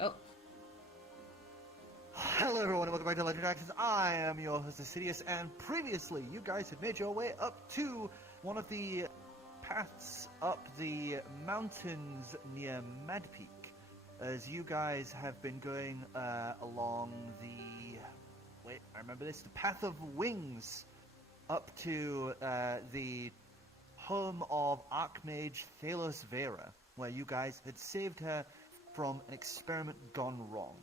Oh. Hello everyone and welcome back to Legend Actions. I am your host Assidious, and previously you guys had made your way up to one of the paths up the mountains near Mad Peak. As you guys have been going along the... Wait, I remember this. The Path of Wings up to the home of Archmage Thalos Vera, where you guys had saved her from an experiment gone wrong.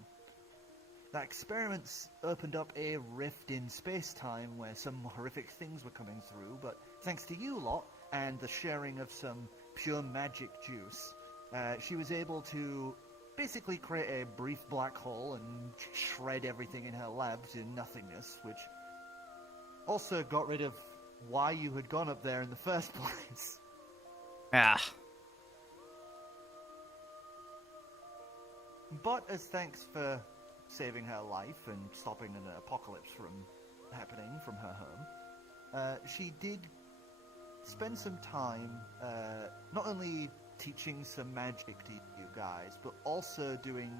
That experiment's opened up a rift in space-time where some horrific things were coming through, but thanks to you lot and the sharing of some pure magic juice, she was able to basically create a brief black hole and shred everything in her lab to nothingness, which also got rid of why you had gone up there in the first place. Ah. But as thanks for saving her life and stopping an apocalypse from happening from her home, she did spend some time not only teaching some magic to you guys, but also doing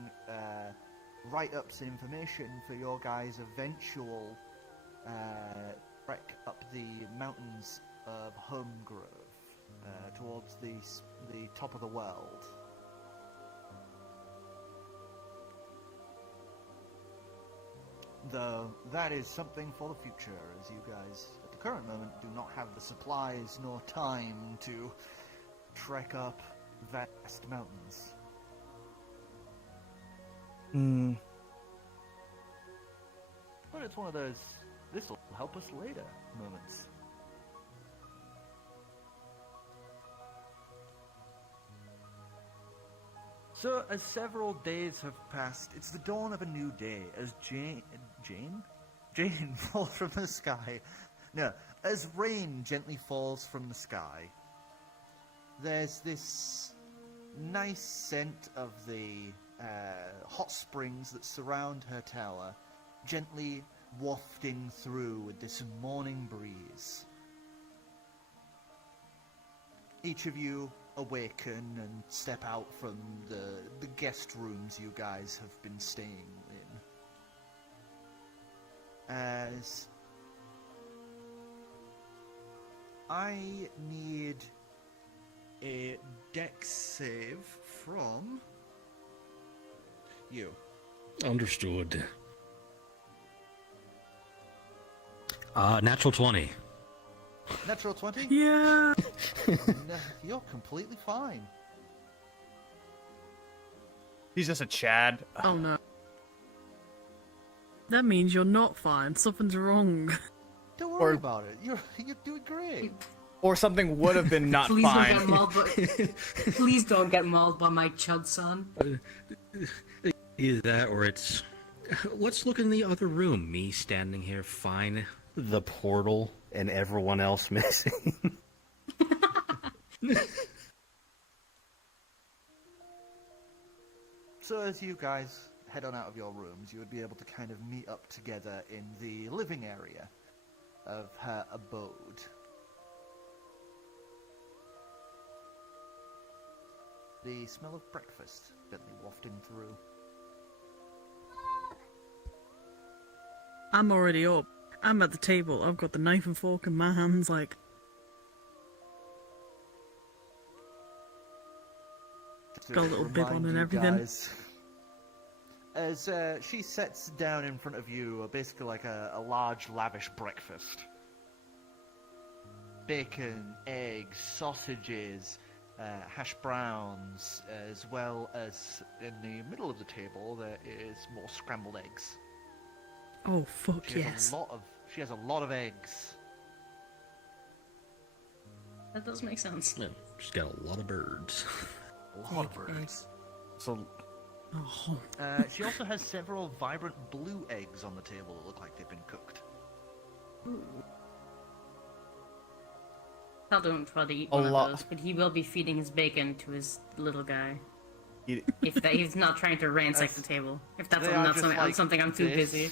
write-ups and information for your guys' eventual trek up the mountains of Homegrove towards the top of the world. Though that is something for the future, as you guys at the current moment do not have the supplies nor time to trek up vast mountains. But it's one of those this'll help us later moments. So, as several days have passed, it's the dawn of a new day as Jane falls from the sky. No, as rain gently falls from the sky. There's this nice scent of the hot springs that surround her tower, gently wafting through with this morning breeze. Each of you awaken and step out from the guest rooms you guys have been staying in. As I need a dex save from you. Understood. Natural 20. Natural 20? Yeah. No, you're completely fine. He's just a Chad. Oh no. That means you're not fine. Something's wrong. Don't worry about it. You're doing great. Or something would have been not Please fine. don't get mauled by, please don't get mauled by my chud son. Either that or it's... Let's look in the other room. Me standing here fine. The portal and everyone else missing. So as you guys head on out of your rooms, you would be able to kind of meet up together in the living area of her abode. The smell of breakfast gently wafting through. I'm already up. I'm at the table. I've got the knife and fork in my hands, like... Got a little bib on and everything. Guys, as she sets down in front of you, basically like a large, lavish breakfast. Bacon, eggs, sausages, hash browns, as well as in the middle of the table there is more scrambled eggs. Oh, fuck yes. She has a lot of eggs. That does make sense. Yeah, she's got a lot of birds. A lot of birds. So, Oh. She also has several vibrant blue eggs on the table that look like they've been cooked. I'll don't try to eat one of those, but he will be feeding his bacon to his little guy. If he's not trying to ransack the table. If that's not something I'm too busy.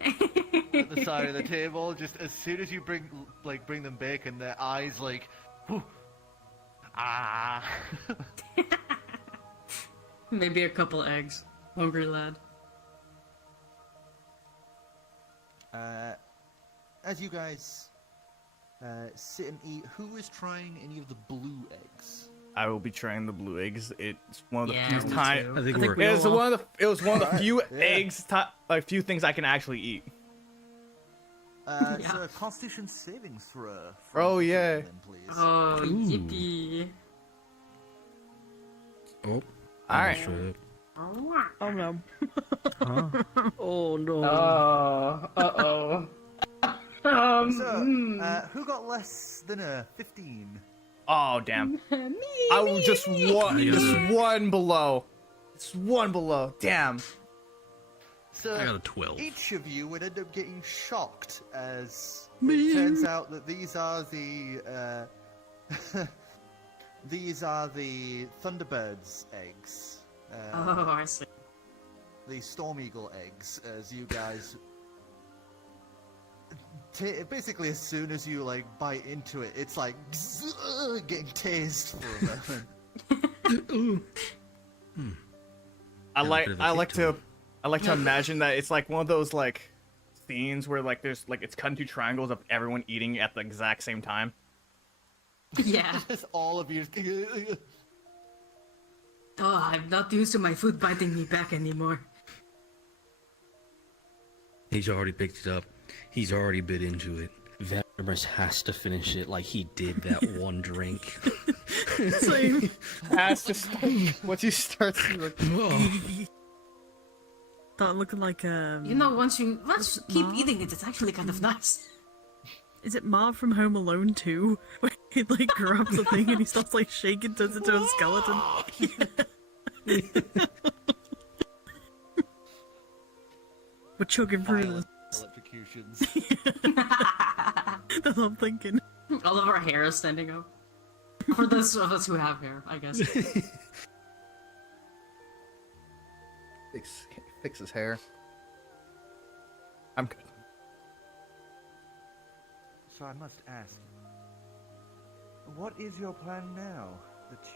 At the side of the table, just as soon as you bring them bacon, their eyes like, whew, ah. Maybe a couple eggs. Hungry lad. As you guys sit and eat, who is trying any of the blue eggs? I will be trying the blue eggs. It's one of the Yeah, few me times. too. I think I think we're. we It was all one of the. It was one of the Alright, few yeah. eggs, like few things I can actually eat. Yeah. So a Constitution savings throw. from Oh, the group yeah. then, please. Oh, Ooh. yippee. Oh. All right. Sure. Oh no. Huh? Oh no. Oh, uh-oh. So, who got less than a 15? Oh damn! I was just one below. It's one below. Damn. So I got a 12. each of you would end up getting shocked as Me. it turns out that these are the these are the Thunderbirds eggs. Oh, I see. The Storm Eagle eggs, as you guys basically as soon as you like bite into it, it's like getting tased for a moment. Ooh. I Yeah, like. bit of a I kick like to to. it. I like to imagine that it's like one of those like scenes where like there's like it's cut into triangles of everyone eating at the exact same time. Yeah. Just all of you. Oh, I'm not used to my food biting me back anymore. He's already picked it up. He's already bit into it. Vrdnd has to finish it like he did that one drink. Same. Has to start. Once you start, like, That looking like You know, once keep eating it, it's actually kind of nice. Is it Marv from Home Alone 2? Where he like grabs a thing and he starts like shaking, turns into a skeleton. We're chugging through this. Electrocutions. That's what I'm thinking. All of our hair is standing up. For those of us who have hair, I guess. fix his hair. I'm good. So I must ask, what is your plan now that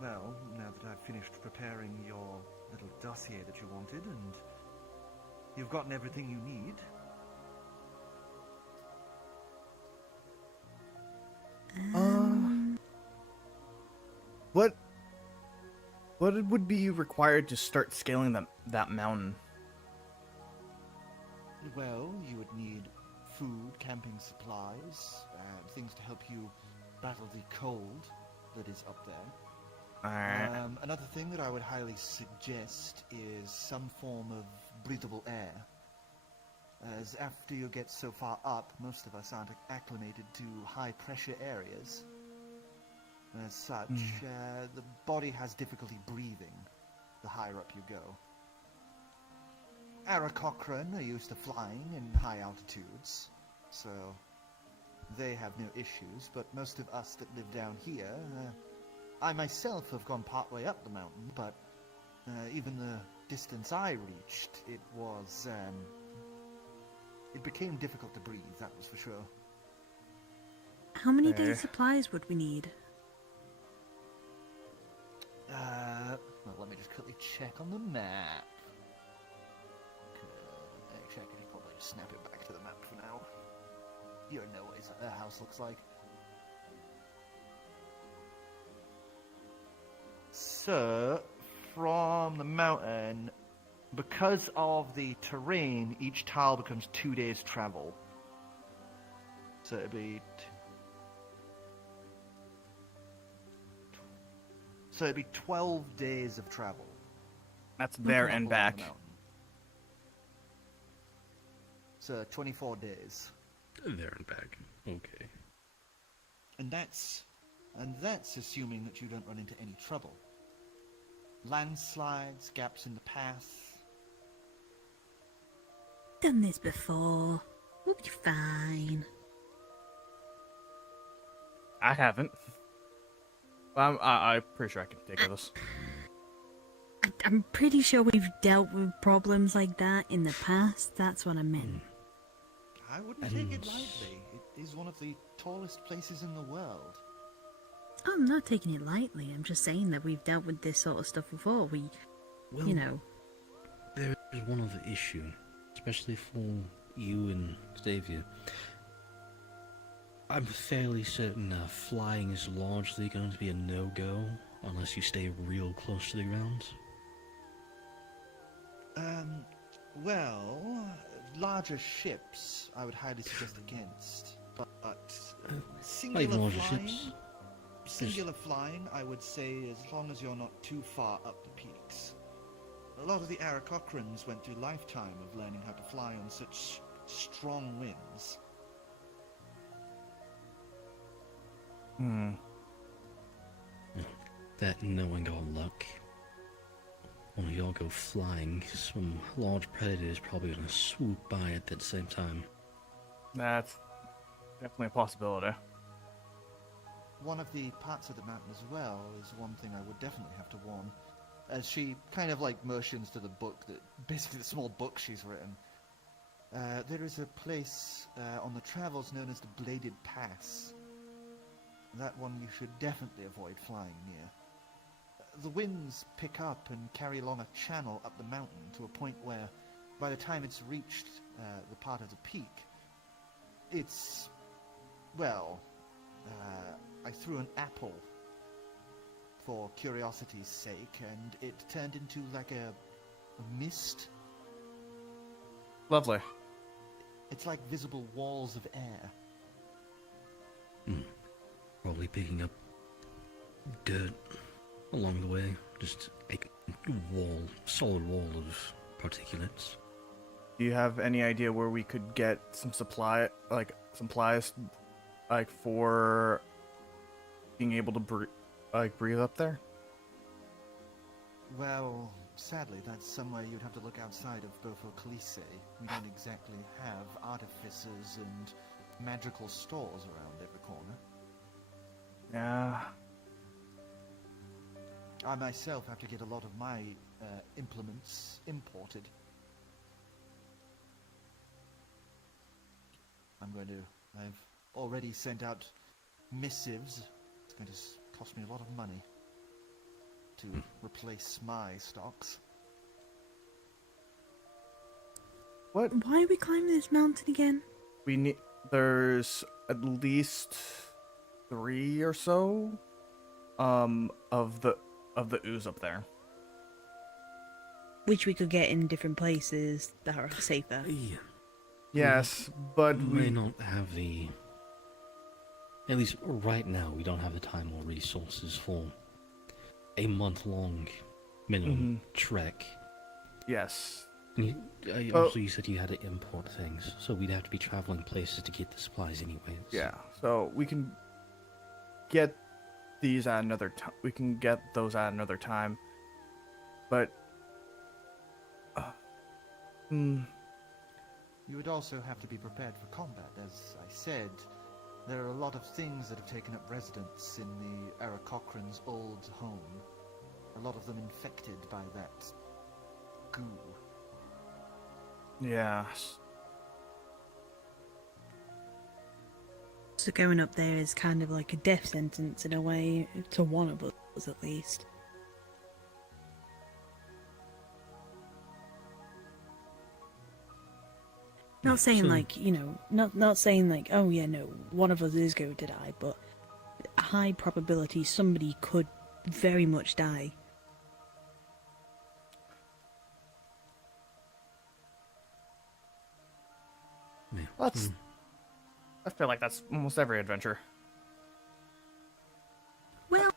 now that I've finished preparing your little dossier that you wanted and you've gotten everything you need? What would be required to start scaling that mountain? Well, you would need food, camping supplies, things to help you battle the cold that is up there. Alright. Another thing that I would highly suggest is some form of breathable air. As after you get so far up, most of us aren't acclimated to high-pressure areas. As such, the body has difficulty breathing the higher up you go. Aarakochrane are used to flying in high altitudes, so they have no issues, but most of us that live down here, I myself have gone partway up the mountain, but even the distance I reached, it became difficult to breathe, that was for sure. How many days supplies would we need? Well, let me just quickly check on the map. Actually, I could probably just snap it back to the map for now. You know what a house looks like. So, from the mountain, because of the terrain, each tile becomes 2 days travel. So it'd be... So it'd be 12 days of travel. That's there and Along back. the mountain. So 24 days. There and back. Okay. And that's assuming that you don't run into any trouble. Landslides, gaps in the path. Done this before. We'll be fine. I haven't. I'm pretty sure I can take this. I'm pretty sure we've dealt with problems like that in the past. That's what I meant. I wouldn't take it lightly. It is one of the tallest places in the world. I'm not taking it lightly. I'm just saying that we've dealt with this sort of stuff before. Well, You know. There's one other issue, especially for you and Xavier. I'm fairly certain flying is largely going to be a no-go unless you stay real close to the ground. Well, larger ships I would highly suggest against, but singular flying I would say as long as you're not too far up the peaks. A lot of the Arakochrans went through a lifetime of learning how to fly on such strong winds. That knowing our luck. When we all go flying, some large predator is probably going to swoop by at the same time. That's definitely a possibility. One of the parts of the mountain as well is one thing I would definitely have to warn. As she kind of like motions to the book, basically the small book she's written. There is a place on the travels known as the Bladed Pass. That one you should definitely avoid flying near. The winds pick up and carry along a channel up the mountain to a point where, by the time it's reached the part of the peak, it's, well, I threw an apple for curiosity's sake, and it turned into like a mist. Lovely. It's like visible walls of air. Probably picking up dirt along the way. Just a solid wall of particulates. Do you have any idea where we could get some supplies, for being able to breathe up there? Well, sadly, that's somewhere you'd have to look outside of Beaufort Calise. We don't exactly have artificers and magical stores around every corner. Yeah. I myself have to get a lot of my implements imported. I've already sent out missives. It's going to cost me a lot of money to replace my stocks. What? Why are we climbing this mountain again? There's at least 3 or so of the ooze up there. Which we could get in different places that are safer. Yes, but we may not have the... At least right now, we don't have the time or resources for a month-long minimum trek. Yes. Also, you said you had to import things, so we'd have to be traveling places to get the supplies anyways. Yeah, so we can get these at another time. We can get those at another time, but You would also have to be prepared for combat. As I said, there are a lot of things that have taken up residence in the Arakochrans' old home. A lot of them infected by that goo. yes. So going up there is kind of like a death sentence in a way, to one of us at least. Not saying like, not saying like, oh yeah, no, one of us is going to die, but a high probability somebody could very much die. I feel like that's almost every adventure. Well,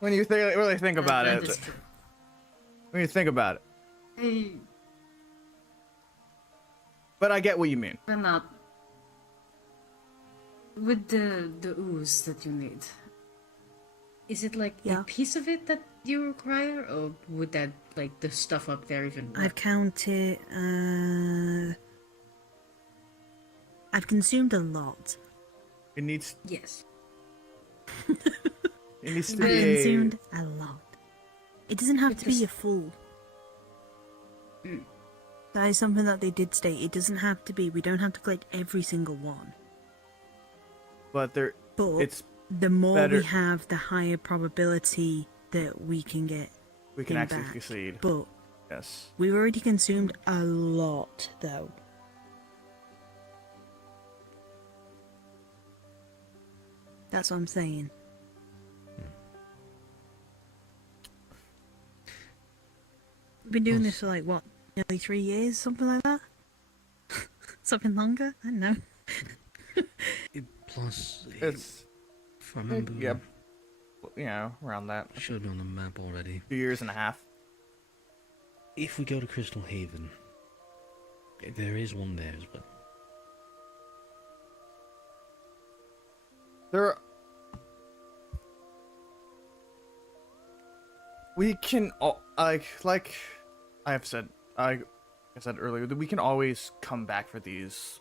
When you really think about That it. is true. When you think about it. But I get what you mean. I'm not. With the ooze that you need, is it like a Yeah. piece of it that you require, or would that, like, the stuff up there even work? I've counted, I've consumed a lot. It needs Yes. to I've be consumed a lot. It doesn't have to be a full. That is something that they did state. It doesn't have to be. We don't have to collect every single one. but But it's the more better. we have, the higher probability that we can get. We can him actually back. succeed. But Yes. we've already consumed a lot, though. That's what I'm saying. We've been doing this for like what, nearly 3 years, something like that. Something longer? I don't know. Plus, It's if I remember, around that. should have been on the map already. 2 years and a half. If we go to Crystal Haven, there is one there as well. We can like I have said, I said earlier, that we can always come back for these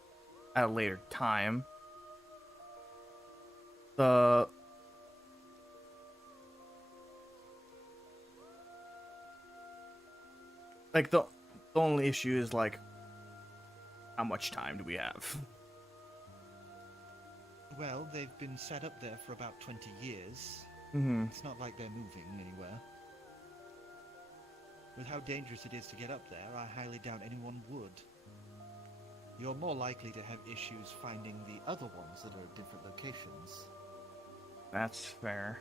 at a later time. The only issue is like, how much time do we have? Well, they've been set up there for about 20 years. Mm-hmm. It's not like they're moving anywhere. With how dangerous it is to get up there, I highly doubt anyone would. You're more likely to have issues finding the other ones that are at different locations. That's fair.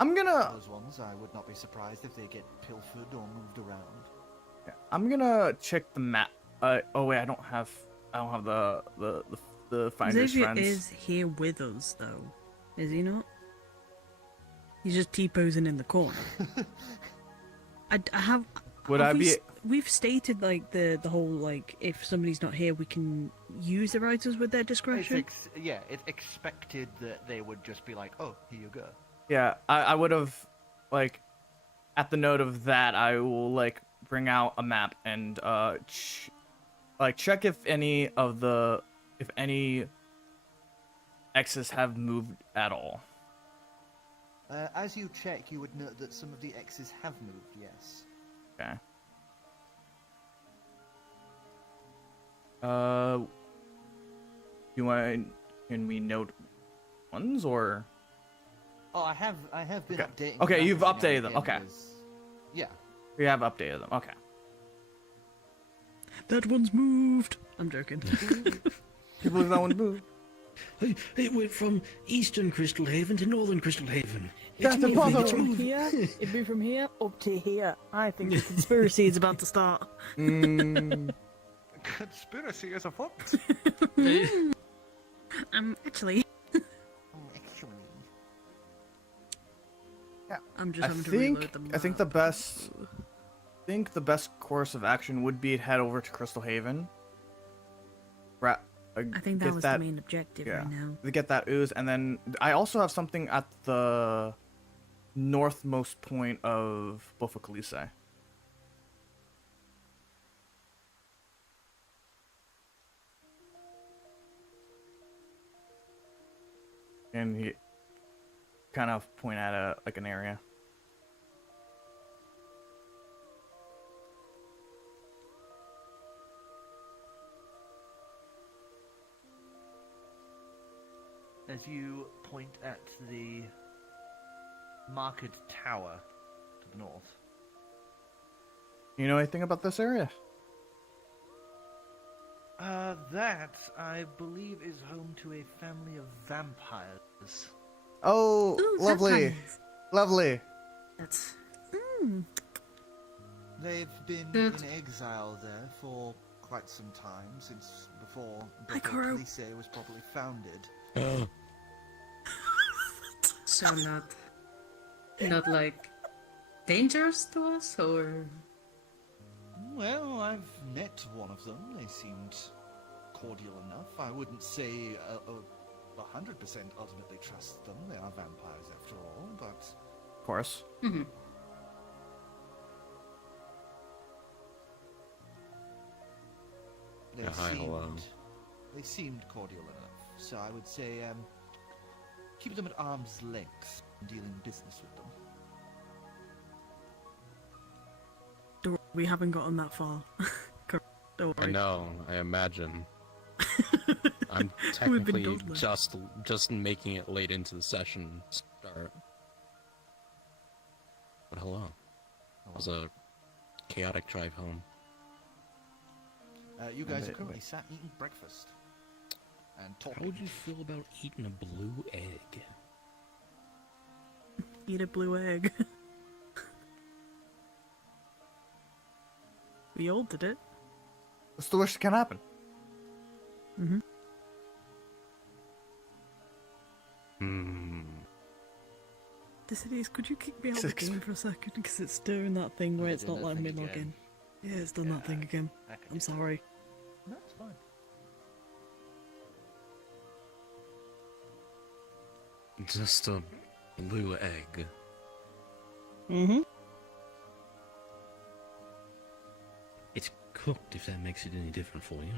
I'm gonna. Those ones, I would not be surprised if they get pilfered or moved around. I'm gonna check the map. Oh wait, I don't have the finder's Xavier friends. is here with us, though. Is he not? He's just T-posing in the corner. I have... Would have I be? We've stated, like, the whole, like, if somebody's not here, we can use the writers with their discretion. It's expected that they would just be like, oh, here you go. Yeah, I would have, like, at the note of that, I will, like, bring out a map and, check if any X's have moved at all. As you check, you would note that some of the X's have moved, yes. Okay. Can we note ones, or? Oh, I have been updating. Okay, them you've every now updated and them. again Okay. because- Yeah. We have updated them. Okay. That one's moved! I'm joking. People that one moved. It went from Eastern Crystal Haven to Northern Crystal Haven. That's It's the moving, problem. it's moving. Here, it moved from here up to here. I think the conspiracy is about to start. Conspiracy is afoot. Actually, Actually. I'm just I having to think reload them. I think the best course of action would be to head over to Crystal Haven. I think that was the main objective right now. To get that ooze, and then I also have something at the northmost point of Bofakalise. And he kind of point at an area. As you point at the market tower to the north. You know anything about this area? That, I believe, is home to a family of vampires. Oh, Ooh, lovely. vampires. Lovely. That's. They've been Good. in exile there for quite some time, since before Hi, Koro. Bofakalise was probably founded. So not like dangerous to us, or Well, I've met one of them. They seemed cordial enough. I wouldn't say 100% ultimately trust them. They are vampires after all, but Of course. they Hi, hello. seemed cordial enough. So I would say keep them at arm's length when dealing business with them. We haven't gotten that far. Don't I worry. know, I imagine. I'm We've been technically dawdling. just making it late into the session start. But hello. It was a chaotic drive home. You guys are currently sat eating breakfast and How talking. would you feel about eating a blue egg? Eat a blue egg. We all did it. What's the worst that can happen? Mm-hmm. Decidius, could you kick me out of the Six. game for a second? Because it's doing that thing where it's Doing not that letting me thing log again. in. Yeah, it's done that thing again. I can I'm do sorry. that. No, it's fine. Just a blue egg. Mm-hmm. It's cooked, if that makes it any different for you.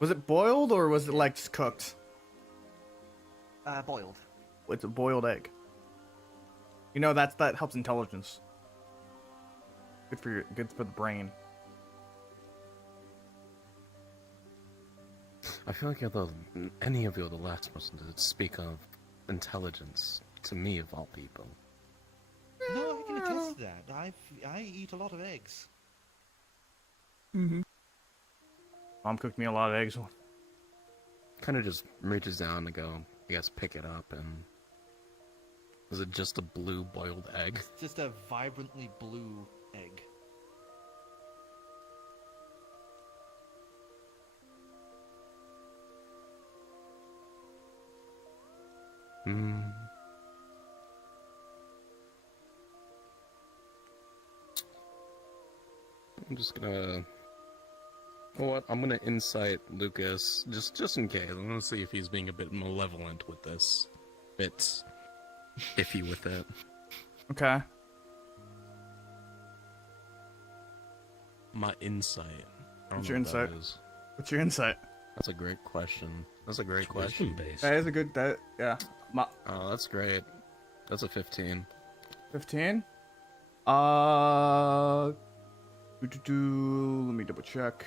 Was it boiled or was it like just cooked? Boiled. It's a boiled egg. You know that helps intelligence. Good for the brain. I feel like any of you are the last person to speak of intelligence to me, of all people. No, I can attest to that. I eat a lot of eggs. Mm-hmm. Mom cooked me a lot of eggs. Kind of just reaches down to go, I guess, pick it up, and is it just a blue boiled egg? It's just a vibrantly blue egg. Hmm. I'm just gonna. You know what? I'm gonna insight Lucas just in case. I'm gonna see if he's being a bit malevolent with this. Bit iffy with it. Okay. My insight. I don't What's know your what that insight? is. What's your insight? That's a great question. That's a great question. Based. That is a good. Yeah. Oh, that's great. That's a 15. 15. Let me double check.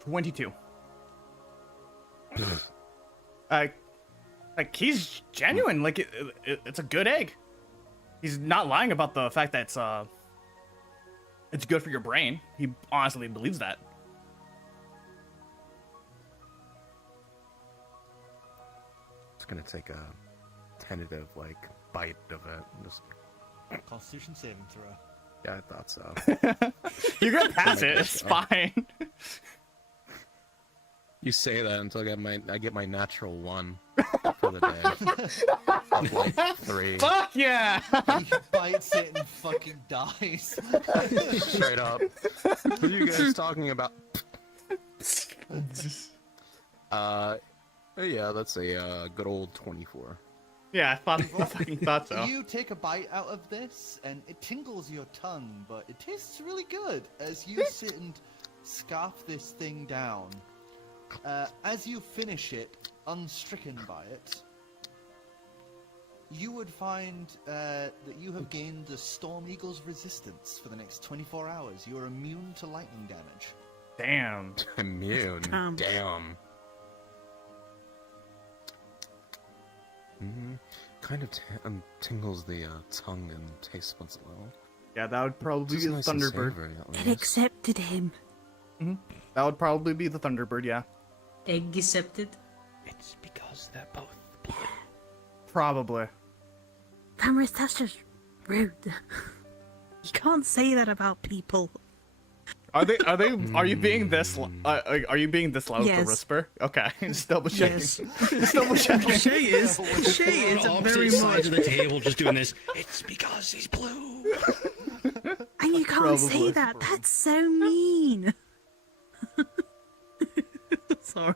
22. Like he's genuine. Like it's a good egg. He's not lying about the fact that it's good for your brain. He honestly believes that. Just gonna take a tentative, like, bite of it. Just, Constitution saving throw. yeah, I thought so. You're gonna pass it. It's fine. You say that until I get my natural 1 for the day. Of, like, 3. Fuck yeah! He bites it and fucking dies. Straight up. What are you guys talking about? Yeah, that's a good old 24. Yeah, I fucking thought so. You take a bite out of this, and it tingles your tongue, but it tastes really good as you sit and scarf this thing down. As you finish it, unstricken by it, you would find that you have gained the Storm Eagle's resistance for the next 24 hours. You are immune to lightning damage. Damn. Immune. Damn. Damn. Kind of tingles the tongue and taste buds a little. Yeah, that would probably be the Just nice and Thunderbird. savory, at It least. accepted him. That would probably be the Thunderbird, yeah. Egg accepted. It's because they're both Probably. Cameras, that's just rude. You can't say that about people. Are you being this are you being this loud with the Yes. whisper? Okay, just double checking. Yes. Just double checking. She is. She is On very opposite much. sides of the table, just doing this. It's because he's blue. And you can't say Probably. that. That's so mean. Sorry.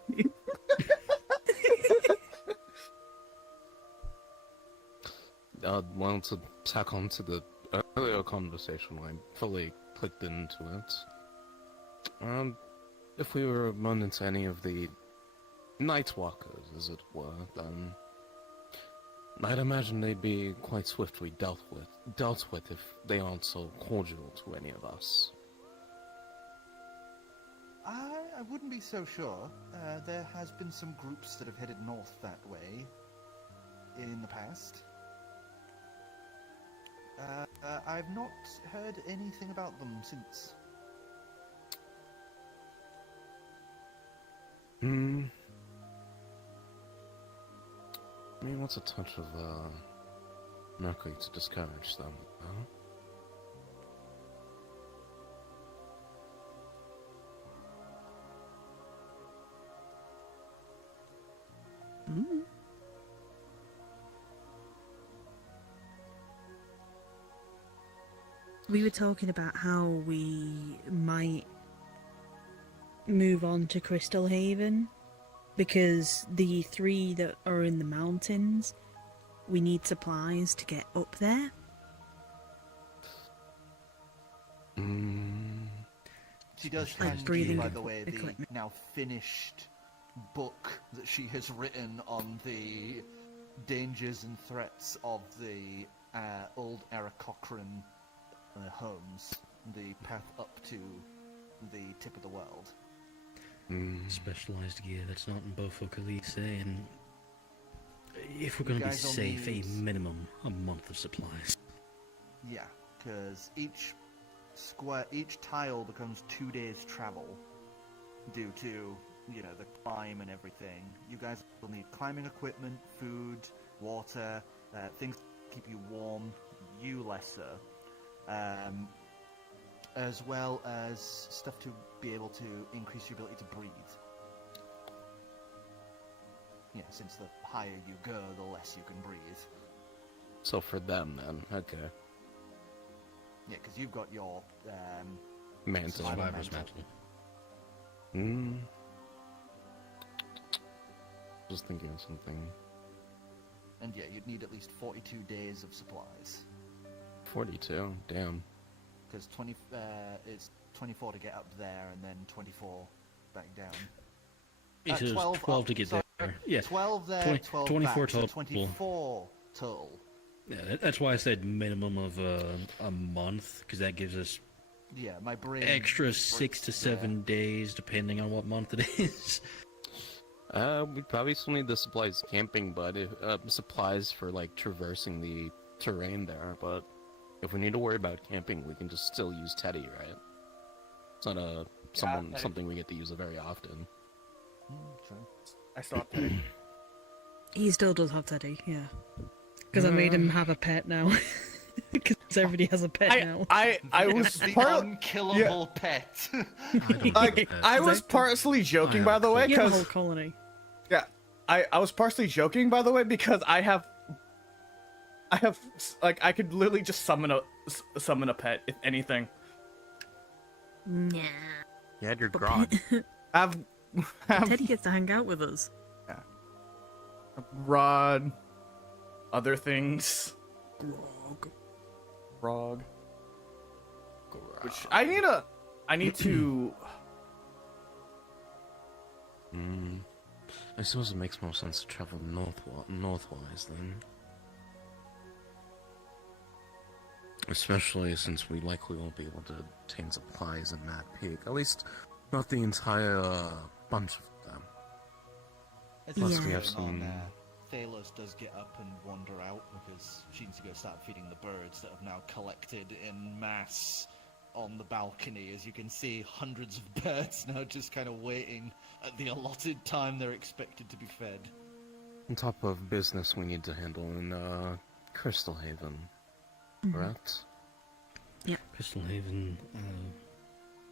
Well, to tack on to the earlier conversation, I fully clicked into it. If we were run into any of the Nightwalkers, as it were, then I'd imagine they'd be quite swiftly dealt with if they aren't so cordial to any of us. I wouldn't be so sure. There has been some groups that have headed north that way in the past. I've not heard anything about them since. I mean, what's a touch of, mercury to discourage them, huh? We were talking about how we might move on to Crystal Haven, because the 3 that are in the mountains, we need supplies to get up there. She does Like hand you, breathing by the way, the equipment. now finished book that she has written on the dangers and threats of the old Era Cochrane homes, the path up to the tip of the world. Specialized gear that's not in Bofocalise, and if we're going to be guys will safe, need- a minimum a month of supplies. Yeah, because each tile becomes 2 days travel due to, you know, the climb and everything. You guys will need climbing equipment, food, water, things to keep you warm, you lesser, as well as stuff to be able to increase your ability to breathe. Yeah, since the higher you go, the less you can breathe. So for them, then, okay. Yeah, because you've got your Mantle. Survivor's mantle. Just thinking of something. and yeah, you'd need at least 42 days of supplies. 42? Damn. Because it's 24 to get up there, and then 24 back down. It was 12 up, to get sorry, there. Yeah. 12 there, 20 12 24 back, so total. 24 total. Yeah, that's why I said minimum of a month, because that gives us Yeah, my brain... extra 6 to 7 days, depending on what month it is. We probably still need the supplies camping, but supplies for like traversing the terrain there. But if we need to worry about camping, we can just still use Teddy, right? It's not something we get to use very often. True. I still have Teddy. He still does have Teddy, yeah. Because I made him have a pet now. Because everybody has a pet now. I was The part unkillable pet. like I was partially joking, by the way, You have a whole because colony. yeah, I was partially joking, by the way, because I have like I could literally just summon a pet if anything. Nah. You had your grog. Have Teddy gets to hang out with us. Rod, other things. Grog. Which I need to. I suppose it makes more sense to travel northwise then. Especially since we likely won't be able to obtain supplies in that peak. At least, not the entire bunch of them. Plus, we have some- Thalos does get up and wander out because she needs to go start feeding the birds that have now collected in mass on the balcony. As you can see, hundreds of birds now just kind of waiting at the allotted time they're expected to be fed. On top of business we need to handle in Crystal Haven, correct? Crystal Haven,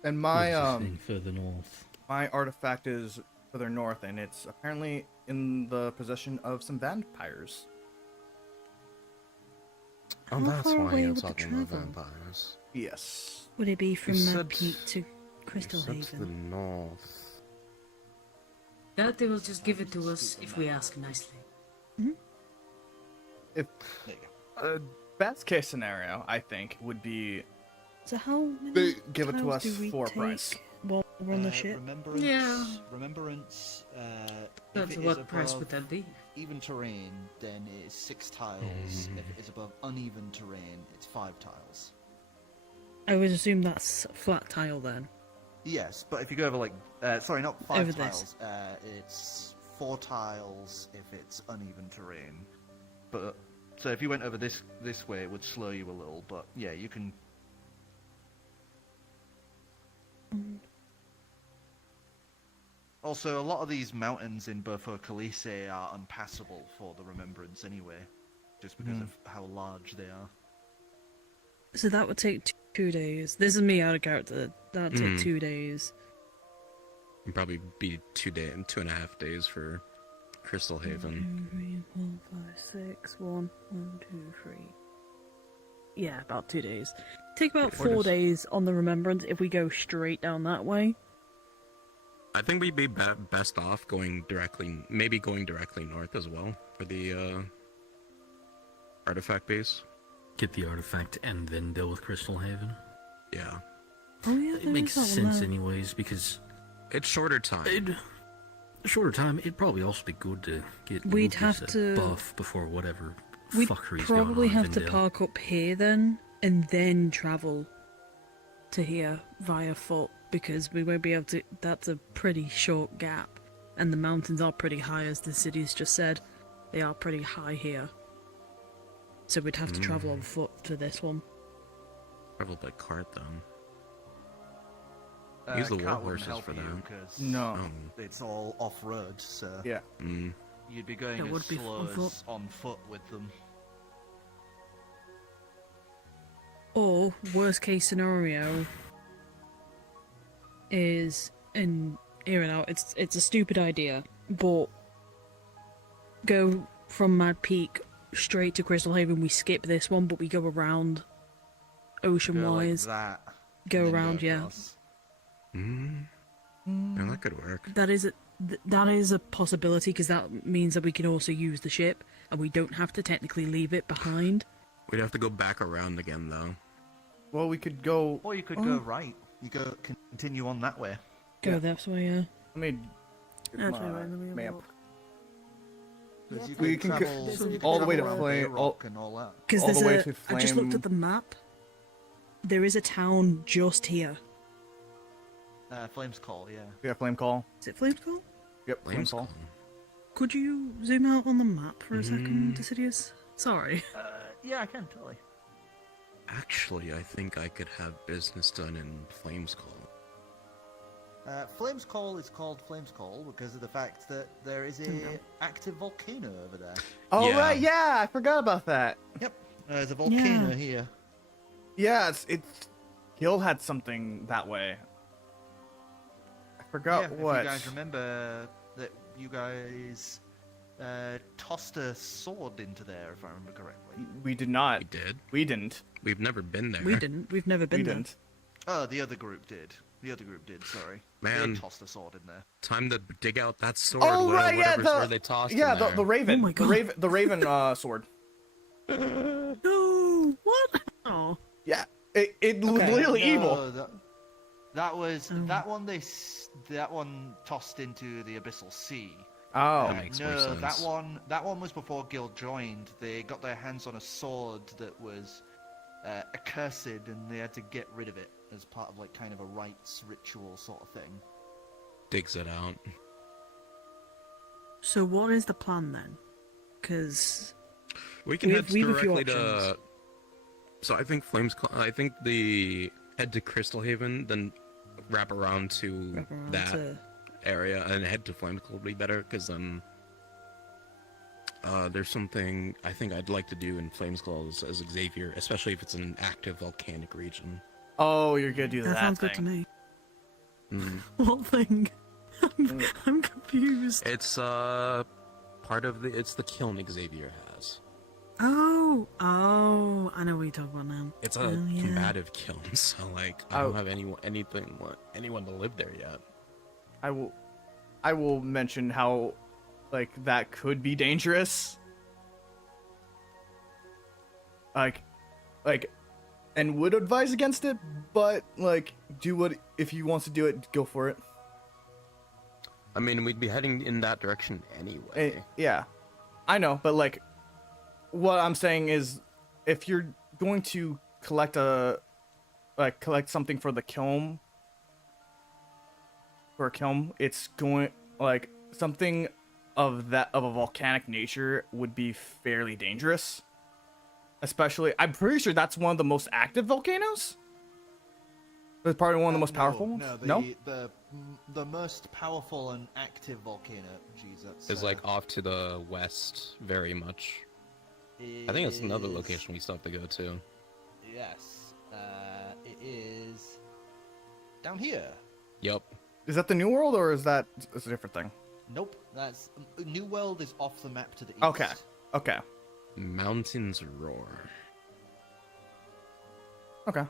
And further north. my artifact is further north, and it's apparently in the possession of some vampires. Oh, How that's far why away you're would the talking about travel? vampires. Yes. Would it be from You Mad said- Peak to Crystal You said to the Haven? north. Doubt they will just give it to us if we ask nicely. If There you go. best case scenario, I think, would be So how many they give it to tiles us do we for a take price. while we're on the ship? Remembrance. Yeah. Remembrance. That's if it what is price above would that be? even terrain, then it is 6 tiles. If it is above uneven terrain, it's 5 tiles. I would assume that's flat tile then. Yes, but if you go over like, sorry, not 5 Over tiles. It's 4 tiles if it's uneven terrain. But so if you went over this way, it would slow you a little. But yeah, you can. Also, a lot of these mountains in Burfo Calise are unpassable for the Remembrance anyway, just because of how large they are. So that would take 2 days. This is me out of character. That would take 2 days. It'd probably be 2.5 days for Crystal Haven. 2, 3, 4, 5, 6. 1, 2, 3. Yeah, about 2 days. Take about 4 days on the Remembrance if we go straight down that way. I think we'd be best off going directly north as well for the artifact base. Get the artifact and then deal with Crystal Haven. Yeah. Oh yeah, It makes sense anyways, because it's shorter time. Shorter time, it'd probably also be good to get We'd Lucas have a to- buff before whatever We'd fuckery's probably going on have to in Vrdnd. park up here then, and then travel to here via foot, because we won't be able to. That's a pretty short gap, and the mountains are pretty high, as the city's just said. They are pretty high here, so we'd have to travel on foot to this one. Travel by cart though. Use the war Cart wouldn't horses help for you that. 'cause No. it's all off-road, so Yeah. you'd be going It as would be slow on as foot. on foot with them. Or worst case scenario is, and hear it out. It's a stupid idea, but go from Mad Peak straight to Crystal Haven. We skip this one, but we go around ocean Go like wise. that. Go and then around, yeah. across. Yeah, that could work. That is a possibility, because that means that we can also use the ship, and we don't have to technically leave it behind. We'd have to go back around again though. Well, we could go. Or you could go right. You go continue on that way. Go Yeah. that way, yeah. Let me. get Actually, my wait, let me have a map. look. 'Cause you We could can travel, go you could all the way to travel around Flame- Bayrock and all that. Because All there's the way a. to I just looked Flame- at the map. There is a town just here. Flames Call, yeah. Yeah, flame call. Is it Flamescall? Yep, flame Flames call. call. Could you zoom out on the map for a second, Decidius? Sorry. Yeah, I can totally. Actually, I think I could have business done in Flames Call. Flames Call is called Flames Call because of the fact that there is a active volcano over there. Oh Yeah. right, yeah, I forgot about that. Yep, there's a volcano Yeah. here. Yeah, it's Gil had something that way. I forgot yeah, what. If you guys remember that you guys tossed a sword into there, if I remember correctly. We did not. We did. We didn't. We've never been there. We didn't. We've never been We there. didn't. Oh, the other group did. The other group did, sorry. Man. They tossed a sword in there. Time to dig out that sword. Oh right, yeah, whatever the sword they tossed yeah, in there. the raven, Oh my God. the raven sword. No! What? Oh. Yeah, it was Okay, literally no, evil. That was Oh. that one. That one tossed into the abyssal sea. Oh, That makes more No, sense. that one was before Guild joined. They got their hands on a sword that was accursed, and they had to get rid of it as part of like kind of a rites ritual sort of thing. Digs it out. So what is the plan then? Because We can head we have a few directly to. options. So I think I think the head to Crystal Haven, then wrap around to that area and head to Flames Call would be better because there's something I think I'd like to do in Flames Call as Xavier, especially if it's an active volcanic region. oh, you're gonna do that. that sounds good to thing. me. Mm. What thing? I'm confused. It's part of it's the kiln Xavier has. Oh, I know what you're talking about now. It's a Oh, yeah. combative kiln, so like I don't have anyone to live there yet. I will mention how, like, that could be dangerous. Like, and would advise against it, but like, do what if he wants to do it, go for it. I mean, we'd be heading in that direction anyway. Yeah, I know, but like, what I'm saying is, if you're going to collect something for the kiln, it's going like something of a volcanic nature would be fairly dangerous. Especially, I'm pretty sure that's one of the most active volcanoes. It's probably one of the most powerful ones. No, the most powerful and active volcano, Jesus, Is like off to the west, very much. I think it's another location we still have to go to. Yes, it is down here. Yep. Is that the New World, or is that a different thing? Nope, that's New World is off the map to the east. Okay. Mountains Roar. Okay.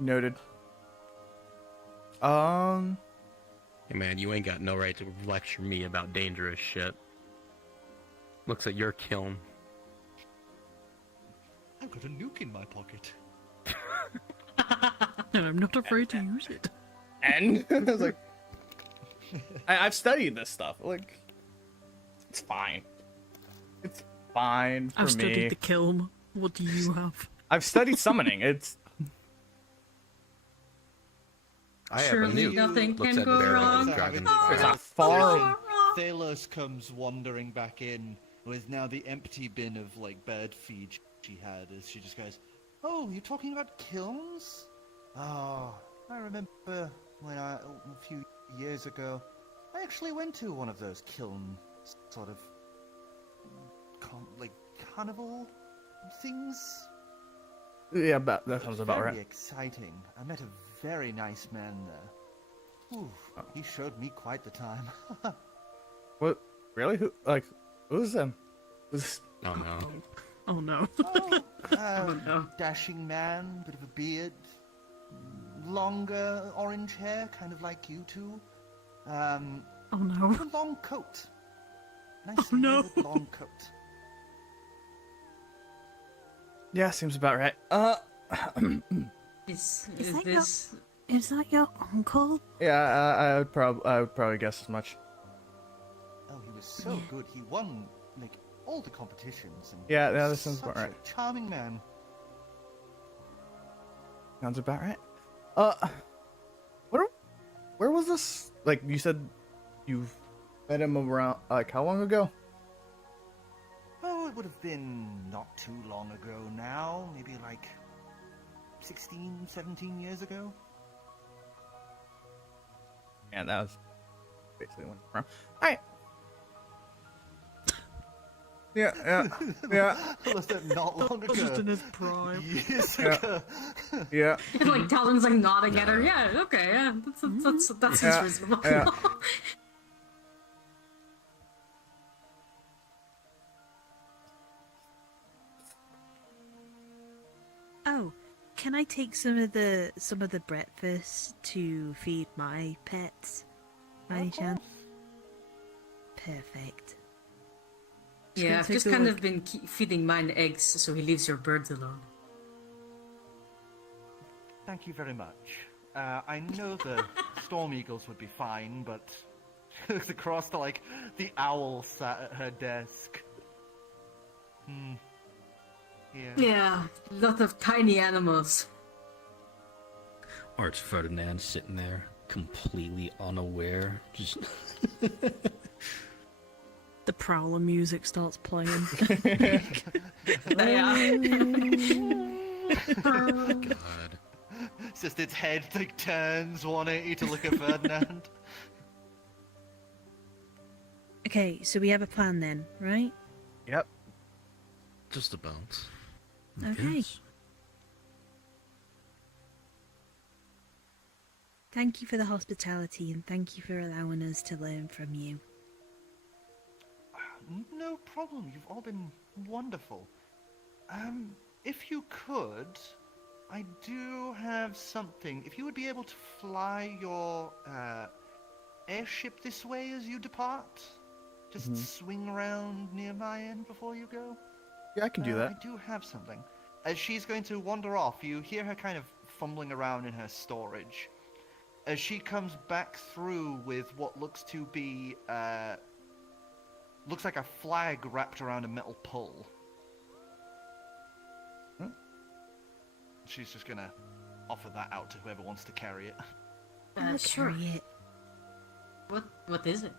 Noted. Hey man, you ain't got no right to lecture me about dangerous shit. Looks like your kiln. I've got a nuke in my pocket. And I'm not afraid to use it. And I was like, I've studied this stuff. Like, it's fine. It's fine for I've me. studied the kiln. What do you have? I've studied summoning. It's. I have a Surely nuke. nothing Looks can at go barrel wrong. of dragon It's fire. not far. Thalos comes wandering back in with now the empty bin of like bird feed she had, as she just goes, "Oh, you're talking about kilns? Oh, I remember when a few years ago, I actually went to one of those kiln sort of carnival things. Yeah, that sounds about Very right. exciting. I met a very nice man there. Ooh, he showed me quite the time." What? Really? Who? Like, who's them? Who's... Oh no. Oh no. Oh, dashing man, bit of a beard, longer orange hair, kind of like you two. Oh With no. a long coat. Nice Oh, no. velvet long coat. Yeah, seems about right. Is that this? Is that your uncle? Yeah, I would probably guess as much. Oh, he was so good. He won like all the competitions. And Yeah, this sounds such about right. a charming man. Sounds about right. Where was this? Like, you said you've met him around, like, how long ago? Oh, it would have been not too long ago now. Maybe like 16, 17 years ago. Yeah, that was basically when from. Alright. Yeah. Was it not long ago? Just in his prime. Years Yeah. ago. Yeah. Like Talon's like nodding at her. Yeah, okay, yeah, that seems reasonable. Yeah. Oh, can I take some of the breakfast to feed my pets? By any chance? Perfect. Yeah, I've take just a kind look. of been feeding mine eggs, so he leaves your birds alone. Thank you very much. I know the storm eagles would be fine, but she looks across to like the owl sat at her desk. Yeah, lot of tiny animals. Arch Vrdnd sitting there, completely unaware, just... The prowler music starts playing. Yeah. God. It's just its head like turns 180 to look at Ferdinand. Okay, so we have a plan then, right? Yep. Just about. Okay. Yes. Thank you for the hospitality and thank you for allowing us to learn from you. No problem. You've all been wonderful. If you could, I do have something. If you would be able to fly your airship this way as you depart, just swing around near my end before you go. Yeah, I can do that. I do have something. as she's going to wander off, you hear her kind of fumbling around in her storage. As she comes back through with what looks to be, looks like a flag wrapped around a metal pole. She's just gonna offer that out to whoever wants to carry it. I'll Sure. carry it. What is it?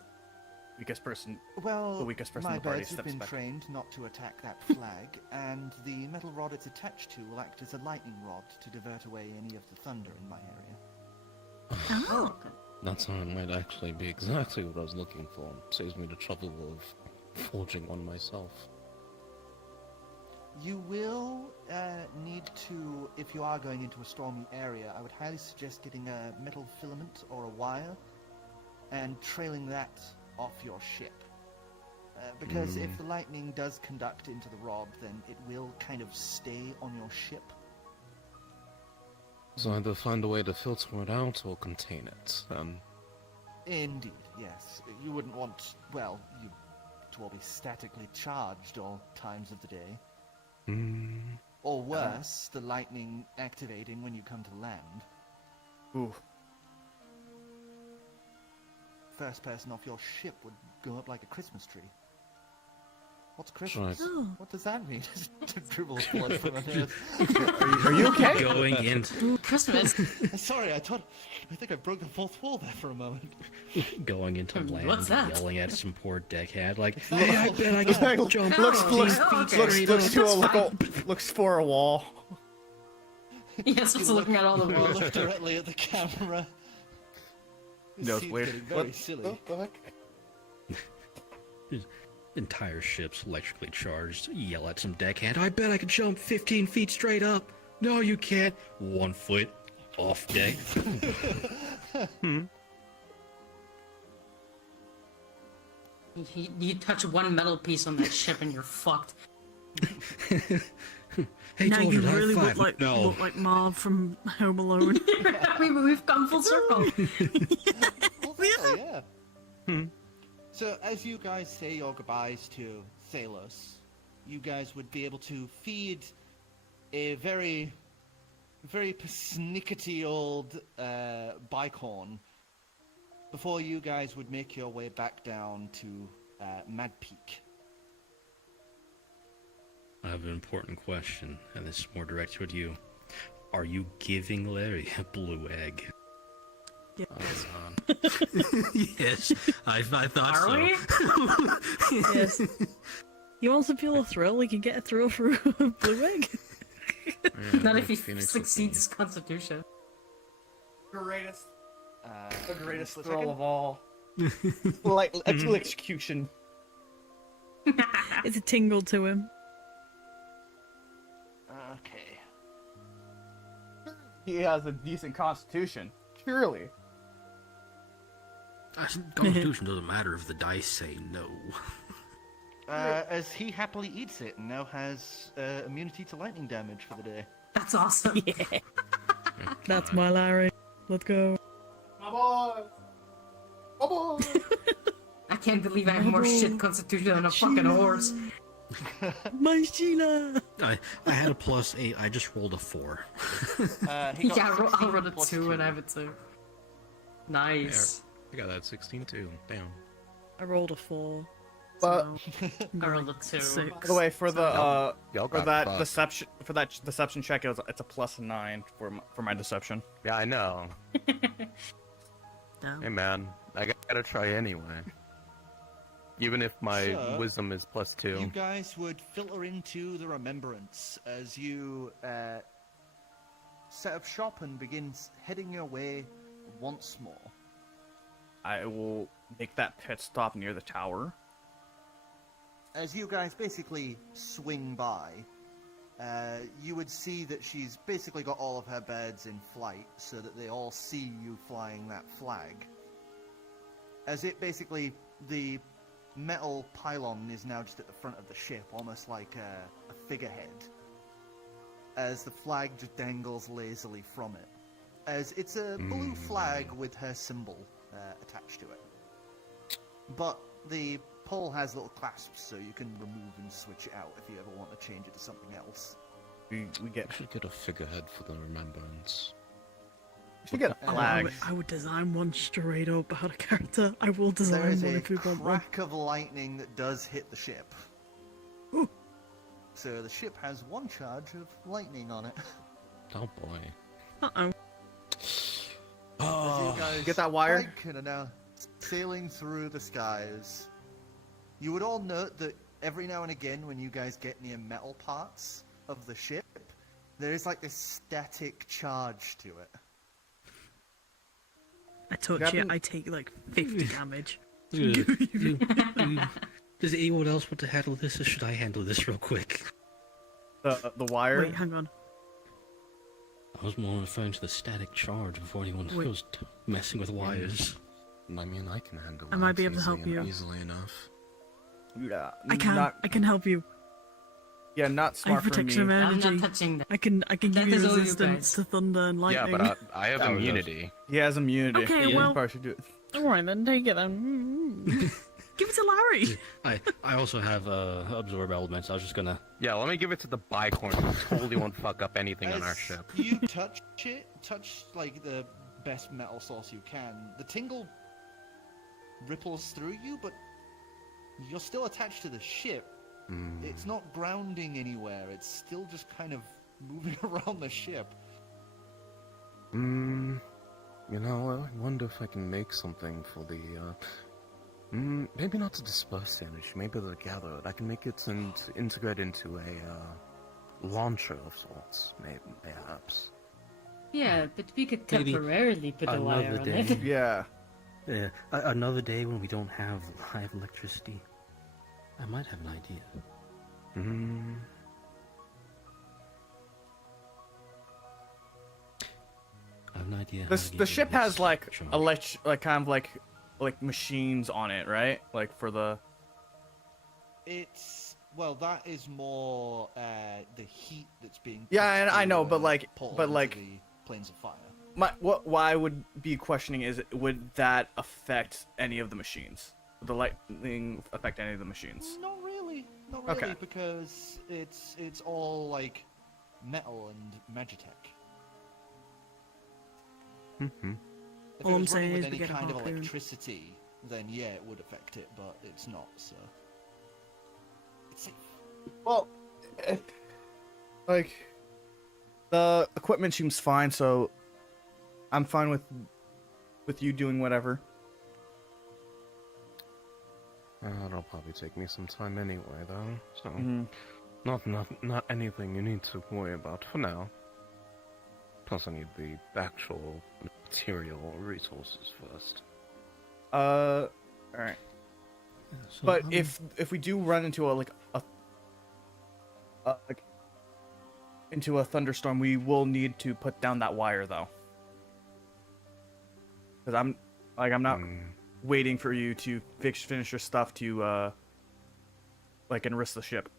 Weakest person. Well, The weakest person in my the party birds have steps been back. trained not to attack that flag, and the metal rod it's attached to will act as a lightning rod to divert away any of the thunder in my area. Oh, okay. That sound might actually be exactly what I was looking for. Saves me the trouble of forging one myself. You will need to, if you are going into a stormy area, I would highly suggest getting a metal filament or a wire and trailing that off your ship. Because if the lightning does conduct into the rod, then it will kind of stay on your ship. So either find a way to filter it out or contain it. Indeed, yes. You wouldn't want, well, you to all be statically charged all times of the day. Or worse, the lightning activating when you come to land. Ooh. First person off your ship would go up like a Christmas tree. What's Christmas? Right. Oh, What does that mean? Dribble of blood from my nose. Are you okay? Going into Christmas. Sorry, I think I broke the fourth wall there for a moment. going into land, What's that? yelling at some poor deckhand, like, "Hey, I bet I can jump looks 15 feet straight up." looks for a wall. Yes, it's looking at all the You walls. look directly at the camera. This No, scene's weird. getting very What silly. the heck? Entire ship's electrically charged. Yell at some deckhand. I bet I could jump 15 feet straight up. No, you can't. 1 foot off deck. You touch one metal piece on that ship and you're fucked. Hey, now you Soldier, high really five. look like Marv from Home Alone. We've come full circle. Yeah. So, as you guys say your goodbyes to Thalos, you guys would be able to feed a very persnickety old bicorn before you guys would make your way back down to Mad Peak. I have an important question, and this is more direct toward you. Are you giving Larry a blue egg? Yes, I thought Are so. we? Yes. He wants to feel a thrill. He can get a thrill through a blue egg. Not if he Phoenix succeeds his constitution. Greatest, the greatest just a thrill second. of all. Like actual execution. It's a tingle to him. Okay. He has a decent constitution. Surely. Constitution doesn't matter if the dice say no. As he happily eats it and now has immunity to lightning damage for the day. That's awesome. Yeah. That's my Larry. Let's go. My boy. My boy. I can't believe I have more shit constitution than a fucking horse. My Sheila. I had a +8. I just rolled a 4. He got Yeah, I'll 16 roll a plus 2 and I have it too. Nice. I got that 16 too. Damn. I rolled a 4. But I rolled a 2. 6. by the way, for the Y'all for got that fucked. deception check, it's a +9 for my deception. Yeah, I know. Damn. Hey man, I gotta try anyway. Even if my So, wisdom is +2. You guys would filter into the Remembrance as you set up shop and begin heading your way once more. I will make that pit stop near the tower. As you guys basically swing by, you would see that she's basically got all of her birds in flight so that they all see you flying that flag. As it basically, the metal pylon is now just at the front of the ship, almost like a figurehead, as the flag just dangles lazily from it. As it's a blue flag with her symbol attached to it. But the pole has little clasps, so you can remove and switch it out if you ever want to change it to something else. We get. We should get a figurehead for the remembrance. We should get flags. I would design one straight up out of character. I will There design is one a if we want one. crack of lightning that does hit the ship. Ooh. So the ship has 1 charge of lightning on it. Oh boy. Uh-oh. Oh, You guys Get that wire? hike and are now sailing through the skies. You would all note that every now and again, when you guys get near metal parts of the ship, there is like this static charge to it. I touch Grab it, me- I take like 50 damage. Does anyone else want to handle this, or should I handle this real quick? The wire. Wait, hang on. I was more referring to the static charge before anyone Wait. goes messing with wires. I mean, I can handle I that might be able to help you. easily enough. Yeah. I can. Not, I can help you. yeah, not I have smart for protection of me. I'm energy. not touching that. I can give That you is all you resistance guys. to thunder and Yeah, lightning. but I have That was immunity. He has immunity. Okay, You well- probably should do it. Alright then, take it then. Give it to Larry! I also have absorb elements. I was just gonna. Yeah, let me give it to the bicorn who totally won't fuck up anything on our As ship. you touch it, touch like the best metal source you can. The tingle ripples through you, but you're still attached to the ship. It's not grounding anywhere. It's still just kind of moving around the ship. You know, I wonder if I can make something for the, maybe not to disperse the energy, maybe to gather it. I can make it and integrate into a, launcher of sorts, maybe, perhaps. Yeah, but we could Maybe temporarily put a wire another on day. it. Yeah. Another day when we don't have live electricity. I might have an idea. I have an idea. how to The get ship rid of has this like charge. like kind of like machines on it, right? Like for the. It's well, that is more the heat that's being. Yeah, pushed and I through know, the but like- portal but into like- the planes of fire. Why I would be questioning is, would that affect any of the machines? Would the lightning affect any of the machines? Not really, not really, Okay. because it's all like metal and magitech. If All it I'm was saying running with is we any get a kind of harpoon. electricity, then yeah, it would affect it, but it's not. So it's safe. Well, like the equipment seems fine, so I'm fine with you doing whatever. That'll probably take me some time anyway, though. So, Mhm. not anything you need to worry about for now. Plus, I need the actual material resources first. All right. So, But if we do run into into a thunderstorm, we will need to put down that wire though. Because I'm not waiting for you to finish your stuff to enrist the ship.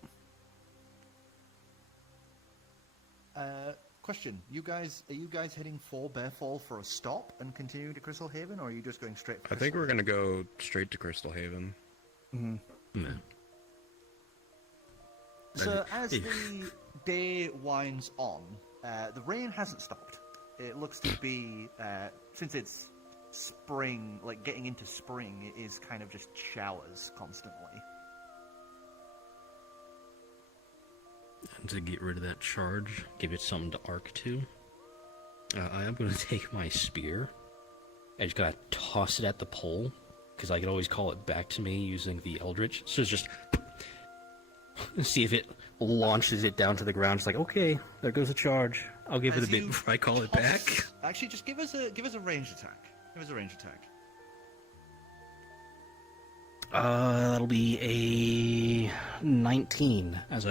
Question: are you guys heading for Bearfall for a stop and continuing to Crystal Haven, or are you just going straight? For I think Crystal we're gonna go straight to Crystal Haven. yeah. So as the day winds on, the rain hasn't stopped. It looks to be, since it's spring, like getting into spring, it is kind of just showers constantly. And to get rid of that charge, give it something to arc to. I am going to take my spear. I just gotta toss it at the pole, because I can always call it back to me using the Eldritch. So it's just see if it launches it down to the ground. It's like, okay, there goes a charge. I'll give it As a bit you before I call it toss- back. Actually, just give us a ranged attack. Give us a ranged attack. That'll be a 19 as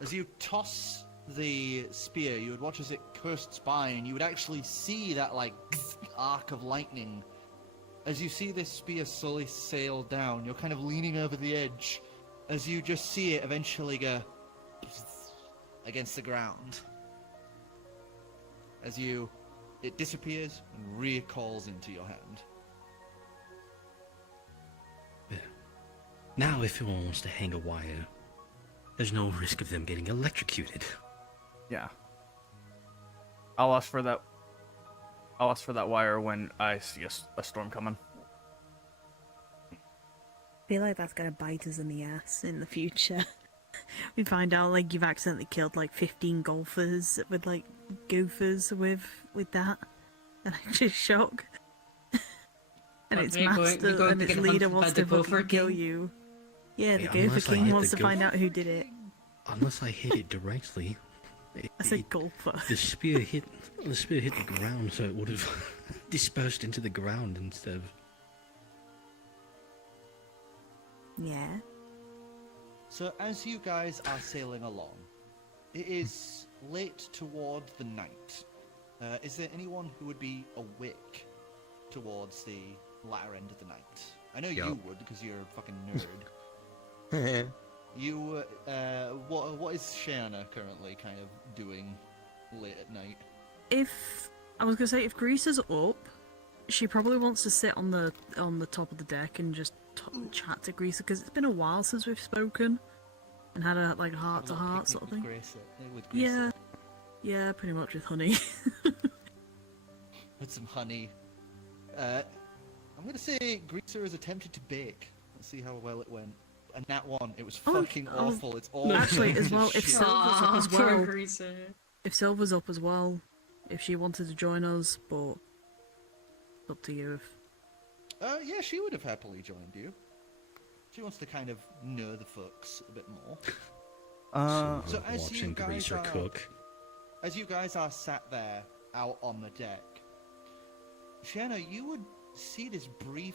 As you toss the spear, you would watch as it coasts by, and you would actually see that like arc of lightning. As you see this spear slowly sail down, you're kind of leaning over the edge, as you just see it eventually go against the ground. As it disappears and recalls into your hand. Now if anyone wants to hang a wire, There's no risk of them getting electrocuted. Yeah. I'll ask for that. I'll ask for that wire when I see a storm coming. I feel like that's gonna bite us in the ass in the future. We find out like you've accidentally killed like 15 golfers with like gophers with that, and I'm just shocked. And What, its you're going master and to its get leader hunted by wants the to gopher fucking kill king? you. Yeah, the Hey, gopher unless I king hit wants the to find gopher- out who did it. Unless I hit it directly. I said golfer. The spear hit the ground, so it would have dispersed into the ground instead of. Yeah. So as you guys are sailing along, it is late toward the night. Is there anyone who would be awake towards the latter end of the night? I know you would, because you're a fucking nerd. You, what is Shanna currently kind of doing late at night? I was gonna say, if Grease is up, she probably wants to sit on the top of the deck and just chat to Grease, because it's been a while since we've spoken and had a like heart to heart sort of thing. With Grace, Yeah, pretty much with honey. with some honey. I'm gonna say Greaser has attempted to bake. Let's see how well it went. And that one, it was fucking awful. It's all actually, as well, if shit. Silver's up as poor well, Greaser. if Silver's up as well, if she wanted to join us, but it's up to you. Yeah, she would have happily joined you. She wants to kind of know the fucks a bit more. So as watching you guys Greaser are, cook. as you guys are sat there out on the deck, Shanna, you would see this brief,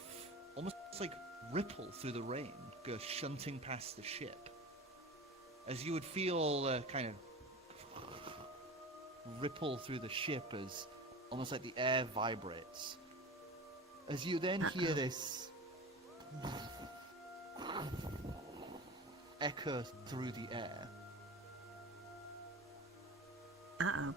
almost like ripple through the rain go shunting past the ship. As you would feel kind of ripple through the ship as almost like the air vibrates. As you then hear this echo through the air. Uh-oh.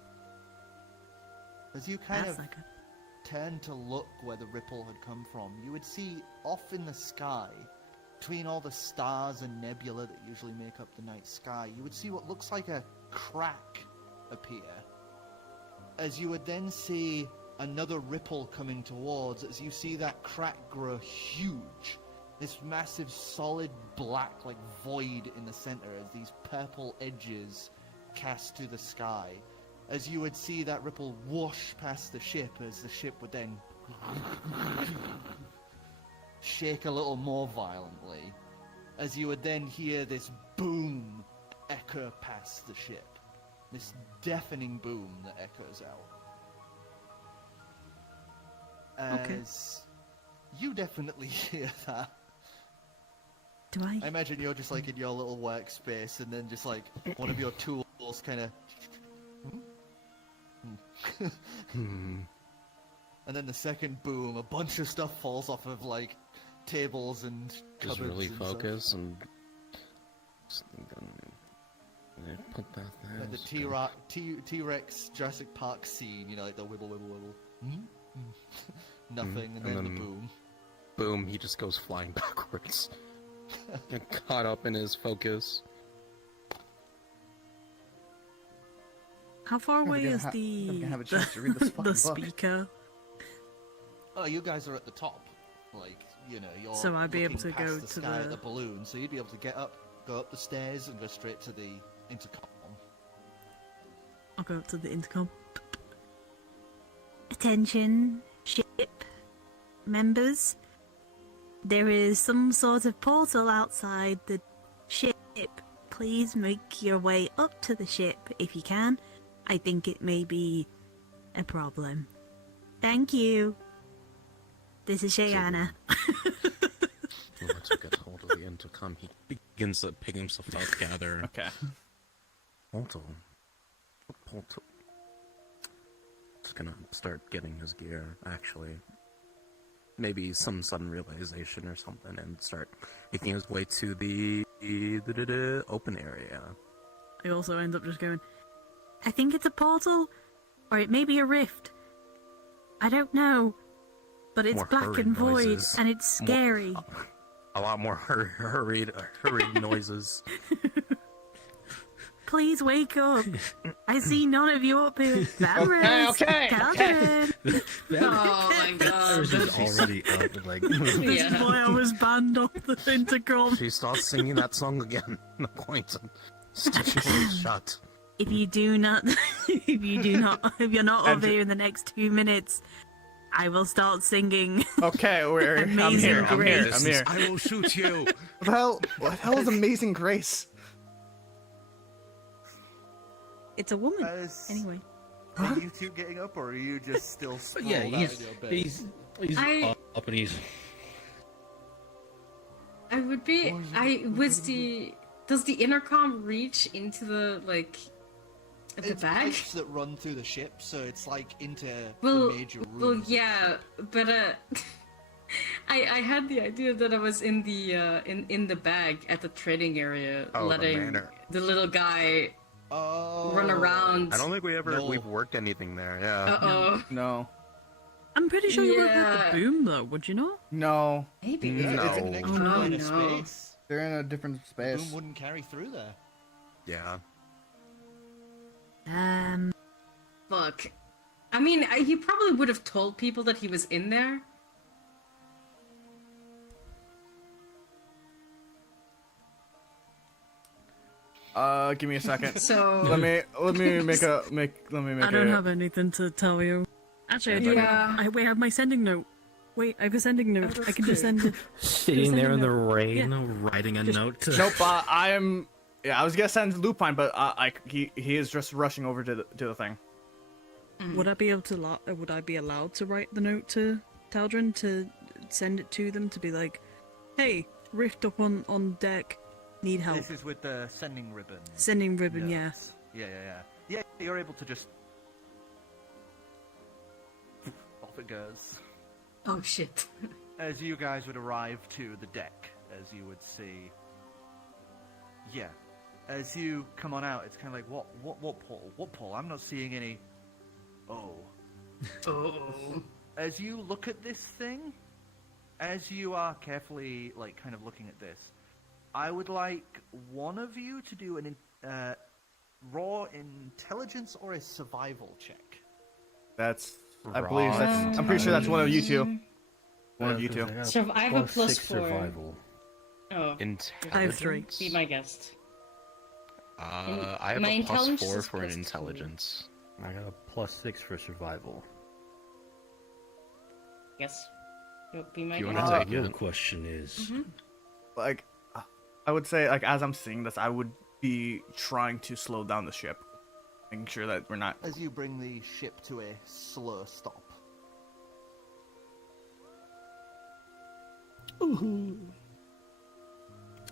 As you kind That's of like a... turn to look where the ripple had come from, you would see off in the sky, between all the stars and nebula that usually make up the night sky, you would see what looks like a crack appear. As you would then see another ripple coming towards, as you see that crack grow huge. This massive solid black like void in the center as these purple edges cast to the sky. As you would see that ripple whoosh past the ship, as the ship would then shake a little more violently. As you would then hear this boom echo past the ship. This deafening boom that echoes out. As you definitely hear that. Do I? I imagine you're just like in your little workspace, and then just like one of your tools kind of. And then the second boom, a bunch of stuff falls off of like tables and cupboards. Just really and focus stuff. and. Put that there. Like the T-Rex Jurassic Park scene, you know, like the wibble wibble wibble. Nothing, and then the boom. Boom! He just goes flying backwards. Caught up in his focus. How far away is I'm the gonna have a chance to read this fucking the book. speaker? Oh, you guys are at the top. Like, you know, you're So I'd be able looking to past go the to sky the- at the balloon, so you'd be able to go up the stairs and go straight to the intercom. I'll go up to the intercom. Attention, ship members. There is some sort of portal outside the ship. Please make your way up to the ship if you can. I think it may be a problem. Thank you. This is Shayana. Once we get hold of the intercom, he begins to pick himself up, gather. Okay. Portal. Portal. Just gonna start getting his gear, actually. Maybe some sudden realization or something, and start making his way to the open area. I also end up just going, I think it's a portal, or it may be a rift. I don't know, but it's More black hurried and void, noises. and it's scary. A lot more hurried noises. please wake up. I see none of you up here. Vamrus, okay. Calvin. Oh my god. She's already up. Like, This is Yeah. why I was banned off the intercom. She starts singing that song again. No point. Stupid shut. If you do not, if you're not over here in the next 2 minutes, I will start singing. Okay, I'm Amazing here. I'm here. Grace. I'm here. I will shoot you. What the hell is Amazing Grace? It's a woman. Anyway. Anyway, Are you two getting up, or are you just still sprawled yeah, out in your bed? he's up and he's. I would be. Does the intercom reach into the the It's bag? pipes that run through the ship, so it's like into Well, the major rooms. well, yeah, but I had the idea that I was in the in the bag at the trading area, Oh, the letting manor. the little guy run around. I don't think we've worked anything there. Yeah. Uh-oh. No. I'm pretty sure you would have Yeah. heard the boom though, would you not? No. Maybe. No. It's an extra Oh, plane of no. space. They're in a different The space. boom wouldn't carry through there. Yeah. Look, I mean, he probably would have told people that he was in there. Give me a second. So let me make a I don't have anything to tell you. Actually, I do. Yeah. Wait, I have my sending note. Wait, I have a sending note. I can just send it. Sitting there in the sending rain, writing a note to. Nope. I am. Yeah, I was gonna send Lupine, but he is just rushing over to the thing. Would I be able to? Would I be allowed to write the note to Taldrin to send it to them to be like, "Hey, rift up on deck, need help." This is with the sending ribbon. Sending ribbon, yeah. notes. Yeah, you're able to just... Off it goes. oh shit. As you guys would arrive to the deck, as you would see... Yeah. As you come on out, it's kind of like, what portal? What portal? I'm not seeing any... Oh. Oh. As you look at this thing, as you are carefully, kind of looking at this, I would like one of you to do an raw intelligence or a survival check. I believe that's. I'm pretty sure that's one of you two. One of you two. So I have a plus 6 4. survival. Oh, Intelligence. I have 3. be my guest. I have My a plus intelligence 4 is for an plus 2. intelligence. I got a +6 for survival. Yes. You'll be my You guest. wanna take Real it? question is, Like, I would say, as I'm seeing this, I would be trying to slow down the ship, making sure that we're not. As you bring the ship to a slow stop.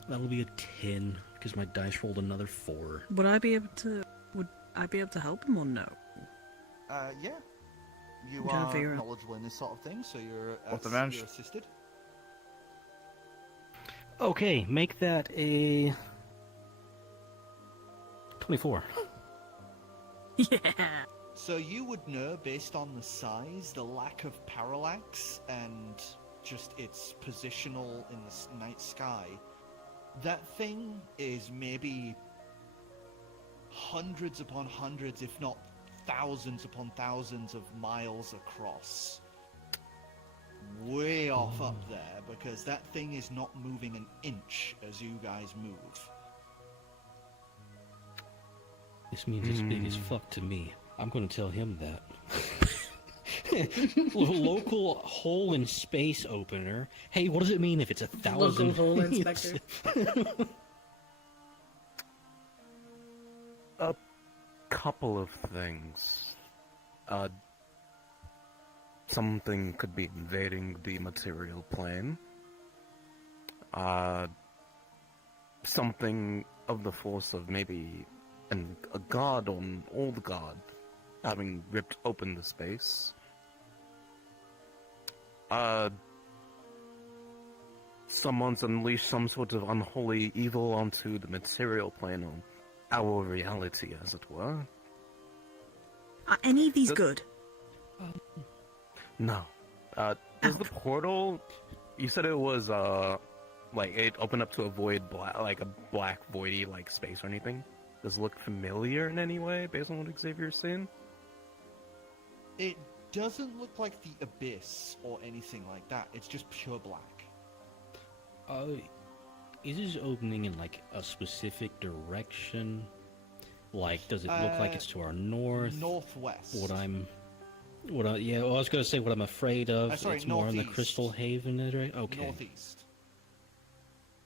that'll be a 10 because my dice rolled another 4. Would I be able to help him or no? Yeah. You I'm trying to are figure out. knowledgeable in this sort of thing, so you're advantage. assisted. Okay, make that a 24. Yeah. So you would know, based on the size, the lack of parallax, and just its positional in the night sky, that thing is maybe hundreds upon hundreds, if not thousands upon thousands of miles across. Way off up there, because that thing is not moving an inch as you guys move. This means it's big as fuck to me. I'm gonna tell him that. Local hole in space opener. Hey, what does it mean if it's 1,000? Local hole inspector. A couple of things. Something could be invading the material plane. Something of the force of maybe a god or an old god having ripped open the space. Someone's unleashed some sort of unholy evil onto the material plane, or our reality, as it were. Are any of these The- good? No. Does the portal... You said it was, it opened up to a void, like a black voidy, like, space or anything? Does it look familiar in any way, based on what Xavier's saying? It doesn't look like the Abyss or anything like that. It's just pure black. Is this opening in like a specific direction? Like, does it look like it's to our north? Northwest. Yeah, well, I was gonna say what I'm afraid of. Sorry, it's more in the northeast. Crystal Haven area. Okay. Northeast.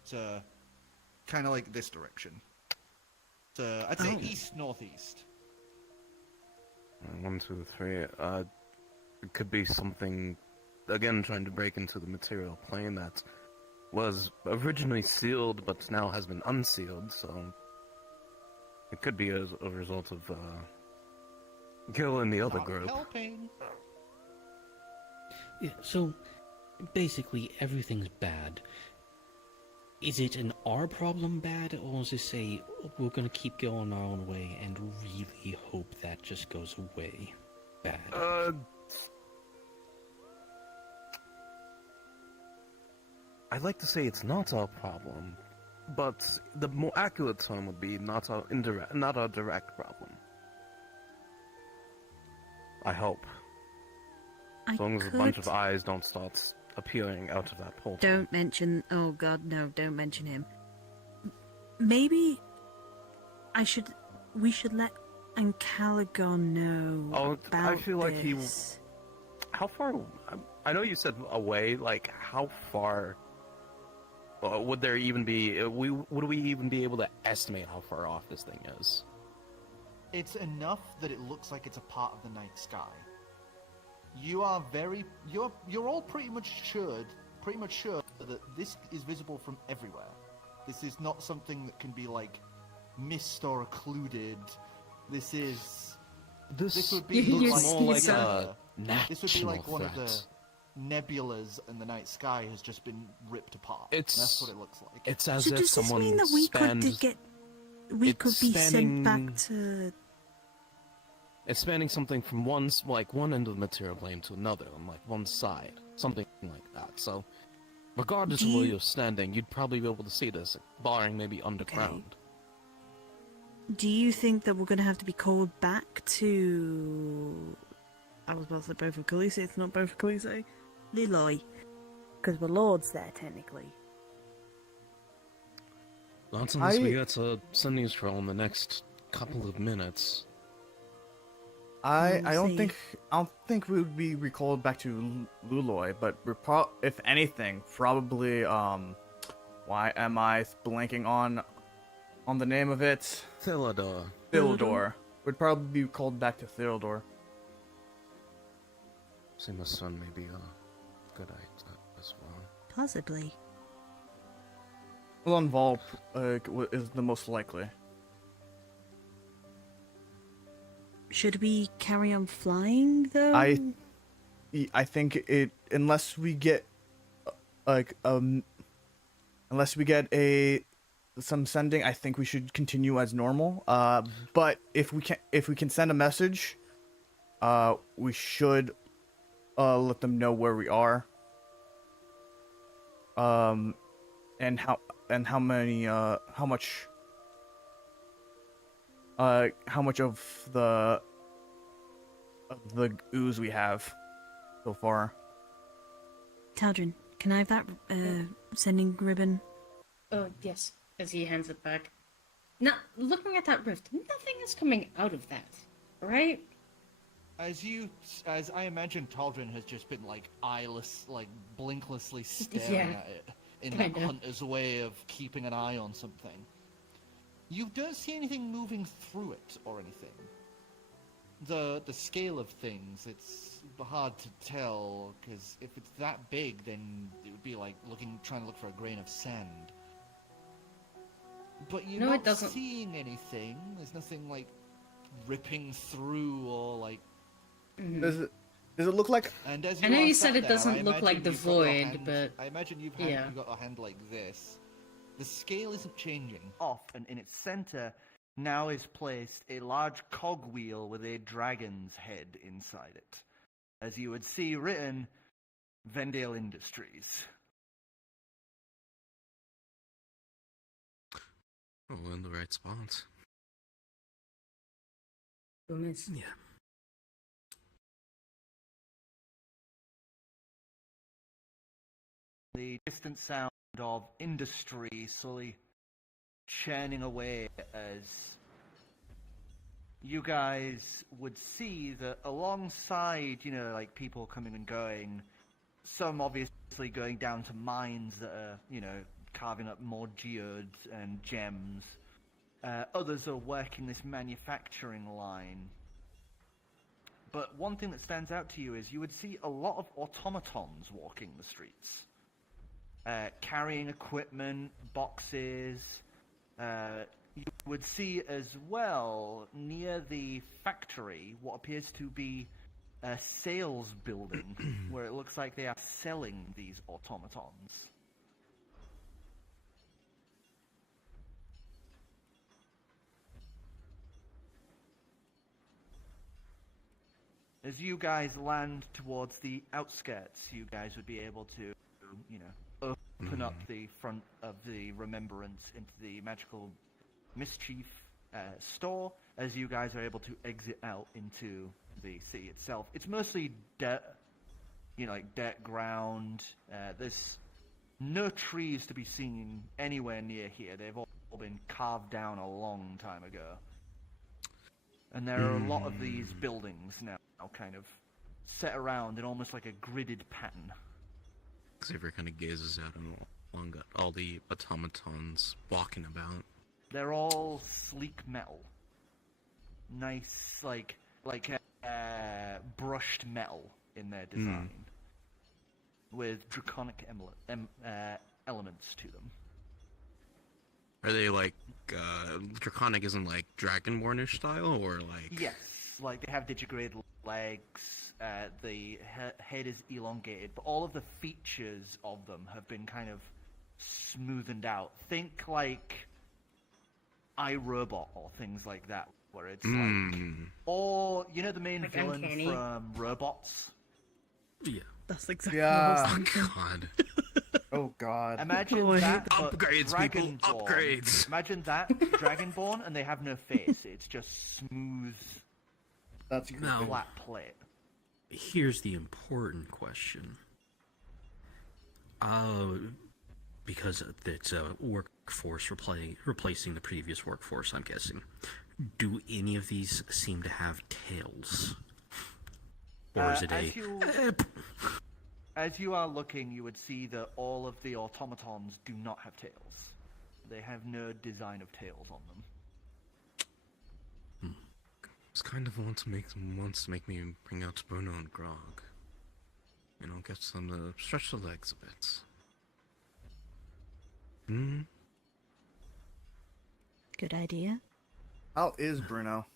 So, kind of like this direction. So, I'd say east-northeast. 1, 2, 3. It could be something, again, trying to break into the material plane that was originally sealed, but now has been unsealed, so it could be as a result of killing the other Not group. helping. Yeah, so basically everything's bad. Is it an our problem bad, or is it say we're gonna keep going our own way and really hope that just goes away bad? I'd like to say it's not our problem, but the more accurate term would be not our direct problem. I hope. As long as a bunch of eyes don't start appearing out of that portal. Don't mention. Oh God, no! Don't mention him. Maybe we should let Ancalagon know. Oh, about I feel like this. How far? I know you said away. Like, how far? Would there even be? Would we even be able to estimate how far off this thing is? It's enough that it looks like it's a part of the night sky. You're all pretty much sure that this is visible from everywhere. This is not something that can be like missed or occluded. This would be more like a this would be like one of the threat. nebulas in the night sky has just been ripped apart. That's what it looks like. It's as So if does this someone mean that we could be sent back to? It's spanning something from one end of the material plane to another, on like one side, something like that. So, regardless of where you're standing, you'd probably be able to see this, barring maybe underground. Do you think that we're going to have to be called back to? I was about to say Beaufort Khaleesi. It's not Beaufort Khaleesi. Liloy, because we're lords there technically. Not unless we get a Sunday scroll in the next couple of minutes. I don't think we would be recalled back to Luloy, but we're if anything, probably why am I blanking on the name of it? Thildor. Would probably be called back to Thildor. See, my son may be a good idea as well. Possibly. Well, involved is the most likely. Should we carry on flying though? I think it unless we get some sending, I think we should continue as normal. But if we can send a message, we should let them know where we are. And how much of the ooze we have so far. Taldrin, can I have that sending ribbon? Oh, yes, as he hands it back. Now, looking at that rift, nothing is coming out of that, right? As I imagine, Taldrin has just been like eyeless, like blinklessly staring at it in that hunter's way of keeping an eye on something. You don't see anything moving through it or anything. The scale of things, it's hard to tell, because if it's that big, then it would be like trying to look for a grain of sand. But you're not seeing anything. There's nothing like ripping through or like. Mm-hmm. Does it look like? And as I know you said it doesn't look like the void, but I imagine you've got a hand like this. The scale isn't changing. Off, and in its center now is placed a large cogwheel with a dragon's head inside it. As you would see written, Vendale Industries. Oh, in the right spot. Who miss? Yeah. The distant sound of industry slowly churning away as you guys would see that alongside, like people coming and going, some obviously going down to mines that are, carving up more geodes and gems. Others are working this manufacturing line. But one thing that stands out to you is you would see a lot of automatons walking the streets. Carrying equipment, boxes. You would see as well, near the factory, what appears to be a sales building, where it looks like they are selling these automatons. As you guys land towards the outskirts, you guys would be able to, open up the front of the Remembrance into the Magical Mischief store, as you guys are able to exit out into the city itself. It's mostly dirt, like dirt ground. There's no trees to be seen anywhere near here. They've all been carved down a long time ago. And there are a lot of these buildings now kind of set around in almost like a gridded pattern. Xavier kind of gazes out along all the automatons walking about. They're all sleek metal. Nice, like brushed metal in their design. With draconic elements to them. Are they like, draconic isn't like Dragonbornish style, or like... Yes, like they have digigrade legs, the head is elongated, but all of the features of them have been kind of smoothened out. Think like iRobot or things like that, where it's like... Or, the main Like villain Uncanny? from Robots? Yeah. That's exactly what I was Oh thinking. god. Oh god. Imagine Oh, I that, hate but Upgrades, people, Dragonborn. upgrades. Imagine that, Dragonborn, and they have no face. It's just smooth, That's creepy. No. flat plate. Here's the important question. Because it's a workforce replacing the previous workforce, I'm guessing. Do any of these seem to have tails? Or is it As you are looking, you would see that all of the automatons do not have tails. They have no design of tails on them. Just kind of wants to make me bring out Bruno and Grog. Get them to stretch the legs a bit. Good idea. How is Bruno?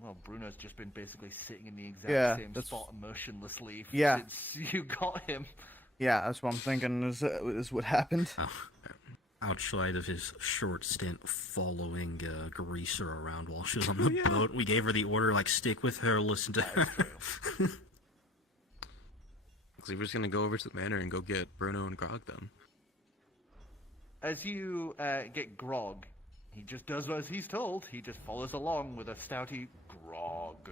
Well, Bruno's just been basically sitting in the exact same that's- spot motionlessly Yeah. since you got him. Yeah, that's what I'm thinking is what happened. outside of his short stint following Greaser around while she was on the boat? We gave her the order, like, stick with her, listen to her. Xavier's gonna go over to the manor and go get Bruno and Grog then. As you get Grog, he just does as he's told. He just follows along with a stouty Grog.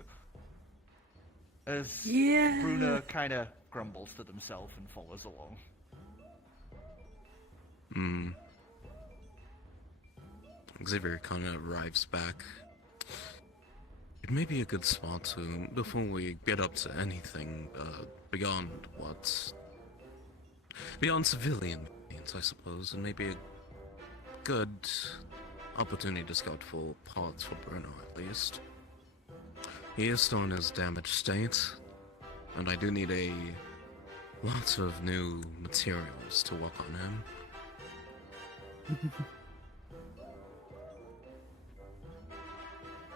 As Bruno kind of grumbles to himself and follows along. Xavier kind of arrives back. It may be a good spot to, before we get up to anything beyond civilian means, I suppose, and maybe a good opportunity to scout for parts for Bruno, at least. He is still in his damaged state, and I do need lots of new materials to work on him.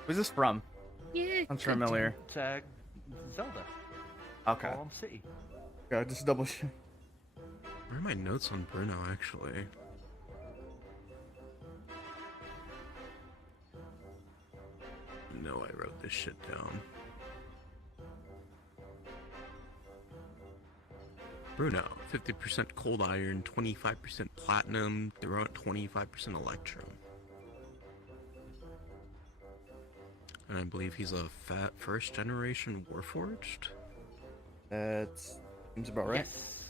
Who's this from? Yeah. I'm familiar. It's Zelda. Okay. Fallen City. Yeah, just double check. Where are my notes on Bruno, actually? No, I wrote this shit down. Bruno, 50% cold iron, 25% platinum, 25% electrum. and I believe he's a fat first-generation warforged. That seems about right. Yes.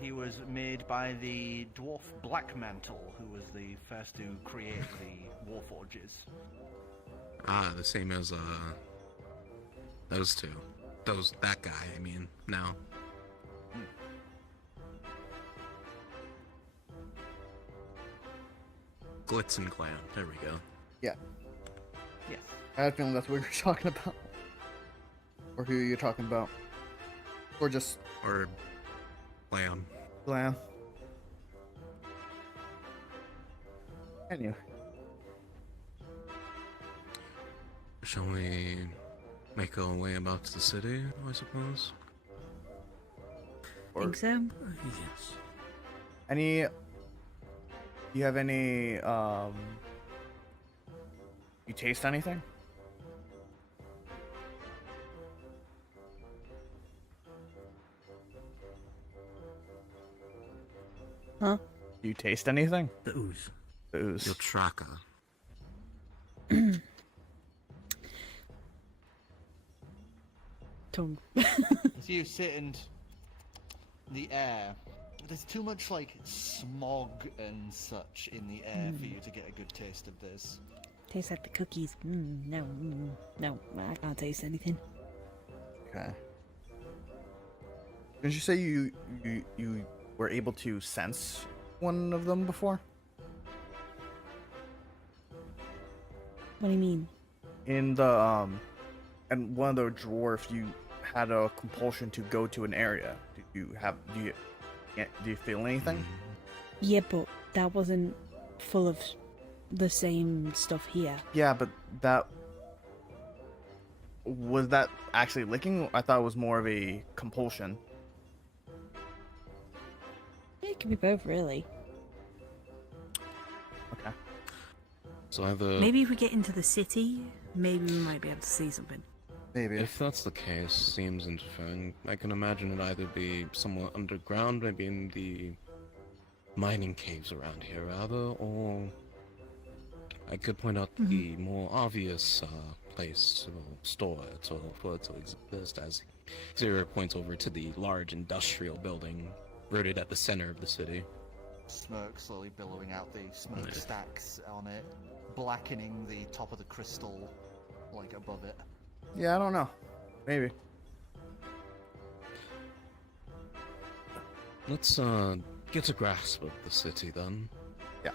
He was made by the dwarf Blackmantle, who was the first to create the warforges. Ah, the same as those two. That guy, I mean, now. Glitzen Clan, there we go. Yeah. Yes. I had a feeling that's what you're talking about. Or who you're talking about. Or just Or Lamb. Glam. Anyway. Shall we make our way about to the city, I suppose? Or Think so? Yes. any... Do you have any, You taste anything? Huh? Do you taste anything? The ooze. The ooze. Your tracker. Tongue. As you sit in the air, there's too much like smog and such in the air for you to get a good taste of this. Tastes like the cookies. No, I can't taste anything. Okay. Did you say you were able to sense one of them before? What do you mean? In the and one of the dwarfs, you had a compulsion to go to an area. Do you feel anything? Yeah, but that wasn't full of the same stuff here. Yeah, but was that actually licking? I thought it was more of a compulsion. It could be both, really. Okay. So either Maybe if we get into the city, maybe we might be able to see something. Maybe. if that's the case, seems interfering. I can imagine it either be somewhere underground, maybe in the mining caves around here, rather, or I could point out the more obvious place to store it or for it to exist, as Zero points over to the large industrial building rooted at the center of the city. Smoke slowly billowing out, the smoke stacks on it, blackening the top of the crystal, like above it. Yeah, I don't know. Maybe. Let's get a grasp of the city then. Yeah.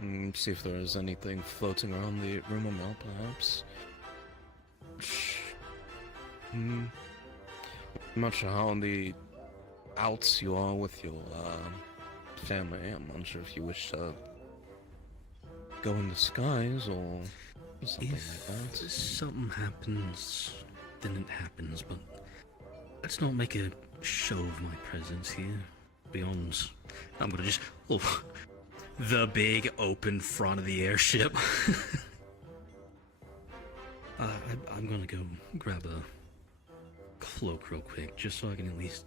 And see if there is anything floating around the rumor mill, perhaps. I'm not sure how on the outs you are with your family. I'm not sure if you wish to go in disguise or something If like that. something happens, then it happens, but let's not make a show of my presence here. Beyond, I'm gonna just... Oh, the big open front of the airship. I'm gonna go grab a cloak real quick, just so I can at least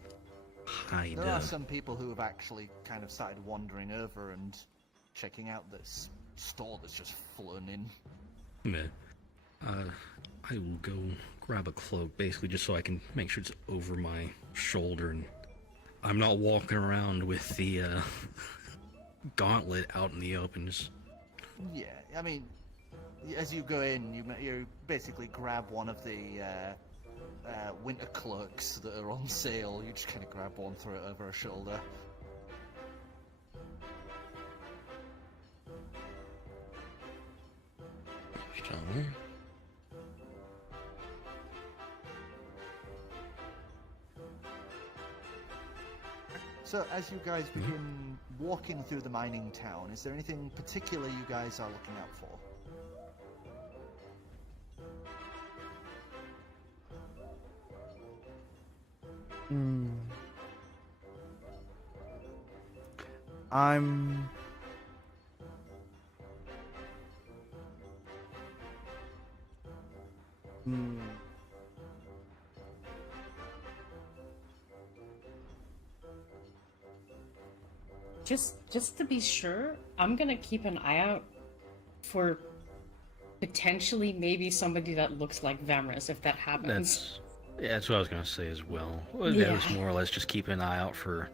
hide. There are some people who have actually kind of started wandering over and checking out this store that's just flown in. Meh. I will go grab a cloak, basically just so I can make sure it's over my shoulder and I'm not walking around with the gauntlet out in the open. Just... Yeah, I mean, as you go in, you basically grab one of the winter cloaks that are on sale. You just kind of grab one, throw it over a shoulder. Shall we? So, as you guys begin walking through the mining town, is there anything particular you guys are looking out for? I'm... Just to be sure, I'm gonna keep an eye out for potentially maybe somebody that looks like Vamris if that happens. That's what I was gonna say as well. Yeah. That was more or less just keep an eye out for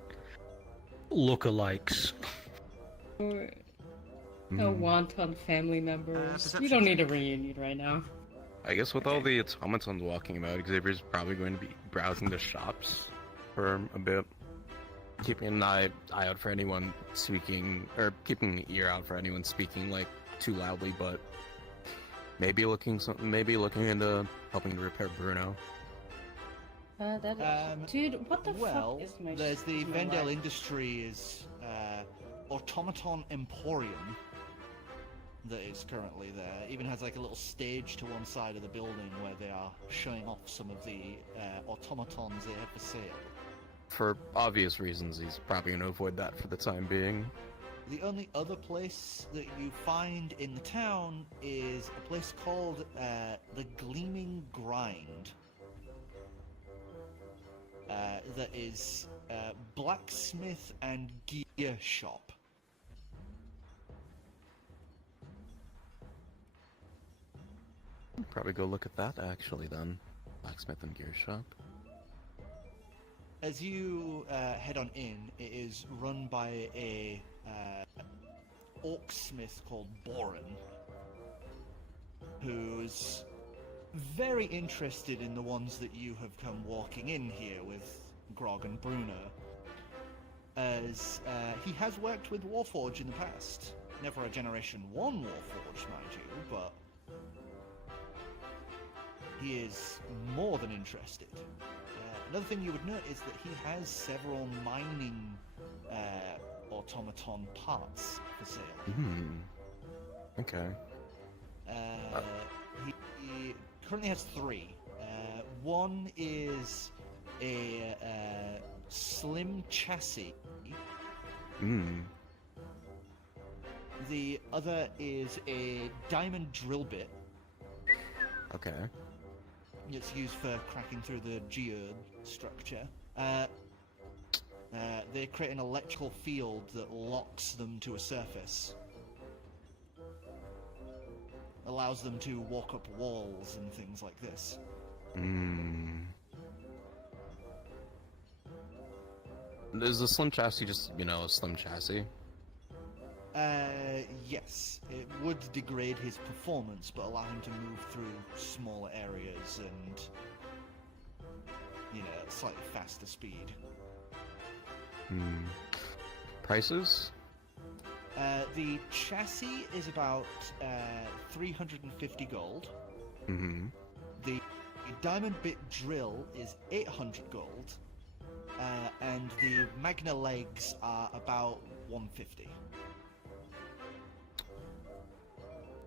lookalikes. Or wanton family members. We don't need a reunion right now. I guess with all the automatons walking about, Xavier's probably going to be browsing the shops for a bit. Keeping an eye out for anyone speaking, or keeping an ear out for anyone speaking like too loudly, but maybe looking into helping to repair Bruno. Dude, what the fuck is my there's the my Vendel life? Industries Automaton Emporium that is currently there. Even has like a little stage to one side of the building where they are showing off some of the automatons they have for sale. For obvious reasons, he's probably going to avoid that for the time being. The only other place that you find in the town is a place called the Gleaming Grind. That is blacksmith and gear shop. Probably go look at that actually then. Blacksmith and gear shop. As you head on in, it is run by a orcsmith called Boren, who's very interested in the ones that you have come walking in here with Grog and Bruno, as he has worked with Warforged in the past. Never a Generation 1 Warforged, mind you, but he is more than interested. Another thing you would note is that he has several mining automaton parts for sale. Okay. He currently has 3. One is a slim chassis. The other is a diamond drill bit. Okay. It's used for cracking through the geode structure. They create an electrical field that locks them to a surface. Allows them to walk up walls and things like this. Is the slim chassis just, a slim chassis? Yes. It would degrade his performance, but allow him to move through smaller areas and, slightly faster speed. Prices? The chassis is about 350 gold. The diamond bit drill is 800 gold. And the magna legs are about 150.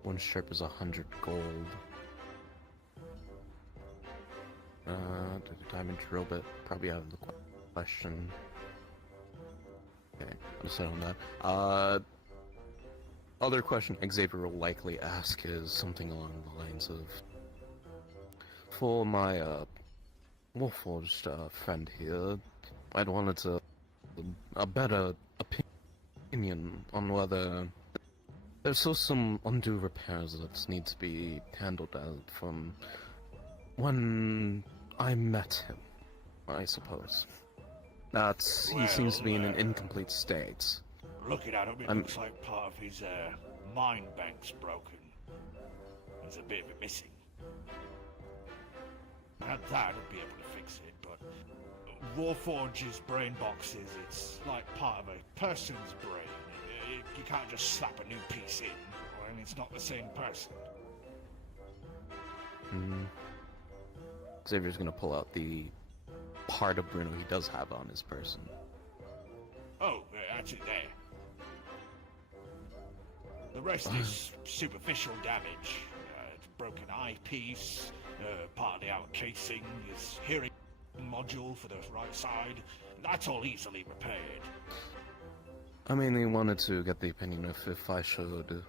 One strip is 100 gold. The diamond drill bit probably out of the question. Okay, I'll settle on that. Other question Xavier will likely ask is something along the lines of, for my Warforged friend here, I'd wanted a better opinion on whether there's still some undue repairs that need to be handled out from when I met him, I suppose. He seems to be in an incomplete state. Looking at him, it looks like part of his mind bank's broken. There's a bit of it missing. Now that would be able to fix it, but Warforge's brain boxes, it's like part of a person's brain. You can't just slap a new piece in, and it's not the same person. Xavier's gonna pull out the part of Bruno he does have on his person. Oh, that's it there. The rest is superficial damage. It's a broken eyepiece, part of the outer casing, his hearing module for the right side. That's all easily repaired. I mainly wanted to get the opinion of if I should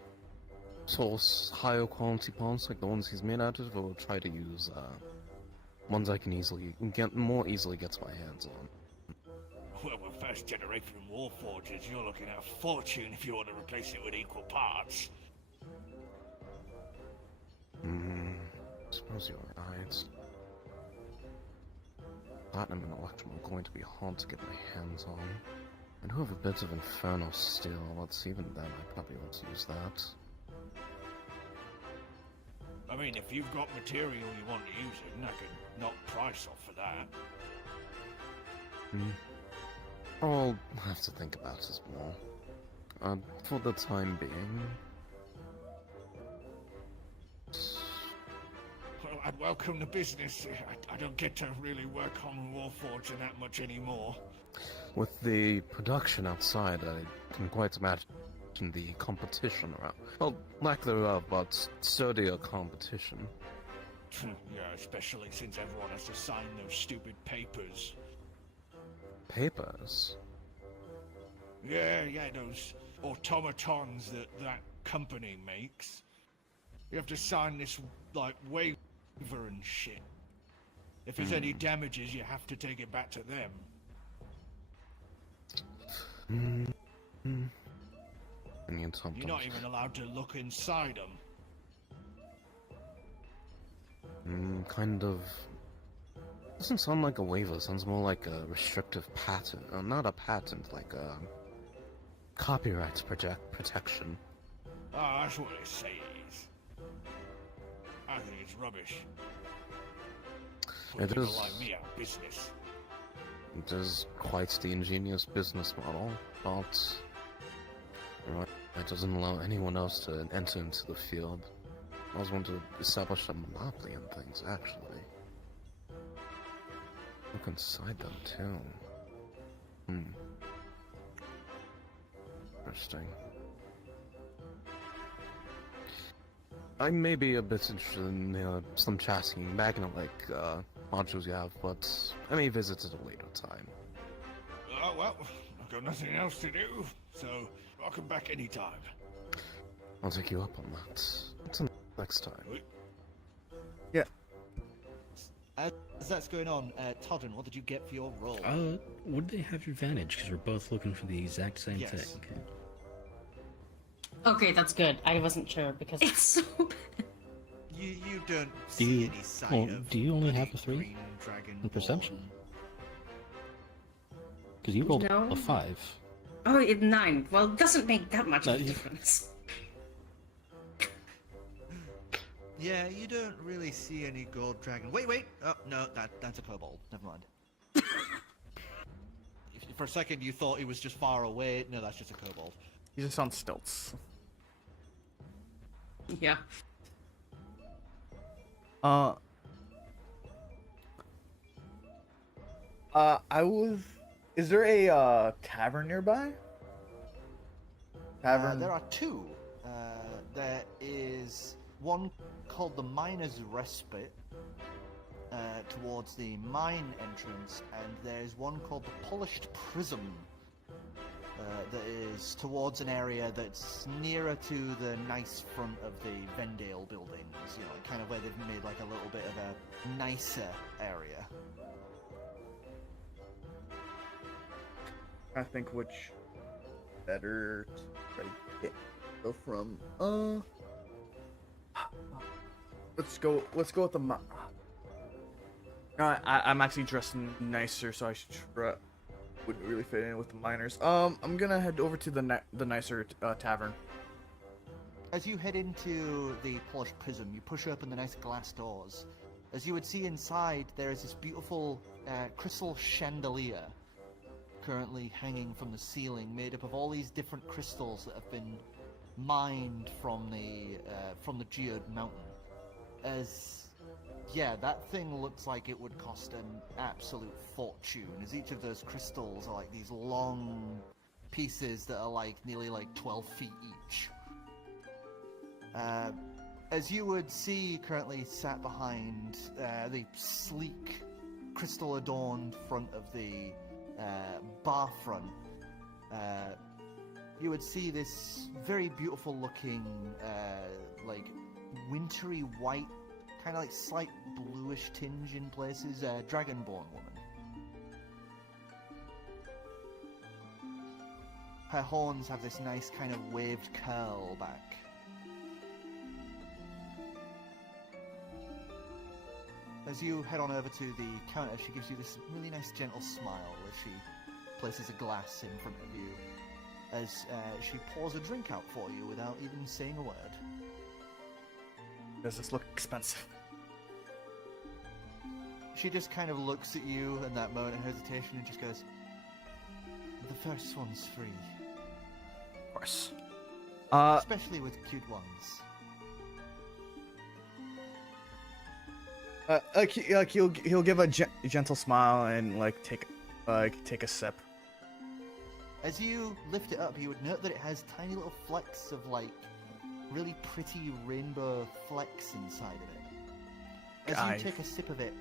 source higher quality parts like the ones he's made out of, or try to use ones I can more easily get my hands on. Well, with first generation Warforgers, you're looking at a fortune if you want to replace it with equal parts. suppose you're right. Platinum and Electrum are going to be hard to get my hands on. I do have a bit of Inferno steel, but even then I probably won't use that. I mean, if you've got material you want to use it, I could knock price off for that. I'll have to think about this more. For the time being... Well, I'd welcome the business. I don't get to really work on Warforged that much anymore. With the production outside, I can quite imagine the competition around. Well, lack thereof, but sturdier competition. Yeah, especially since everyone has to sign those stupid papers. Papers? Yeah, those automatons that company makes. You have to sign this, like, waiver and shit. If there's any damages, you have to take it back to them. You're not even allowed to look inside them. Kind of... Doesn't sound like a waiver, sounds more like a restrictive patent. Not a patent, like a... copyright protection. Oh, that's what they say it is. I think it's rubbish. Put people like me out of business. It is quite the ingenious business model, but... it doesn't allow anyone else to enter into the field. I was going to establish a monopoly in things, actually. Look inside them, too. Interesting. I may be a bit interested in some chatting back in modules you have, but I may visit at a later time. Oh, well, I've got nothing else to do, so welcome back anytime. I'll take you up on that. Until next time. Yeah. As that's going on, Toddin, what did you get for your roll? Would they have advantage? Because we're both looking for the exact same thing. Okay, that's good. I wasn't sure because it's so bad. You don't see any sign of... do you only have a 3 in perception? Because you rolled a 5. Oh, 9. Well, it doesn't make that much of a difference. Yeah, you don't really see any gold dragon. Wait! Oh, no, that's a kobold. Never mind. For a second, you thought he was just far away. No, that's just a kobold. He's just on stilts. Yeah. Is there a tavern nearby? Tavern? There are 2. There is one called the Miner's Respite, towards the mine entrance, and there's one called the Polished Prism, that is towards an area that's nearer to the nice front of the Vendale buildings, kind of where they've made like a little bit of a nicer area. I think which better to go from. Let's go with the I'm actually dressed nicer, so I should wouldn't really fit in with the miners. I'm gonna head over to the nicer tavern. As you head into the Polished Prism, you push open the nice glass doors. As you would see inside, there is this beautiful crystal chandelier currently hanging from the ceiling, made up of all these different crystals that have been mined from the geode mountain. That thing looks like it would cost an absolute fortune, as each of those crystals are like these long pieces that are nearly 12 feet each. As you would see currently sat behind the sleek, crystal-adorned front of the bar front, you would see this very beautiful-looking, wintry white, kind of slight bluish tinge in places, dragonborn woman. Her horns have this nice kind of waved curl back. As you head on over to the counter, she gives you this really nice gentle smile as she places a glass in front of you, as she pours a drink out for you without even saying a word. Does this look expensive? She just kind of looks at you in that moment of hesitation and just goes, "The first one's free. Of course. Especially with cute ones." He'll give a gentle smile and take a sip. As you lift it up, you would note that it has tiny little flecks of really pretty rainbow flecks inside of it. As you take a sip of it,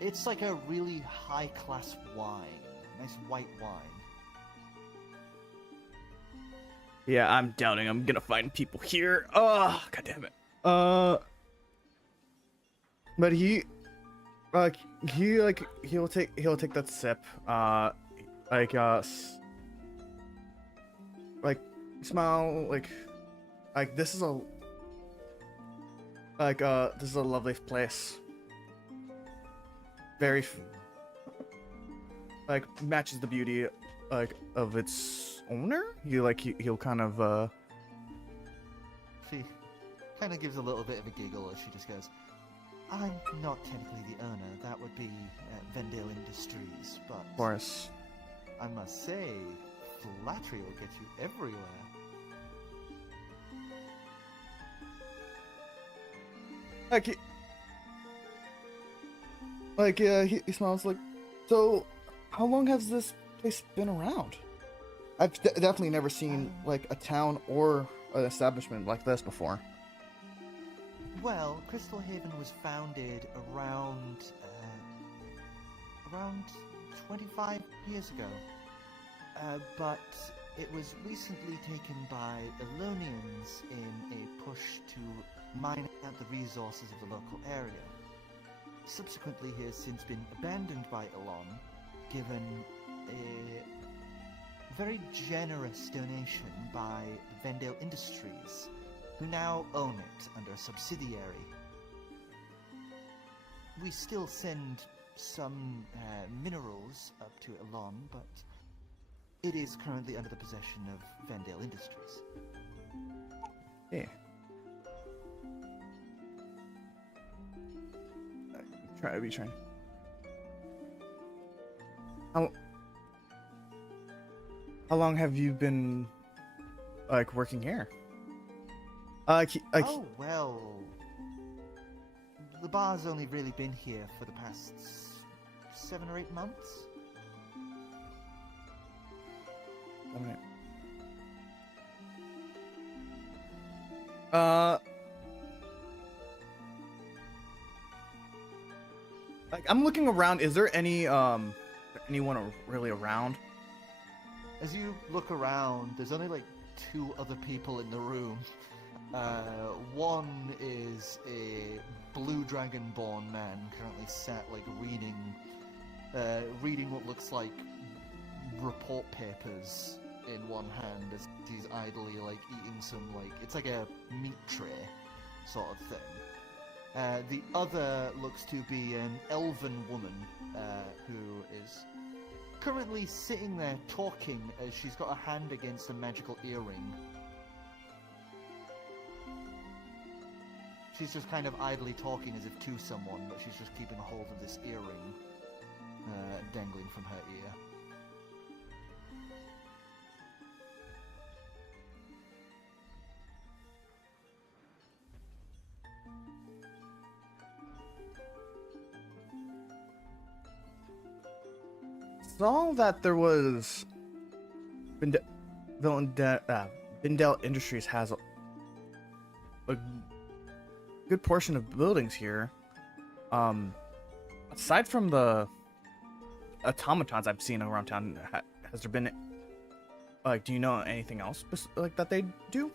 it's like a really high-class wine, nice white wine. Yeah, I'm doubting I'm gonna find people here. Oh, god damn it. But he'll take that sip. Smile this is a lovely place. Very matches the beauty of its owner. He'll kind of She kind of gives a little bit of a giggle as she just goes, "I'm not technically the owner. That would be Vrdnd Industries, but of course. I must say, flattery will get you everywhere." He smiles so how long has this place been around? I've definitely never seen a town or an establishment like this before. Well, Crystal Haven was founded around 25 years ago, but it was recently taken by Elonians in a push to mine out the resources of the local area. Subsequently, he has since been abandoned by Elon, given a very generous donation by Vrdnd Industries, who now own it under a subsidiary. We still send some minerals up to Elon, but it is currently under the possession of Vrdnd Industries. Yeah. I'll be trying. How long have you been working here? Oh, well, the bar's only really been here for the past 7 or 8 months. I'm looking around. Is there anyone really around? As you look around, there's only 2 other people in the room. One is a blue dragonborn man currently sat reading what looks like report papers in one hand as he's idly eating some it's like a meat tray sort of thing. The other looks to be an elven woman who is currently sitting there talking as she's got a hand against a magical earring. She's just kind of idly talking as if to someone, but she's just keeping a hold of this earring dangling from her ear. Saw that there was Vrdnd Industries has a good portion of buildings here. Aside from the automatons I've seen around town, has there been do you know anything else that they do?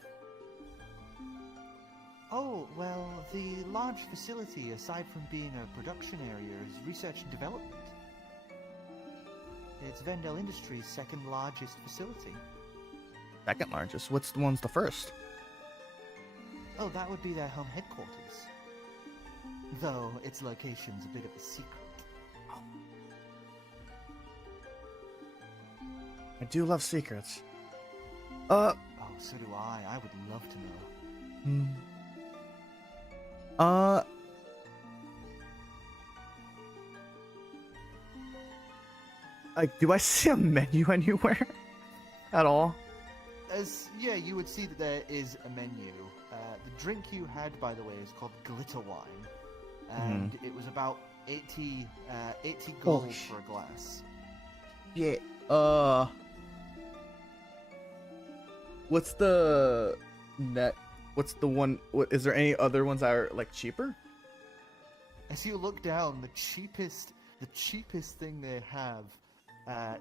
Oh, well, the large facility, aside from being a production area, is research and development. It's Vrdnd Industries' second largest facility. Second largest? What's the first? Oh, that would be their home headquarters. though its location's a bit of a secret. I do love secrets. Oh, so do I. I would love to know. Like, do I see a menu anywhere at all? Yeah, you would see that there is a menu. The drink you had, by the way, is called glitter wine, and it was about 80 gold for a glass. Yeah. What's the net? What's the one? Is there any other ones that are like cheaper? As you look down, the cheapest thing they have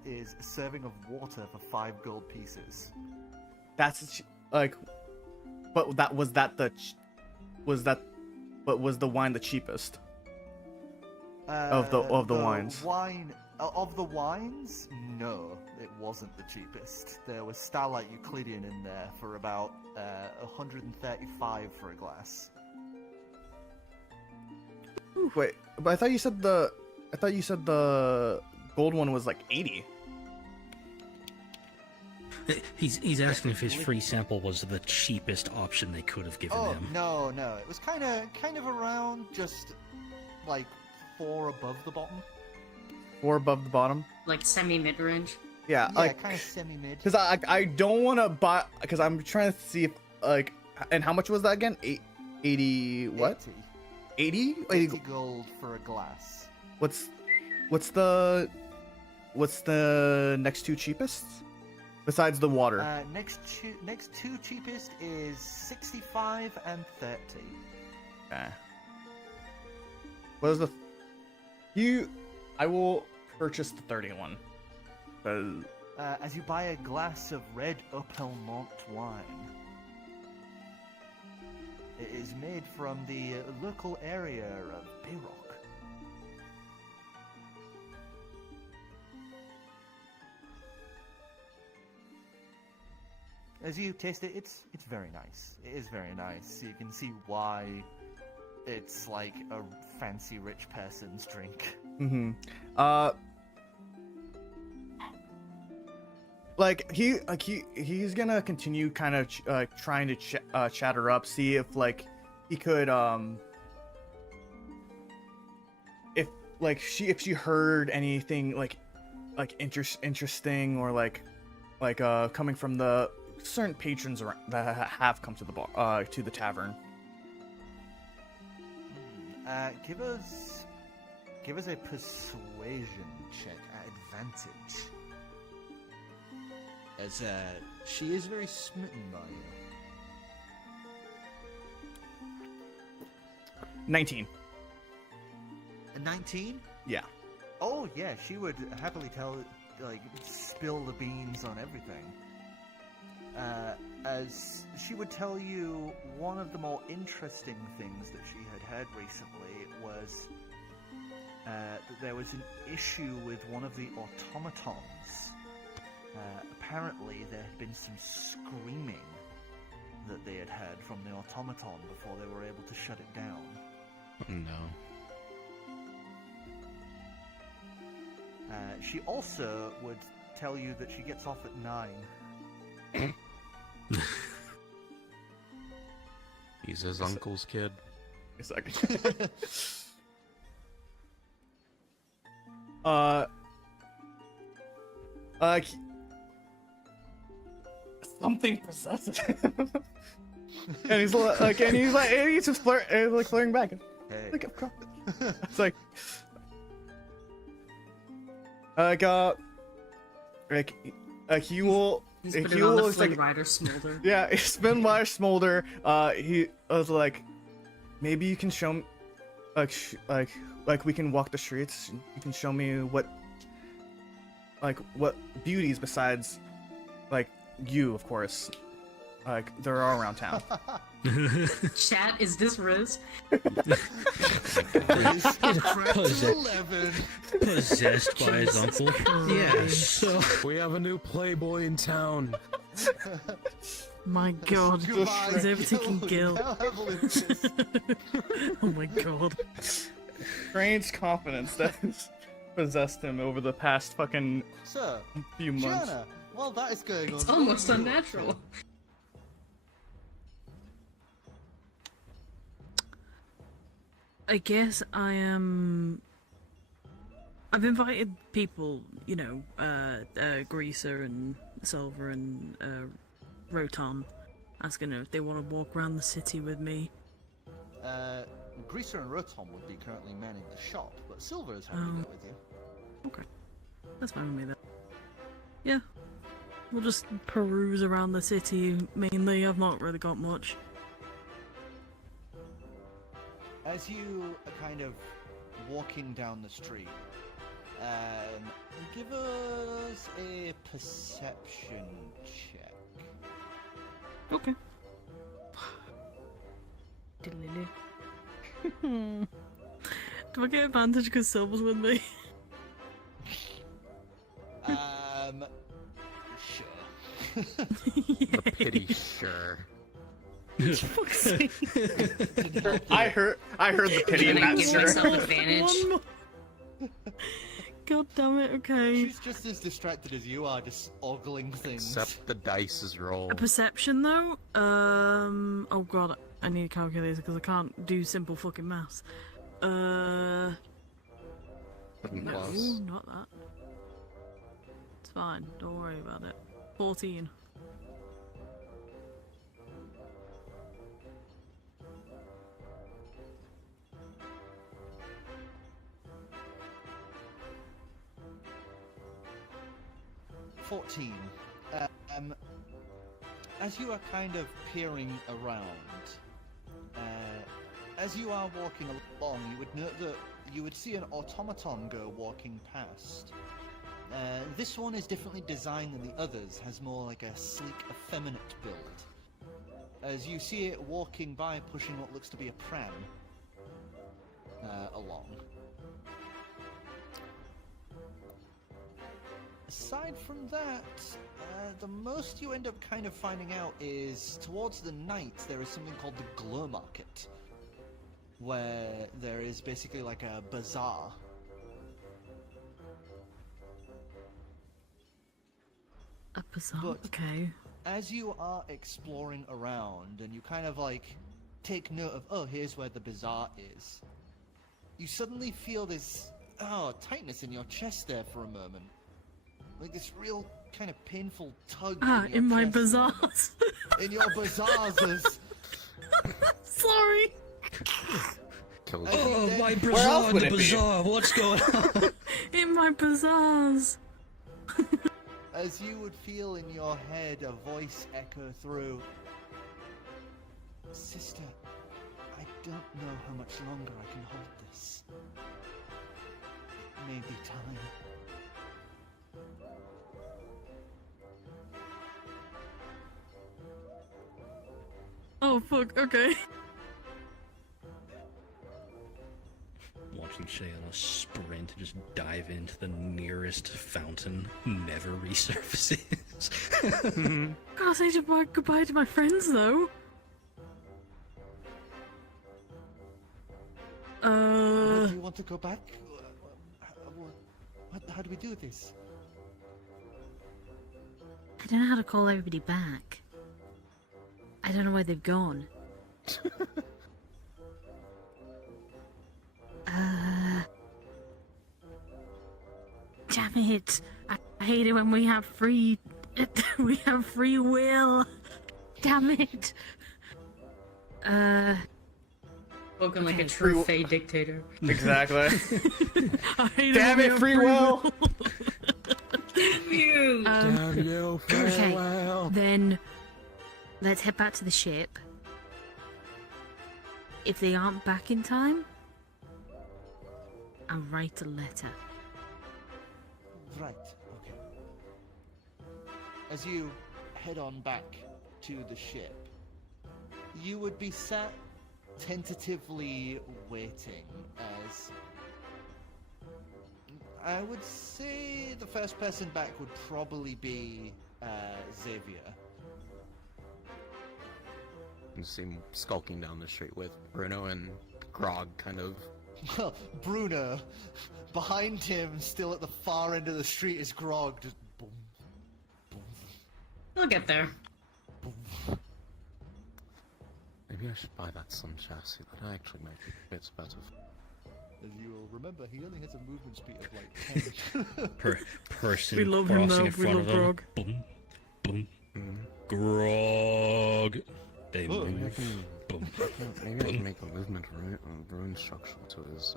is a serving of water for 5 gold pieces. That's like, but was the wine the cheapest of the wines? Of the wines, no, it wasn't the cheapest. There was Starlight Euclidean in there for about 135 for a glass. Wait, but I thought you said the gold one was like 80. He's asking if his free sample was the cheapest option they could have given him. No, it was kind of around just like 4 above the bottom. 4 above the bottom. Like semi mid range. Yeah, like kind of semi mid. Because I don't want to buy, because I'm trying to see if like, and how much was that again? 80 what? 80 gold for a glass. What's the next 2 cheapest besides the water? Next 2 cheapest is 65 and 30. Okay. What is I will purchase the 31. As you buy a glass of red Opelmont wine. It is made from the local area of Bayrock. As you taste it, it's very nice. It is very nice. You can see why it's like a fancy rich person's drink. Mm-hmm. He's gonna continue kind of trying to chat her up, see if like he could if she heard anything like interesting or like coming from the certain patrons that have come to the bar to the tavern. Give us a persuasion check at advantage. As she is very smitten by you. 19. A 19? Yeah. Oh yeah, she would happily spill the beans on everything. As she would tell you, one of the more interesting things that she had heard recently was that there was an issue with one of the automatons. Apparently there had been some screaming that they had heard from the automaton before they were able to shut it down. No. She also would tell you that she gets off at 9. He's his uncle's kid. It's like something possesses him. And he's just flirting back. Hey. It's like he will. He's putting on the Flynn Rider smolder. Yeah, Flynn Rider smolder. He was like, maybe you can show me, like we can walk the streets. You can show me what beauties besides, like you, of course, like there are around town. Chat, is this Riz? Possessed by his uncle. Yeah, so we have a new playboy in town. My god. Goodbye, Is everything Gil. Gil? How heavily it is. Oh my god. Strange confidence that has possessed him over the past fucking Sir, few months. Gianna, while that is going on, It's what almost are you up unnatural. to? I guess I am. I've invited people, you know, Greaser and Silver and Roton, asking if they want to walk around the city with me. Greaser and Rotom would be currently manning the shop, but Silver is happy to go with you. Okay, that's fine with me then. Yeah, we'll just peruse around the city mainly. I've not really got much. As you are kind of walking down the street, give us a perception check. Okay. Do I get advantage because Silver's with me? Sure. A pity, sure. Fuck's sake. I heard the pity in Can I that, give sir. myself advantage? One more. God damn it, okay. She's just as distracted as you are, just ogling things. Except the dice is rolled. A perception though? Oh god, I need a calculator because I can't do simple fucking maths. No, Plus. not that. It's fine, don't worry about it. 14. As you are kind of peering around, as you are walking along, you would note that you would see an automaton go walking past. This one is differently designed than the others, has more like a sleek, effeminate build. As you see it walking by, pushing what looks to be a pram along. Aside from that, the most you end up kind of finding out is towards the night there is something called the Glow Market, where there is basically like a bazaar. A bazaar, But- okay. As you are exploring around and you kind of like take note of, oh, here's where the bazaar is, you suddenly feel this tightness in your chest there for a moment. Like this real kind of painful tug In my chest for a moment. bazaars. In your bazaars as Sorry. Killed As you. you then- My Where else bazaar, would the it be? bazaar, what's going on? In my bazaars. as you would feel in your head a voice echo through, Sister, I don't know how much longer I can hold this. It may be time. Oh fuck, okay. Watching Shay on a sprint just dive into the nearest fountain, never resurfaces. Gotta say goodbye to my friends though. Do you want to go back? How do we do this? I don't know how to call everybody back. I don't know where they've gone. Damn it! I hate it when we have free will. Damn it! Spoken like a true Fey dictator. Exactly. I hate Damn when it, we free have will! You. Damn you, Okay, farewell. then let's head back to the ship. If they aren't back in time, I'll write a letter. Right, okay. As you head on back to the ship, you would be sat tentatively waiting as... I would say the first person back would probably be Xavier. You see him skulking down the street with Bruno and Grog kind of. Bruno, behind him, still at the far end of the street, is Grog. Just boom, boom, We'll get there. boom. Maybe I should buy that Sun chassis. That actually might be a bit better. As you will remember, he only has a movement speed of like 10. Person We love him crossing though. in We front love of him. Grog. Boom, boom, Grog. They Oh, Maybe I move. can, Boom. maybe I can make a movement rune structure to his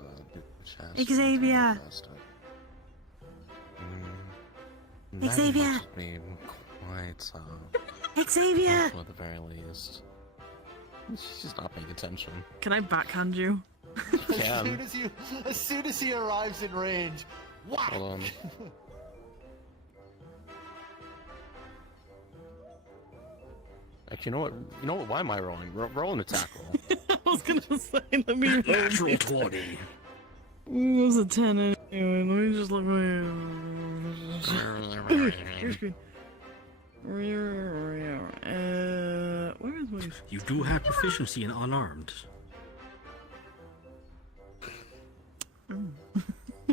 chassis. Xavier! That Xavier! must be quite Xavier! helpful at the very least. She's just not paying attention. Can I backhand you? Can. As soon as he arrives in range, whack! Hold on. Actually, you know what? Why am I rolling? Roll an attack roll. I was gonna say, let me roll. Natural 20. It was a 10 anyway. Let me just look. Your screen. Where is my? You do have proficiency in unarmed.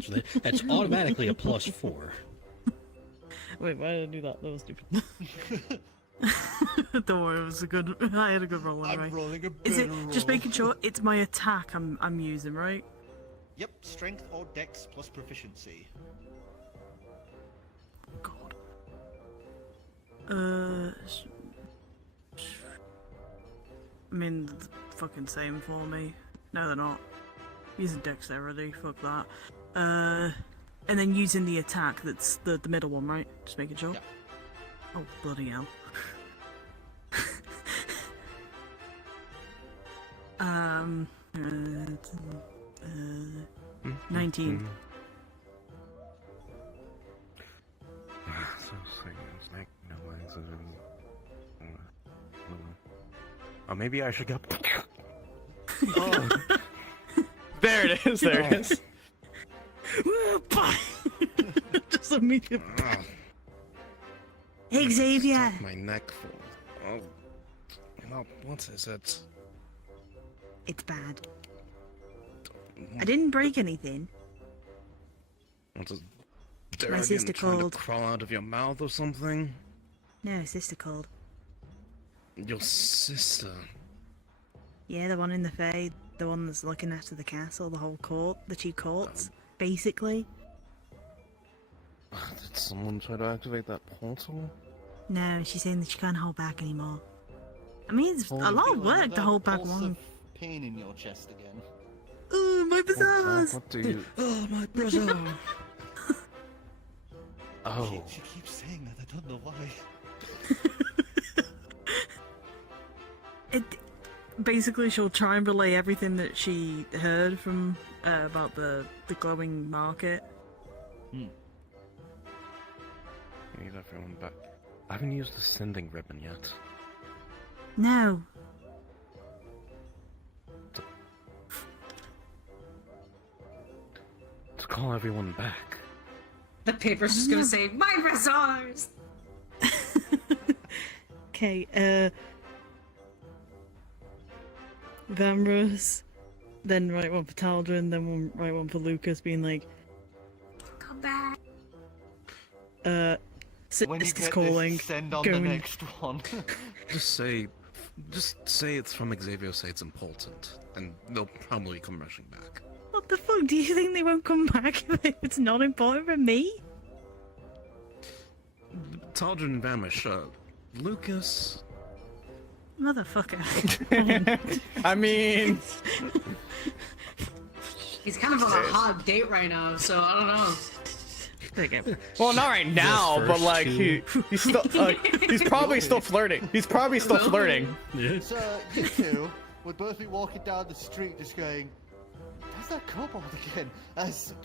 So that's automatically a +4. Wait, why did I do that? That was stupid. Don't worry, it was a good. I had a good roll anyway. I'm rolling a Is it better roll. just making sure it's my attack I'm using, right? Yep, strength or dex plus proficiency. God. I mean, the fucking same for me. No, they're not. Using dexterity, fuck that. And then using the attack that's the middle one, right? Just making sure. Yeah. Oh, bloody hell. 19. Oh, maybe I should go. Oh. There it is. There it is. Just immediate. Xavier! My neck full. Oh, what is it? It's bad. I didn't break anything. What's it? My sister trying called. to crawl out of your mouth or something? No, sister called. Your sister. Yeah, the one in the Fae, the one that's looking after the castle, the whole court, the two courts, basically. Did someone try to activate that portal? No, she's saying that she can't hold back anymore. I mean, it's a Holy lot of Feel work another to hold back pulse one. of pain in your chest again. Ooh, my bazaars! What do you? Oh, my brother. Oh, She keeps saying that, I don't know why. Basically, she'll try and relay everything that she heard from about the glowing market. you need everyone back. I haven't used the sending ribbon yet. No. To call everyone back. The paper's just gonna say, my bazaars! Okay, Vamrus, then write one for Taldrin, then write one for Lucas, being like, Come back. When you Sister's get calling. this, send on go the and- next one. Just say it's from Xavier. Say it's important, and they'll probably come rushing back. What the fuck? Do you think they won't come back if it's not important for me? Taldrin and Vamish, Lucas. Motherfucker. I mean, He's kind of on a hot date right now, so I don't know. well, not right now, but first like two. he's still he's probably still flirting. He's probably still flirting. Yeah. So you two would both be walking down the street just going, there's that kobold again, as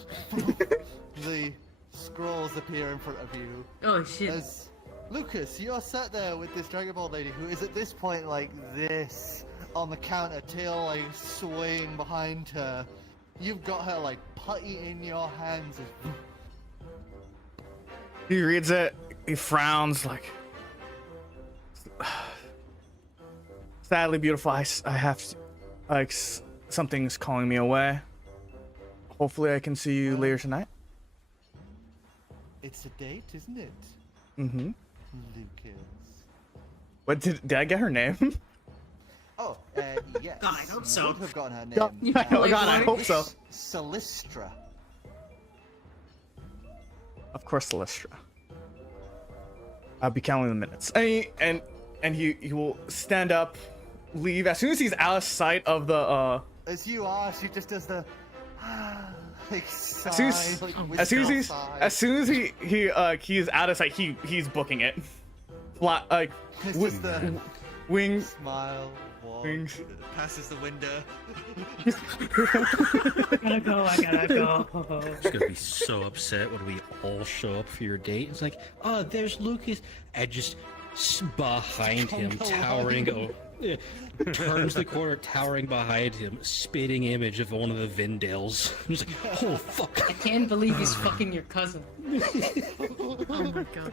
the scrolls appear in front of you. Oh shit. As Lucas, you're sat there with this Dragon Ball lady who is at this point like this on the counter, tail like swaying behind her. You've got her like putty in your hands. He reads it. He frowns like. Sadly, beautiful. I have to, like something's calling me away. Hopefully, I can see you later tonight. It's a date, isn't it? Mm-hmm. Lucas. What did I get her name? Oh, yes. God, I hope so. Would have gotten her name. Yeah, oh God, I hope so. Solistra. Of course, Celestra. I'll be counting the minutes. And he will stand up, leave as soon as he's out of sight of the As you are, she just does the like sigh, as soon as he's out of sight, he's booking it. Flat like wings. Smile. Wings. Passes the window. I gotta go. She's gonna be so upset when we all show up for your date. It's like, oh, there's Lucas, and just behind him, towering, turns the corner, towering behind him, spitting image of one of the Vindales. He's like, oh fuck! I can't believe he's fucking your cousin. Oh my god.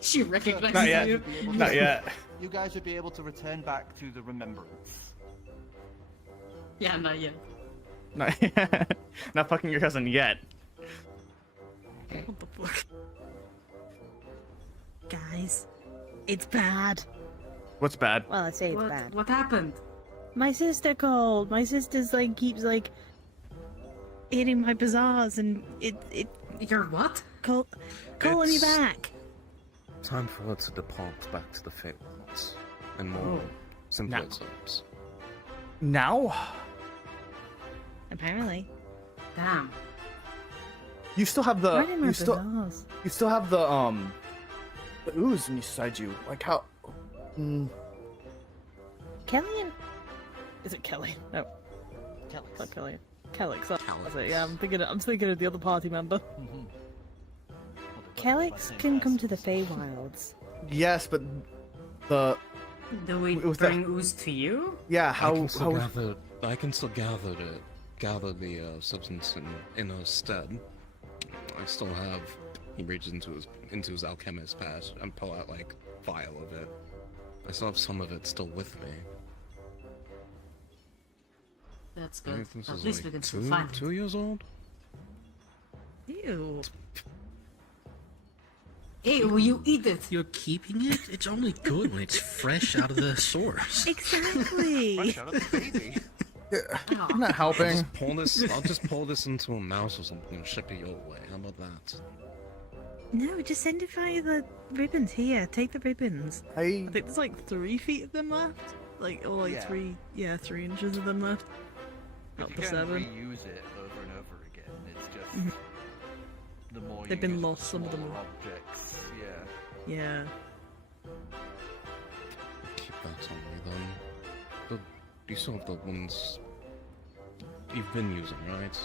She recognizes Not yet. you. Not yet. You guys would be able to return back to the remembrance. Yeah, not yet. Not yet. Not fucking your cousin yet. What the fuck? Guys, it's bad. What's bad? Well, I say it's bad. What happened? My sister called. My sister's like keeps like hitting my bazaars, and it You're what? calling me back. Time for her to depart back to the Feywild and more simpler times. Now? Apparently. Damn. You still have the Right in my you still have the ooze inside you. Like how? Kellyan? Is it Kelly? No. Kelly's. Not Kellyan. Kelix. That's it. Yeah, I'm thinking of the other party member. Kelix can come to the Feywilds. Yes, but the Do we was bring ooze to you? yeah. I How can still gather the substance in her stead. I still have. He reaches into his alchemist past and pull out like a vial of it. I still have some of it still with me. That's I good. think this At is least like we can still find it. 2 years old. Ew. Hey, will you eat it? You're keeping it? It's only good when it's fresh out of the source. Exactly. Fresh out of the baby. I'm not helping. I'll just pull this into a mouse or something and ship it your way. How about that? No, just send it via the ribbons. Here, take the ribbons. I think there's like 3 feet of them left. Like, or like Yeah. 3 inches of them left. But Not you the can 7. reuse it over and over again. It's just the more They've you been use lost, some of them smaller are- objects. Yeah. Yeah. Keep that on me then. You still have the ones you've been using, right?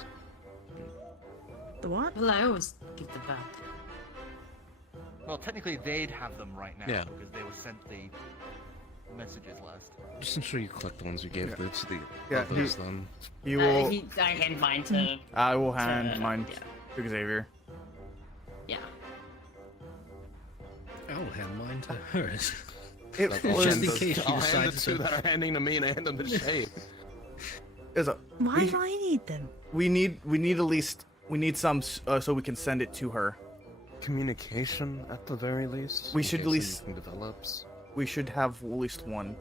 The what? Well, I always give them back. Well, technically they'd have them right now Yeah. because they were sent the messages last. Just ensure you collect the ones you gave to the Yeah, others then. You will. I hand mine to. I will hand mine yeah. to Xavier. Yeah. I'll hand mine to hers. It Just was. in case you I'll hand decide the two to. that are handing to me and I hand them to Shay. Is a. Why do I need them? We need at least some so we can send it to her. Communication at the very least. We in should at case least- anything develops. We should have at least one.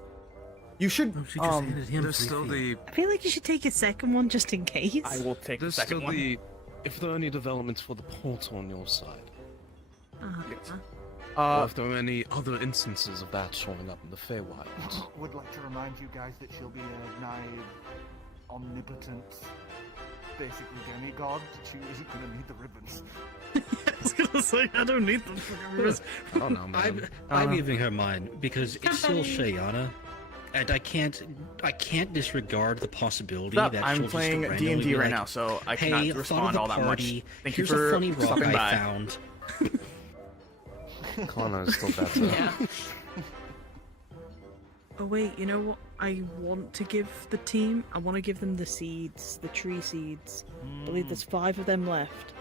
You should. She just handed him There's 3 still feet. I feel like you should take a second one just in case. I will take the There's second still one. if there are any developments for the portal on your side, or Uh, if there are any other instances of that showing up in the Feywild. Would like to remind you guys that she'll be a nigh omnipotent, basically demigod. She isn't going to need the ribbons. I was gonna say, I don't need them fucking ribbons. I don't know, man. I'm giving her mine because it's still Shayana, and I can't disregard the possibility stop. that I'm she'll playing just D&D randomly be right like, now, so I hey, cannot thought of respond the all that much. party. Thank you Here's for a funny rock stopping I by. found. Connor is still better. Yeah. Oh wait, you know what? I want to give the team. I want to give them the seeds, the tree seeds. I believe there's 5 of them left.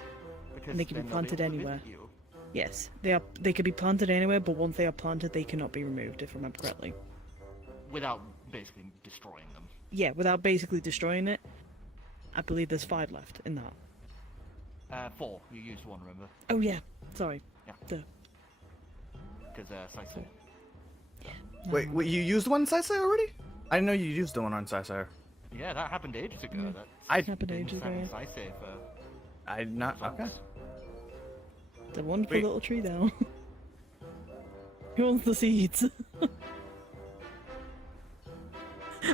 Because And they can be then they'll planted able to anywhere. visit you. Yes, they are. They could be planted anywhere, but once they are planted, they cannot be removed, if I remember correctly. Without basically destroying them. Yeah, without basically destroying it. I believe there's 5 left in that. 4. You used 1, remember? Oh yeah, sorry. Yeah. Duh. Because Scyther. Wait, you used one Scyther already? I didn't know you used the one on Scyther. Yeah, that happened ages ago. That Happened ages ago. Scyther for I not okay. The wonderful Wait. little tree though. Who wants the seeds?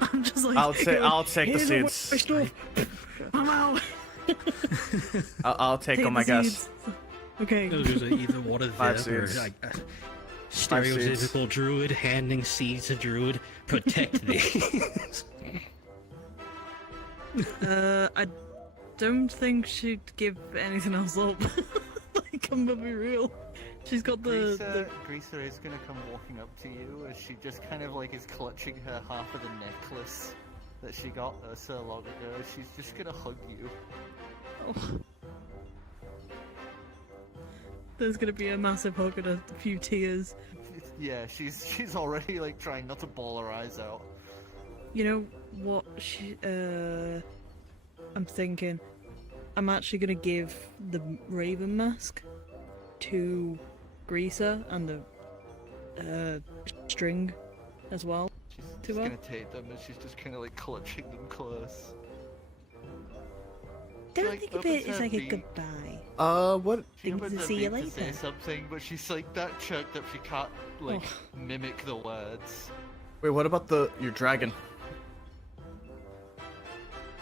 I'm just like, I'll take the Here's a seeds. waste of- I'm out. I'll take them, I the guess. seeds. Okay. It was either one of 5 them or seeds. like, 5 seeds. stereotypical druid handing seeds to druid. Protect these. I don't think she'd give anything else up. Like, I'm gonna be real. She's got Greaser is gonna come walking up to you as she just kind of like is clutching her half of the necklace that she got so long ago. She's just gonna hug you. There's gonna be a massive hug and a few tears. Yeah, she's already like trying not to bawl her eyes out. You know what? I'm thinking. I'm actually gonna give the Raven mask to Greaser and the string as well. She's To just her? gonna take them and she's just kind of like clutching them close. Don't Like, think of opens it as her like a beak. goodbye. What? She Things opens to her see you beak to say later. something, but she's like that choked up she can't like mimic the words. Wait, what about your dragon?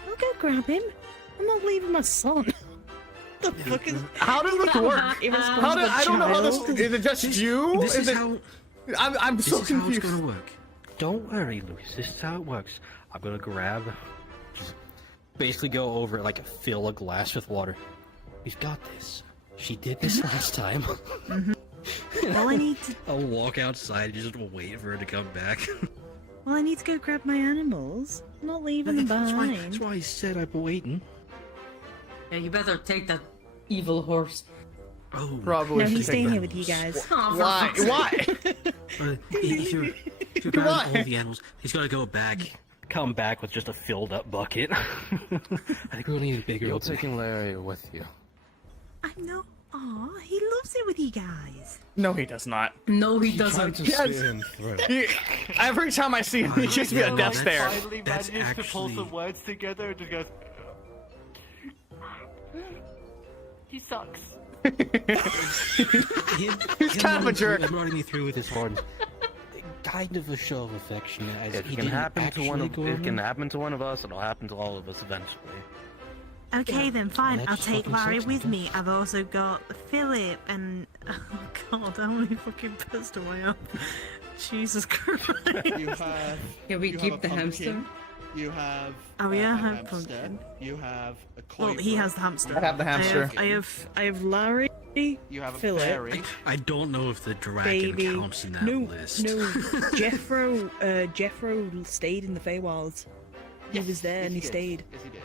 I'll go grab him. I'm not leaving my son. The fuck is? How does this work? How do, I don't know how this. Is it just you? This is it? how. I'm This so is how it's confused. gonna work. Don't worry, Luis. This is how it works. I'm gonna grab, just basically go over it like fill a glass with water. We've got this. She did this last time. Well, I need to. I'll walk outside, just wait for her to come back. Well, I need to go grab my animals. I'm not leaving them behind. That's why I said I've been waiting. Yeah, you better take that evil horse. Oh, Probably. No, should he's take staying the- here with you guys. Oh, for Why? fuck's sake. Why? If you're grabbing all the animals, he's gotta go back. Come back with just a filled up bucket. I think we're gonna need a bigger. You're taking Larry with you. I know. Aw, he loves it with you guys. No, he does not. No, he doesn't. Every time I see him, he gives me a death stare. Finally That's manages to pull actually- some words together and just goes. He sucks. He's kind of a jerk. I'm running me through with this one. Kind of a show of affection. As It he can didn't happen to actually one of. go It on can them. happen to one of us. It'll happen to all of us eventually. Okay, then fine. that's I'll take fucking Larry sucks, with man. me. I've also got Philip and oh god, how many fucking pissed away up. Jesus Christ. You have. Can we you keep have a the pumpkin, hamster? You have. Oh, yeah, a I have hamster. pumpkin. You have a koi. Well, he has the hamster. I have the hamster. I have Larry. You have a Philip. fairy. I don't know if the dragon Baby. counts in that No, list. no. Jeffro stayed in the Feywilds. He was there and he did. stayed. Yes, he did.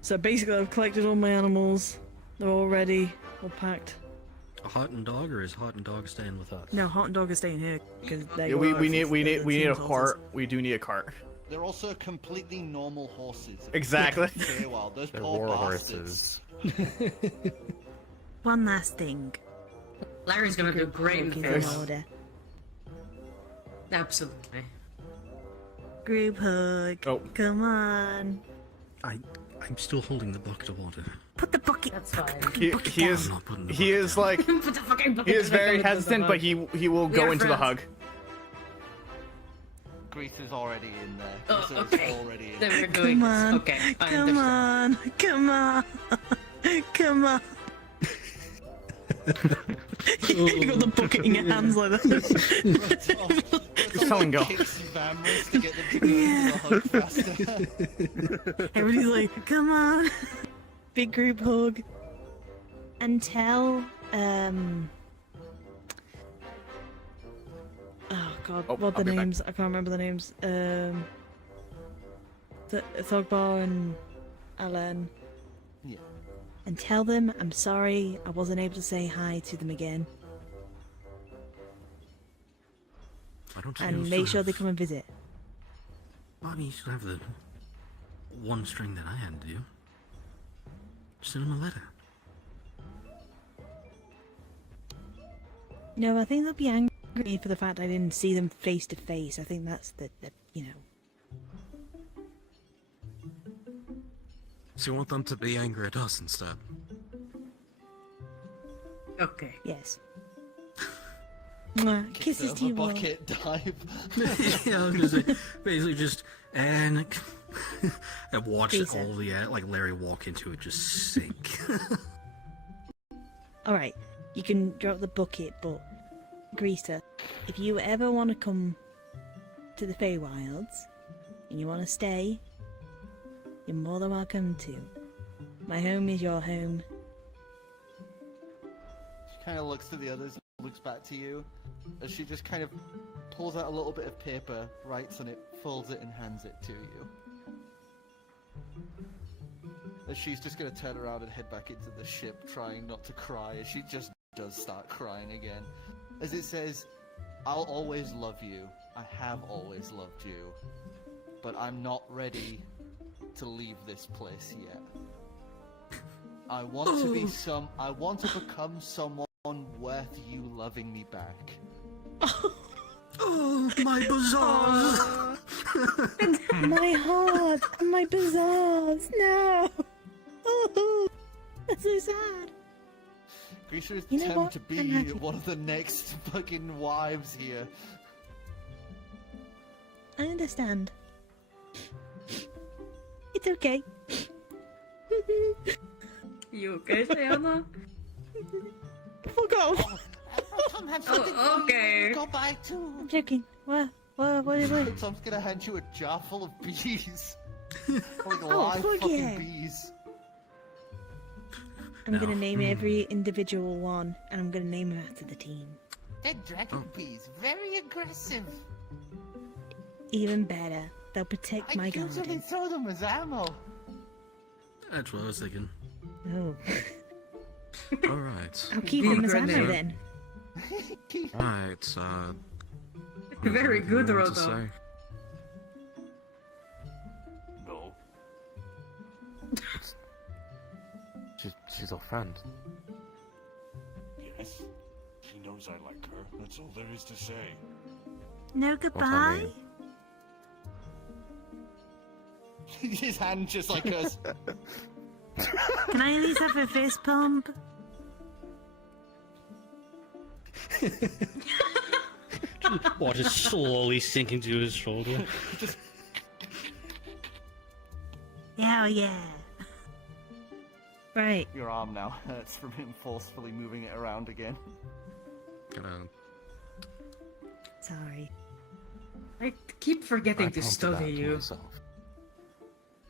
So basically, I've collected all my animals. They're all ready, all packed. A hot and dog, or is hot and dog staying with us? No, Hot and Dog is staying here because Yeah, we need a cart. We do need a cart. They're also completely normal horses. Exactly. Okay, well, those They're poor war bastards. horses. One last thing. Larry's gonna do great in Cookies face. in order. Absolutely. Group hug. Oh. Come on. I'm still holding the bucket of water. Put the bucket. That's fine. He is I'm not putting the he bucket is down. like Put the fucking bucket he is back very on the hesitant, hug. but he will We go are into the friends. hug. Grease is already in there. Oh, Grease is okay. already in Then there. we're doing Come this. on. Okay, I Come understand. on. Come on. Come on. You got the bucket in your hands like that. Just tell him go. Kicks Vamris to get them to go into the hug faster. Everybody's like, come on. Big group hug. And tell, oh god, Oh, what I'll the be back. names? I can't remember the names. Thogbar and Alan. Yeah. and tell them I'm sorry I wasn't able to say hi to them again. I don't think And make sure they come and visit. Well, I mean, you should have the one string that I had to do. Send them a letter. No, I think they'll be angry for the fact I didn't see them face to face. I think that's the you know. So you want them to be angry at us instead? Okay. Yes. Mwah, kisses to you all. Bucket dive. Yeah, I was gonna say, basically just and watch Greaser. all the like Larry walk into it just sink. Alright, you can drop the bucket, but Greaser, if you ever want to come to the Feywilds and you want to stay, you're more than welcome to. My home is your home. She kind of looks to the others, looks back to you, as she just kind of pulls out a little bit of paper, writes on it, folds it, and hands it to you. As she's just going to turn around and head back into the ship, trying not to cry, as she just does start crying again. As it says, I'll always love you. I have always loved you. But I'm not ready to leave this place yet. I want to be I want to become someone worth you loving me back. Oh, my bazaar! My heart and my bazaars, no! Oh, that's so sad. Grisha is You know determined what? to be I'm happy. one of the next fucking wives here. I understand. It's okay. You okay, Sayana? Fuck off! Oh, okay. Go by too. I'm joking. What is it? Tom's gonna hand you a jar full of bees. Like Oh, live fuck fucking yeah. bees. I'm gonna name every individual one, and I'm gonna name them after the team. They're dragon bees, very aggressive. Even better, they'll protect my I usually garden. throw them as ammo. That's what I was thinking. Oh, Alright. I'll keep them as ammo grenade. then. Alright, Very good, what do you want to Roto. say? No. She's our friend. Yes. She knows I like her. That's all there is to say. No What's her goodbye? name? His hand just like us. Can I at least have a fist pump? Watch it slowly sink into his shoulder. Hell yeah. Right. Your arm now hurts from him forcefully moving it around again. Sorry. I keep forgetting to pumped it study out to you. myself.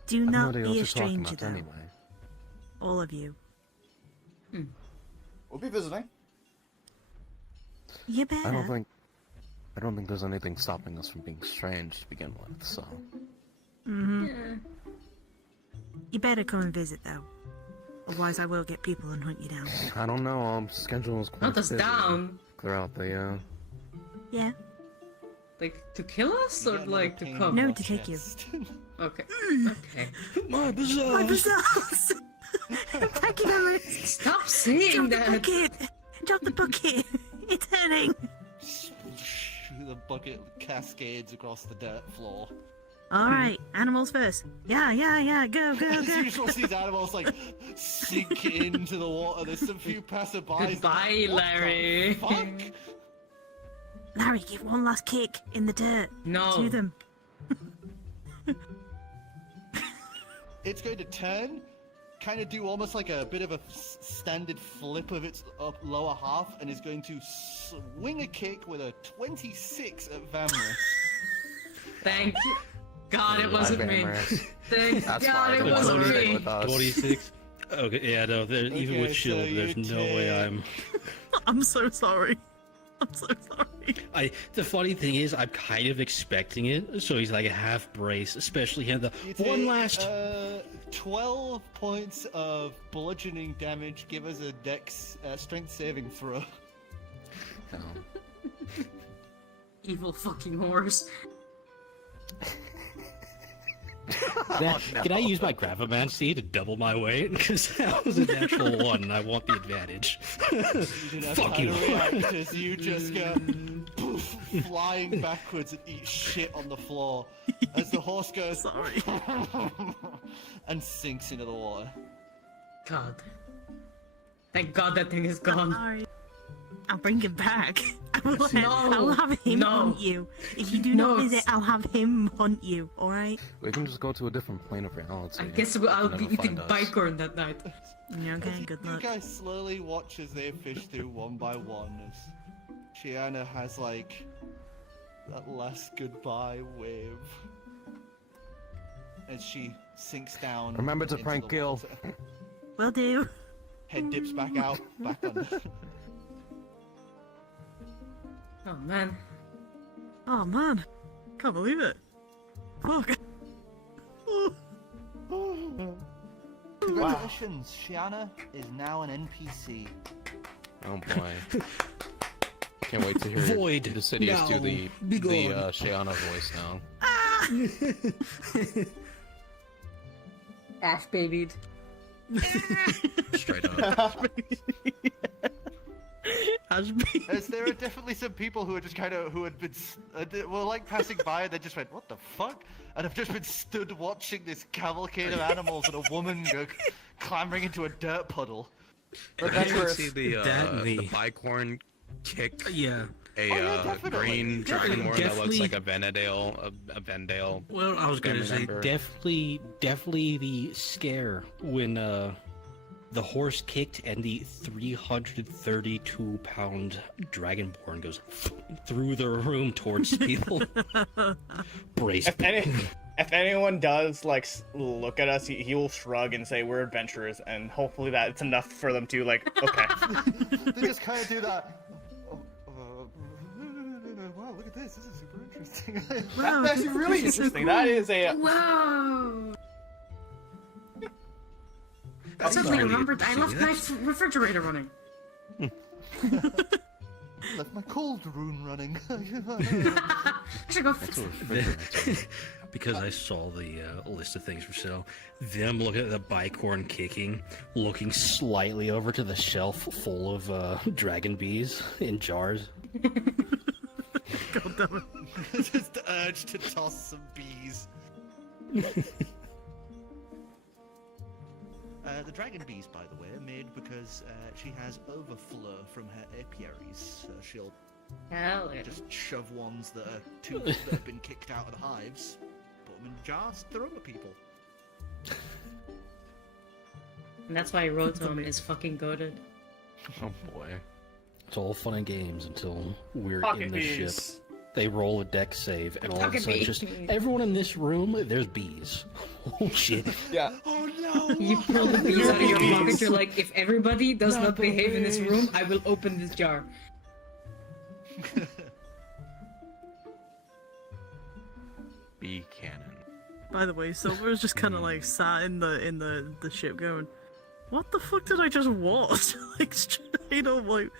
Do I've no not idea what be a you're talking stranger, about though. anyway. All of you. We'll be visiting. You better. I don't think there's anything stopping us from being strange to begin with, so. Yeah. You better come and visit, though. Otherwise, I will get people and hunt you down. I don't know, schedule is quite Hunt us busy down. throughout the, Yeah. Like, to kill us, You or get another like to pain in come? No, your to take you. chest. Okay. Okay. My bazaar! My bazaars! Thank you very much. Stop saying Drop the that! bucket! Drop the bucket! It's hurting! The bucket cascades across the dirt floor. Alright, animals first. Yeah, go, go, As go. usual, these animals like sink into the water. There's some few passerbys. Goodbye, What the Larry. fuck? Larry, give one last kick in the dirt. No. To them. It's going to turn, kind of do almost like a bit of a standard flip of its lower half, and is going to swing a kick with a 26 at Vamrus. Thank you. God, it wasn't me. Thank That's God, fine. it Don't wasn't worry me. with us. 26? Okay, yeah, no, even Okay, with shield, so there's you no way take- I'm... I'm so sorry. I'm so sorry. The funny thing is, I'm kind of expecting it, so he's like a half brace, especially him. The You one take, last 12 points of bludgeoning damage. Give us a dex strength saving throw. No. Evil fucking horse. Can I use my Gravamancy to double my weight? Because that was a natural 1, and I want the advantage. Fuck you. As you just go poof, flying backwards and eat shit on the floor as the horse goes Sorry. and sinks into the water. God. Thank God that thing is gone. Sorry. I'll bring him back. No, I'll have him no. hunt you. If you do not visit, I'll have him hunt you, alright? We can just go to a different plane of reality. I guess I'll be Never eating find us. bicorn that night. Yeah, okay, good You luck. guys slowly watch as they fish through one by one as Shiana has like that last goodbye wave as she sinks down. Remember to into prank the kill. water. Will do. Head dips back out, back under. Oh man. Oh man, can't believe it. Fuck. Congratulations, Shiana is now an NPC. Oh boy. Can't wait to hear Void, the Sidious now, do the be gone. Shiana voice now. Ash babied. Straight up. As there are definitely some people who are just kind of who had been were like passing by and they just went, "What the fuck?" and have just been stood watching this cavalcade of animals and a woman go clambering into a dirt puddle. Did you see the bicorn kick Yeah. definitely. green Definitely. dragonborn that looks like a Vendale? Well, I was gonna say member. definitely the scare when the horse kicked and the 332-pound dragonborn goes through the room towards people. Brace. If anyone does like look at us, he will shrug and say we're adventurers, and hopefully that's enough for them to like, okay. They just kind of do that. Wow, look at this. This is super interesting. Wow, That's actually really interesting. That is a Wow. I suddenly remembered I left my refrigerator running. Left my cold rune running. I should go fix it. Because I saw the list of things for sale. Them looking at the bicorn kicking, looking slightly over to the shelf full of dragon bees in jars. God damn it. Just the urge to toss some bees. The dragon bees, by the way, are made because she has overflow from her apiaries. She'll Hell yeah. just shove ones that are that have been kicked out of the hives, put them in jars, throw them at people. And that's why Rotom is fucking goated. Oh boy. It's all fun and games until we're Pocket in the ship. bees. They roll a deck save, and all of a Pocket sudden, just bees. everyone in this room, there's bees. Oh shit! Yeah. Oh no! You pull the bees out of your pocket, you're like, if everybody does not behave in this room, I will open this jar. Bee cannon. By the way, Silver's just kind of like sat in the ship going, "What the fuck did I just watch?" Like straight up, like,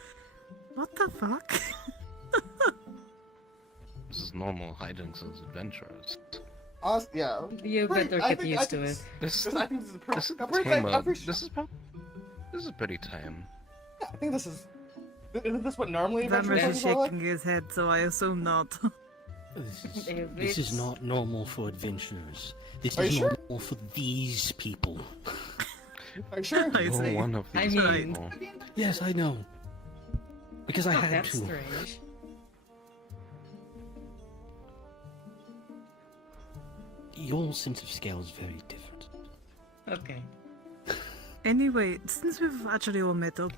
"What the fuck?" This is normal hijinks as adventurers. Yeah. You better get used to it. This I think this is this is pretty tame. I'm pretty sure- This is pretty tame. I think this is. Isn't this what normally Vanmer's adventurers just are like? shaking his head, so I assume not. This is not normal for adventurers. This Are is you sure? normal for these people. Are you sure? I You're see. one of I these mean- people. Yes, I know. Because I Oh, had that's to. strange. Your sense of scale is very different. Okay. Anyway, since we've actually all met up,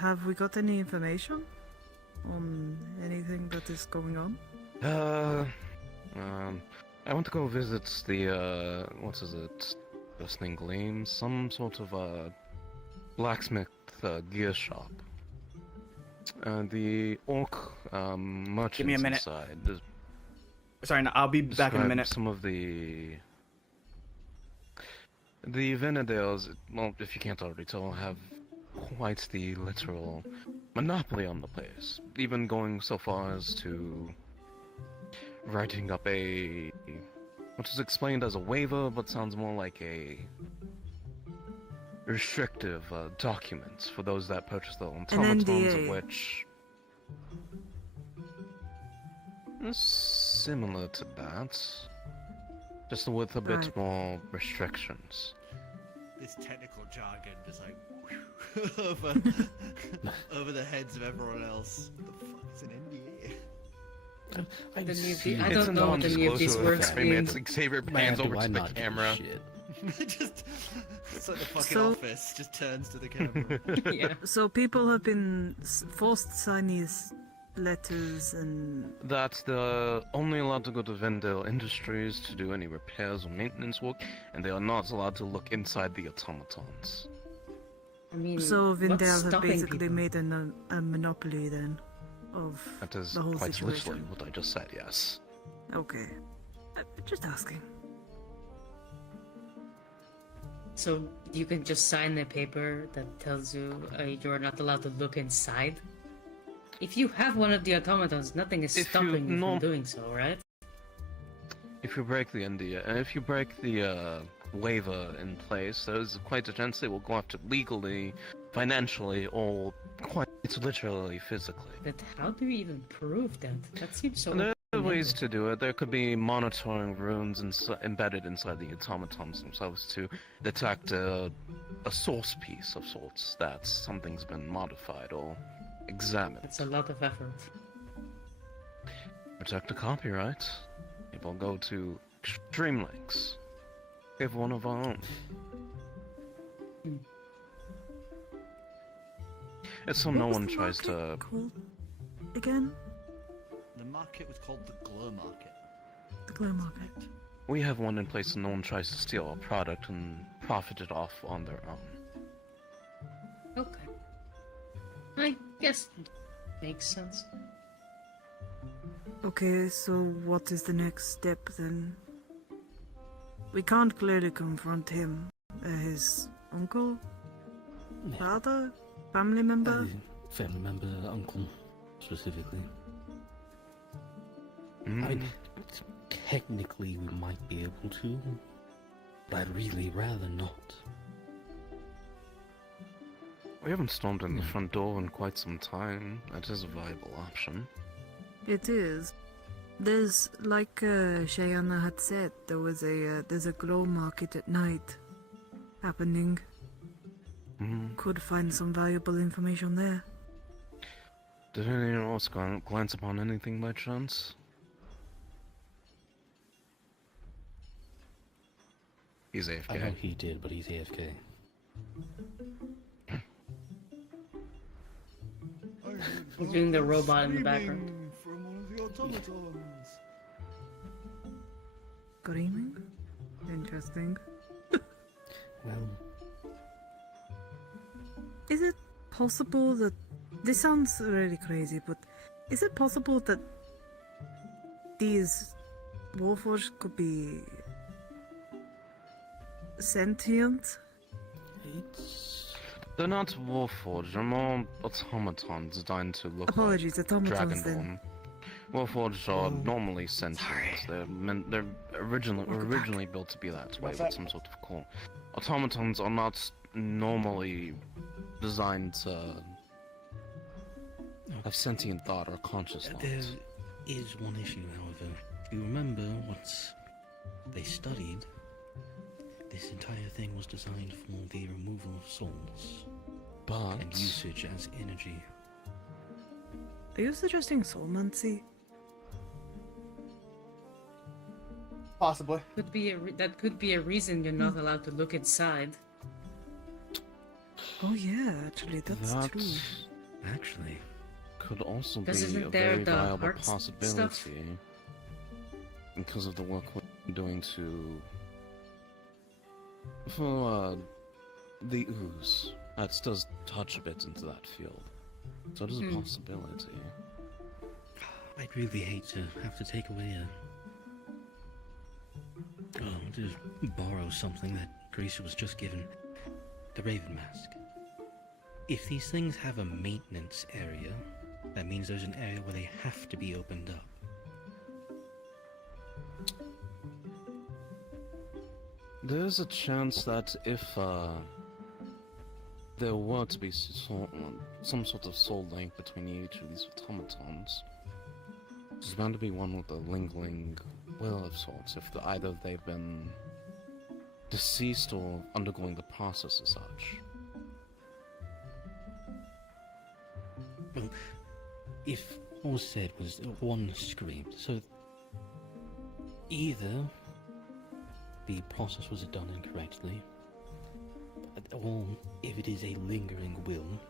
have we got any information on anything that is going on? I want to go visit the, what is it? Glistening Gleam? Some sort of, blacksmith, gear shop. The orc merchants Give me a minute. inside. Sorry, no, I'll be back in a minute. Some of the Vrdndales, well, if you can't already tell, have quite the literal monopoly on the place. Even going so far as to writing up what is explained as a waiver, but sounds more like a restrictive document for those that purchase the automatons, of which is similar to that, just with a bit more restrictions. This technical jargon is like over the heads of everyone else. What the fuck is an NDA? I don't know what any of these words mean. It's like Xavier pans over to the camera. Just it's like the fucking office just turns to the camera. Yeah. So people have been forced to sign these letters and... That's the only allowed to go to Vrdnd Industries to do any repairs or maintenance work, and they are not allowed to look inside the automatons. I mean, so what's Vrdnd have stopping basically people? made a monopoly then of That is the whole quite situation. literally what I just said, yes. Okay. Just asking. So you can just sign a paper that tells you you're not allowed to look inside? If you have one of the automatons, nothing is stopping you from doing so, right? If you break the NDA, if you break the waiver in place, there's quite a chance they will go after legally, financially, or quite literally physically. But how do we even prove that? That seems so... There are ways to do it. There could be monitoring runes embedded inside the automatons themselves to detect a source piece of sorts that something's been modified or examined. It's a lot of effort. Protect the copyright. People go to extreme lengths. We have one of our own. It's so no one tries to... Called again? The market was called the Glow Market. The Glow Market. We have one in place and no one tries to steal our product and profit it off on their own. Okay. I guess makes sense. Okay, so what is the next step then? We can't clearly confront him. His uncle? Father? Family member? Family member, uncle, specifically. I mean, technically we might be able to, but I'd really rather not. We haven't stormed in the front door in quite some time. That is a viable option. It is. There's, like Shayana had said, there's a glow market at night happening. Could find some valuable information there. Did anyone else glance upon anything by chance? He's AFK. I know he did, but he's AFK. He's doing the robot in the background. From one of the automatons. Screaming? Interesting. Well, is it possible that... This sounds really crazy, but is it possible that these Warforged could be sentient? They're not Warforged, they're more automatons designed to look Apologies, like automatons Dragonborn. then. Warforged are normally sentient. They're originally built to be that way with some sort of core. Automatons are not normally designed to have sentient thought or consciousness. there is one issue, however. If you remember what they studied, this entire thing was designed for the removal of souls and usage as energy. Are you suggesting soulmancy? Possibly. That could be a reason you're not allowed to look inside. Oh yeah, actually, that's true. Actually, could also be Because a isn't there very the viable heart possibility stuff? because of the work we're doing for the ooze. That does touch a bit into that field. So there's a possibility. I'd really hate to have to take away just borrow something that Gracia was just given. The Raven Mask. If these things have a maintenance area, that means there's an area where they have to be opened up. There's a chance that if there were to be some sort of soul link between each of these automatons, there's bound to be one with a lingering will of sorts, if either they've been deceased or undergoing the process as such. Well, if all said was one screamed, so either the process was done incorrectly, or if it is a lingering will,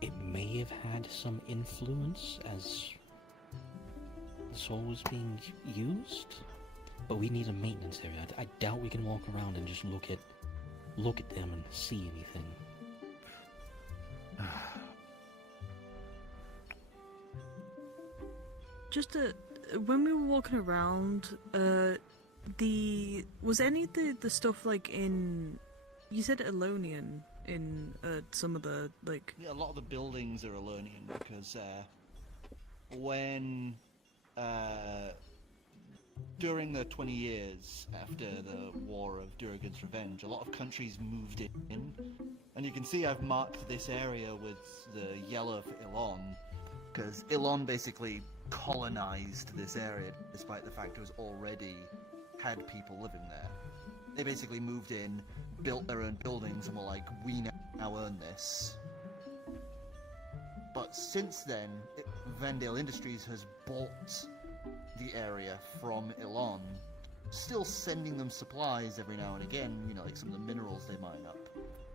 it may have had some influence as the soul was being used. But we need a maintenance area. I doubt we can walk around and just look at them and see anything. Just when we were walking around, was any of the stuff like in? You said Elonian in some of the like. Yeah, a lot of the buildings are Elonian because when during the 20 years after the War of Durgan's Revenge, a lot of countries moved in, and you can see I've marked this area with the yellow for Ilon, because Ilon basically colonized this area despite the fact it was already had people living there. They basically moved in, built their own buildings, and were like, we now own this. But since then, Vrdnd Industries has bought the area from Elon, still sending them supplies every now and again, you know, like some of the minerals they mine up,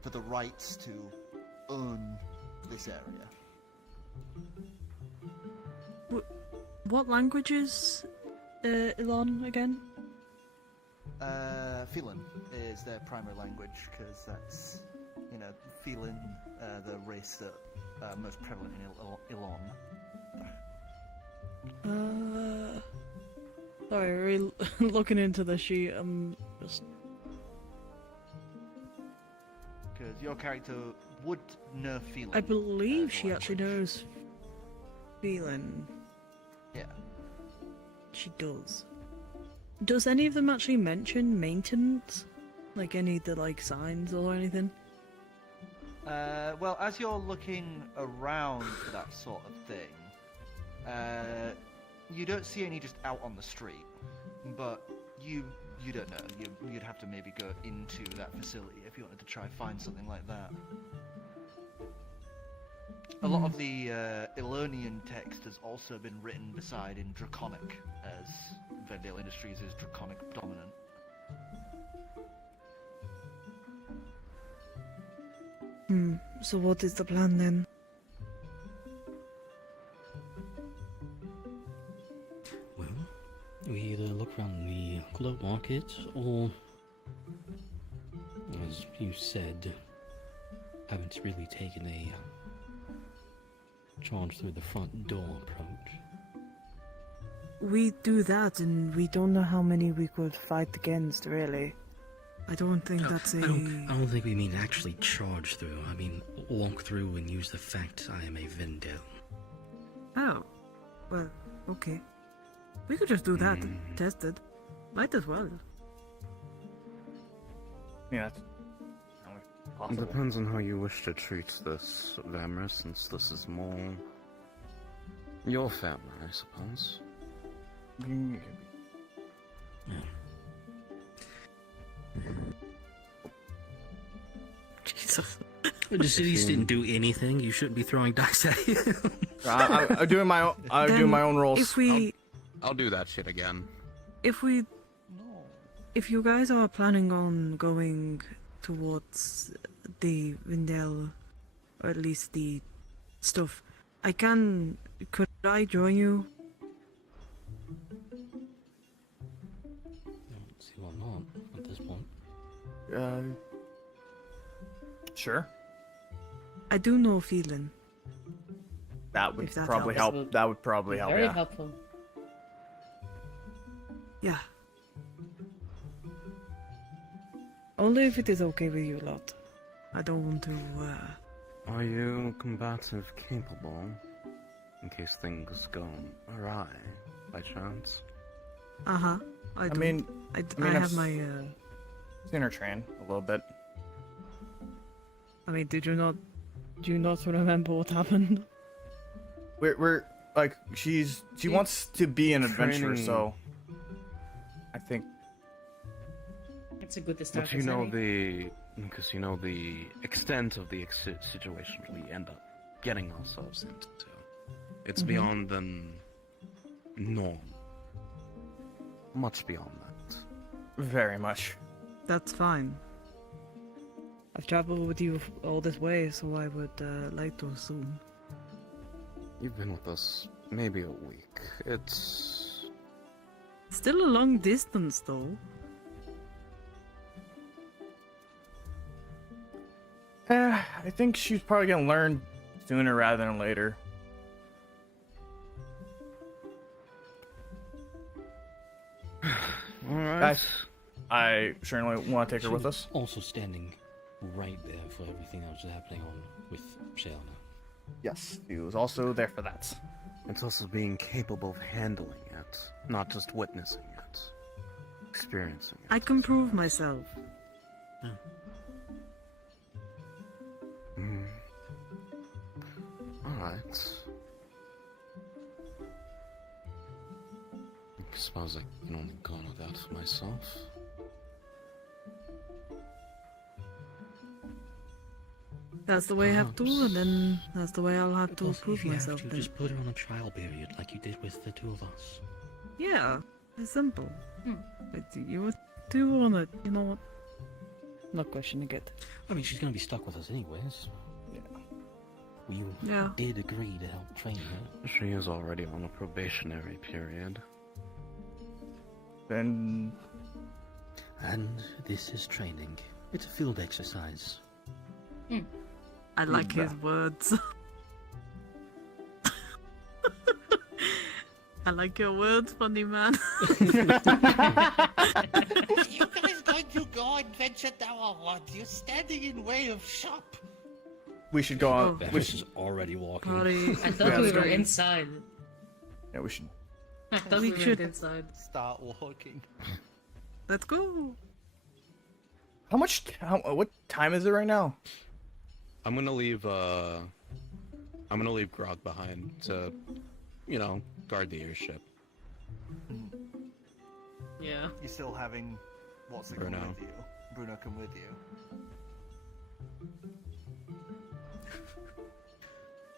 for the rights to own this area. What language is Elon again? Phelan is their primary language, because that's, you know, Phelan, the race that most prevalent in Elon. Sorry, looking into the sheet, I'm just... Because your character would know Phelan. I believe she actually knows Phelan. Yeah. She does. Does any of them actually mention maintenance? Like any of the, like, signs or anything? Well, as you're looking around for that sort of thing, you don't see any just out on the street, but you don't know. You'd have to maybe go into that facility if you wanted to try find something like that. A lot of the Elonian text has also been written beside in Draconic, as Vrdnd Industries is Draconic dominant. So what is the plan then? Well, we either look around the globe market, or, as you said, haven't really taken a charge through the front door approach. We do that, and we don't know how many we could fight against, really. I don't think that's a... I don't think we mean actually charge through. I mean walk through and use the fact I am a Vrdnd. Oh. Well, okay. We could just do that and test it. Might as well. Yeah, that's It possible. depends on how you wish to treat this, Vamra, since this is more your family, I suppose. Jesus. The cities didn't do anything. You shouldn't be throwing dice at him. I'm doing my own. I'm doing my own rolls. If we... I'll do that shit again. If you guys are planning on going towards the Vindel, or at least the stuff, could I join you? See why not at this point. Sure. I do know Phelan. That would If that probably helps. help. That would probably help. Very Yeah. helpful. Yeah. Only if it is okay with you lot. I don't want to. Are you combative capable? In case things go awry, by chance? Uh huh. I mean, I I've have my. seen her train a little bit. I mean, did you not? Do you not remember what happened? We're like she wants to be an adventurer, Training. so I think It's a good to start. But you know because you know the extent of the situation we end up getting ourselves into. It's beyond the norm. Much beyond that. very much. That's fine. I've traveled with you all this way, so I would like to assume. You've been with us maybe a week. It's Still a long distance, though. I think she's probably gonna learn sooner rather than later. alright. Guys, I certainly want to take her She with was us. Also standing right there for everything that was happening on with Shayla. Yes, he was also there for that. It's also being capable of handling it, not just witnessing it, experiencing it. I can prove myself. Alright. I suppose I can only garner that for myself. That's the way I have to, and then that's the way I'll have to Plus, prove if you have myself. to, Then. just put her on a trial period like you did with the two of us. Yeah, it's simple. Hmm. But you do want it, you know what? Not questioning it. I mean, she's gonna be stuck with us anyways. Yeah. You Yeah. did agree to help train her. She is already on a probationary period. Then And this is training. It's a field exercise. I like his words. I like your words, funny man. You guys going to go adventure now or what? You're standing in way of shop. we should go on. Oh. We Bevis should, is already walking. Buddy. I thought Yeah, we let's were go. inside. yeah, we should. I thought We we should- were inside. Start walking. Let's go. What time is it right now? I'm gonna leave Grog behind to, guard the airship. Yeah. You're still having what's it come Bruno. with you? Bruno come with you.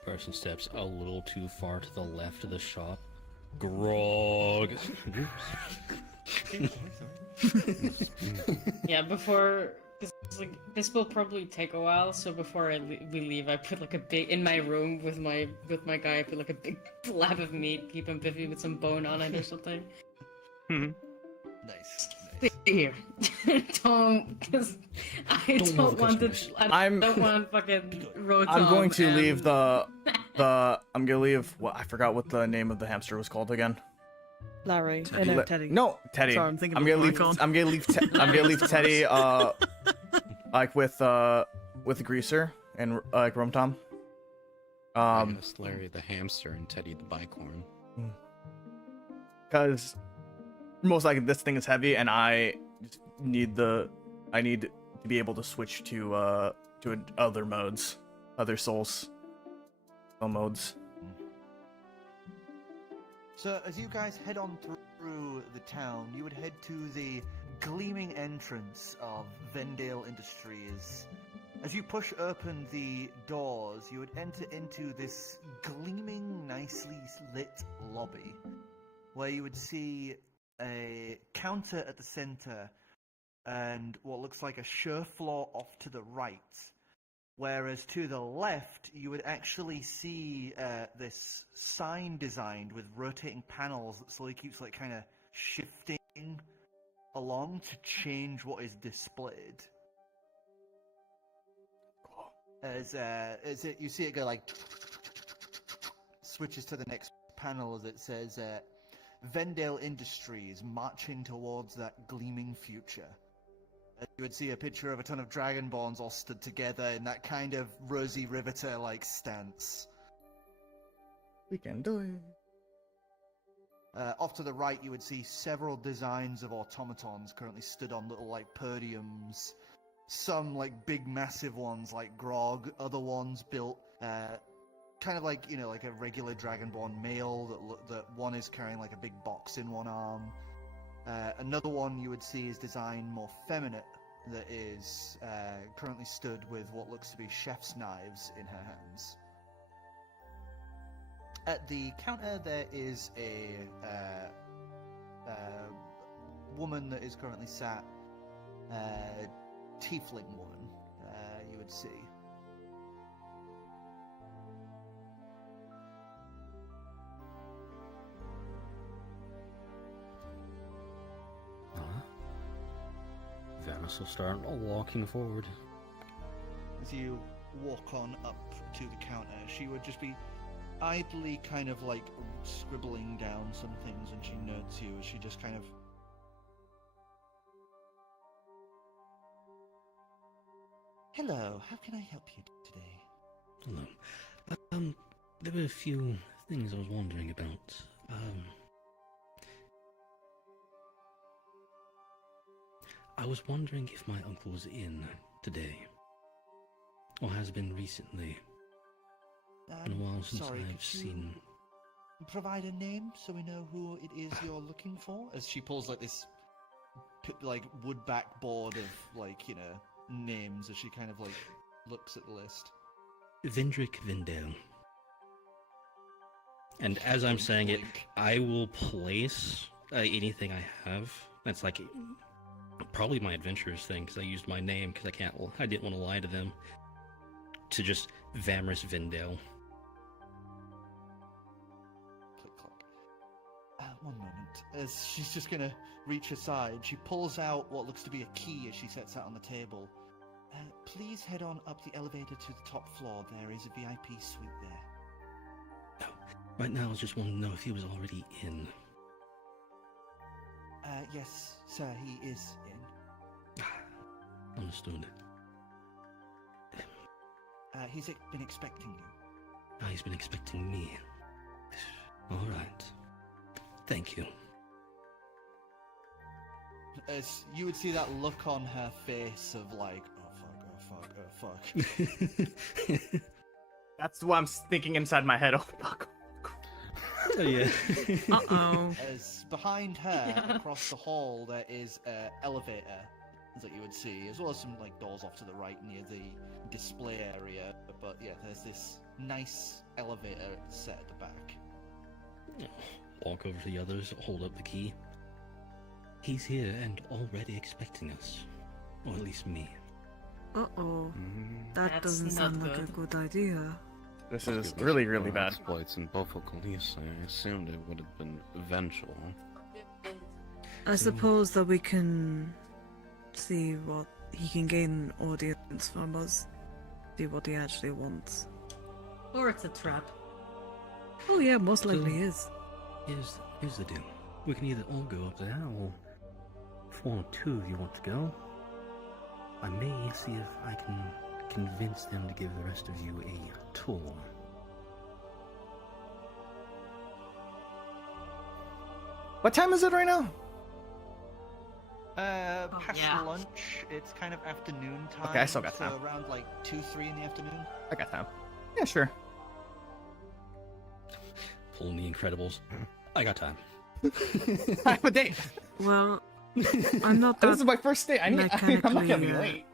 Person steps a little too far to the left of the shop. Grog. Yeah, before. Cause, like, this will probably take a while, so before we leave, I put like a big in my room with my guy. I put like a big slab of meat, keep him biffy with some bone on it or something. Nice. Stay here. don't, because I Don't don't, know the want to. customers. I don't want fucking Rotom. I'm going to leave and- the. I'm gonna leave. What I forgot what the name of the hamster was called again. Larry. Le- Teddy. No, Teddy. Sorry, I'm thinking I'm of gonna leave. Morricone. I'm gonna leave Teddy. Like with Greaser and like Rum Tom. Yes, Larry the hamster and Teddy the bicorn. Because most likely this thing is heavy, and I just need to be able to switch to other modes, other soul modes. So as you guys head on through the town, you would head to the gleaming entrance of Vendale Industries. As you push open the doors, you would enter into this gleaming, nicely lit lobby, where you would see a counter at the center and what looks like a show floor off to the right. Whereas to the left, you would actually see this sign designed with rotating panels that slowly keeps like kind of shifting along to change what is displayed. As you see it go like switches to the next panel as it says, Vendale Industries marching towards that gleaming future. You would see a picture of a ton of Dragonborns all stood together in that kind of Rosie Riveter-like stance. We can do it. Off to the right, you would see several designs of automatons currently stood on little, like, podiums. Some, like, big, massive ones, like Grog. Other ones built, kind of like, you know, like a regular Dragonborn male, that one is carrying, like, a big box in one arm. Another one you would see is designed more feminine, that is currently stood with what looks to be chef's knives in her hands. At the counter, there is a woman that is currently sat, tiefling woman, you would see. Venice will start walking forward. As you walk on up to the counter, she would just be idly kind of like scribbling down some things, and she notes you as she just kind of... Hello, how can I help you today? Hello. There were a few things I was wondering about. I was wondering if my uncle was in today, or has been recently. Been a while since I've seen. Provide a name so we know who it is you're looking for. As she pulls like this, like wood backboard of like, you know, names as she kind of like looks at the list. Vrdnd. And as I'm saying it, I will place anything I have. That's like probably my adventurers thing, because I used my name because I didn't want to lie to them. To just Vamris Vindale. Click, click. One moment. As she's just gonna reach aside, she pulls out what looks to be a key as she sets that on the table. Please head on up the elevator to the top floor. There is a VIP suite there. No. Right now I just want to know if he was already in. Yes, sir, he is in. Understood. He's been expecting you. He's been expecting me. Alright. Thank you. As you would see that look on her face of like, oh fuck, oh fuck, oh fuck. That's what I'm thinking inside my head. Oh fuck. Oh, yeah. Uh-oh. As behind her, across the hall, there is an elevator that you would see, as well as some like doors off to the right near the display area. But yeah, there's this nice elevator set at the back. Walk over to the others, hold up the key. He's here and already expecting us. Or at least me. Uh-oh. That That's doesn't not sound like a good. good idea. This is really, really bad. Exploits in Buffalcalise, I assumed it would have been eventual. I suppose that we can see what he can gain an audience from us. See what he actually wants. Or it's a trap. Oh yeah, most likely is. Here's the deal. We can either all go up there, or if one or two of you want to go, I may see if I can convince them to give the rest of you a tour. What time is it right now? Past yeah. lunch, it's kind of afternoon time. Okay, I still got so time. around like 2-3 in the afternoon. I got time. Yeah, sure. Pulling the Incredibles. I got time. I have a date. Well, I'm not that This is my first date. I'm not gonna be mechanically, late.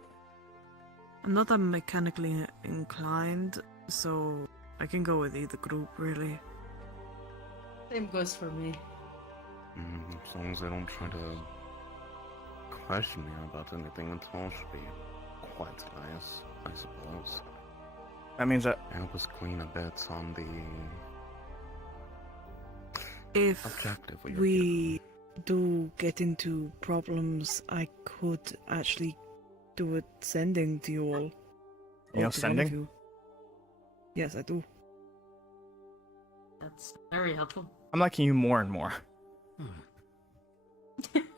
I'm not that mechanically inclined, so I can go with either group, really. Same goes for me. As long as they don't try to question me about anything at all, should be quite nice, I suppose. That means that Help us clean a bit on the If objective we are we do get into problems, I could actually do a sending to you all. You know Or to one of sending? you. Yes, I do. That's very helpful. I'm liking you more and more.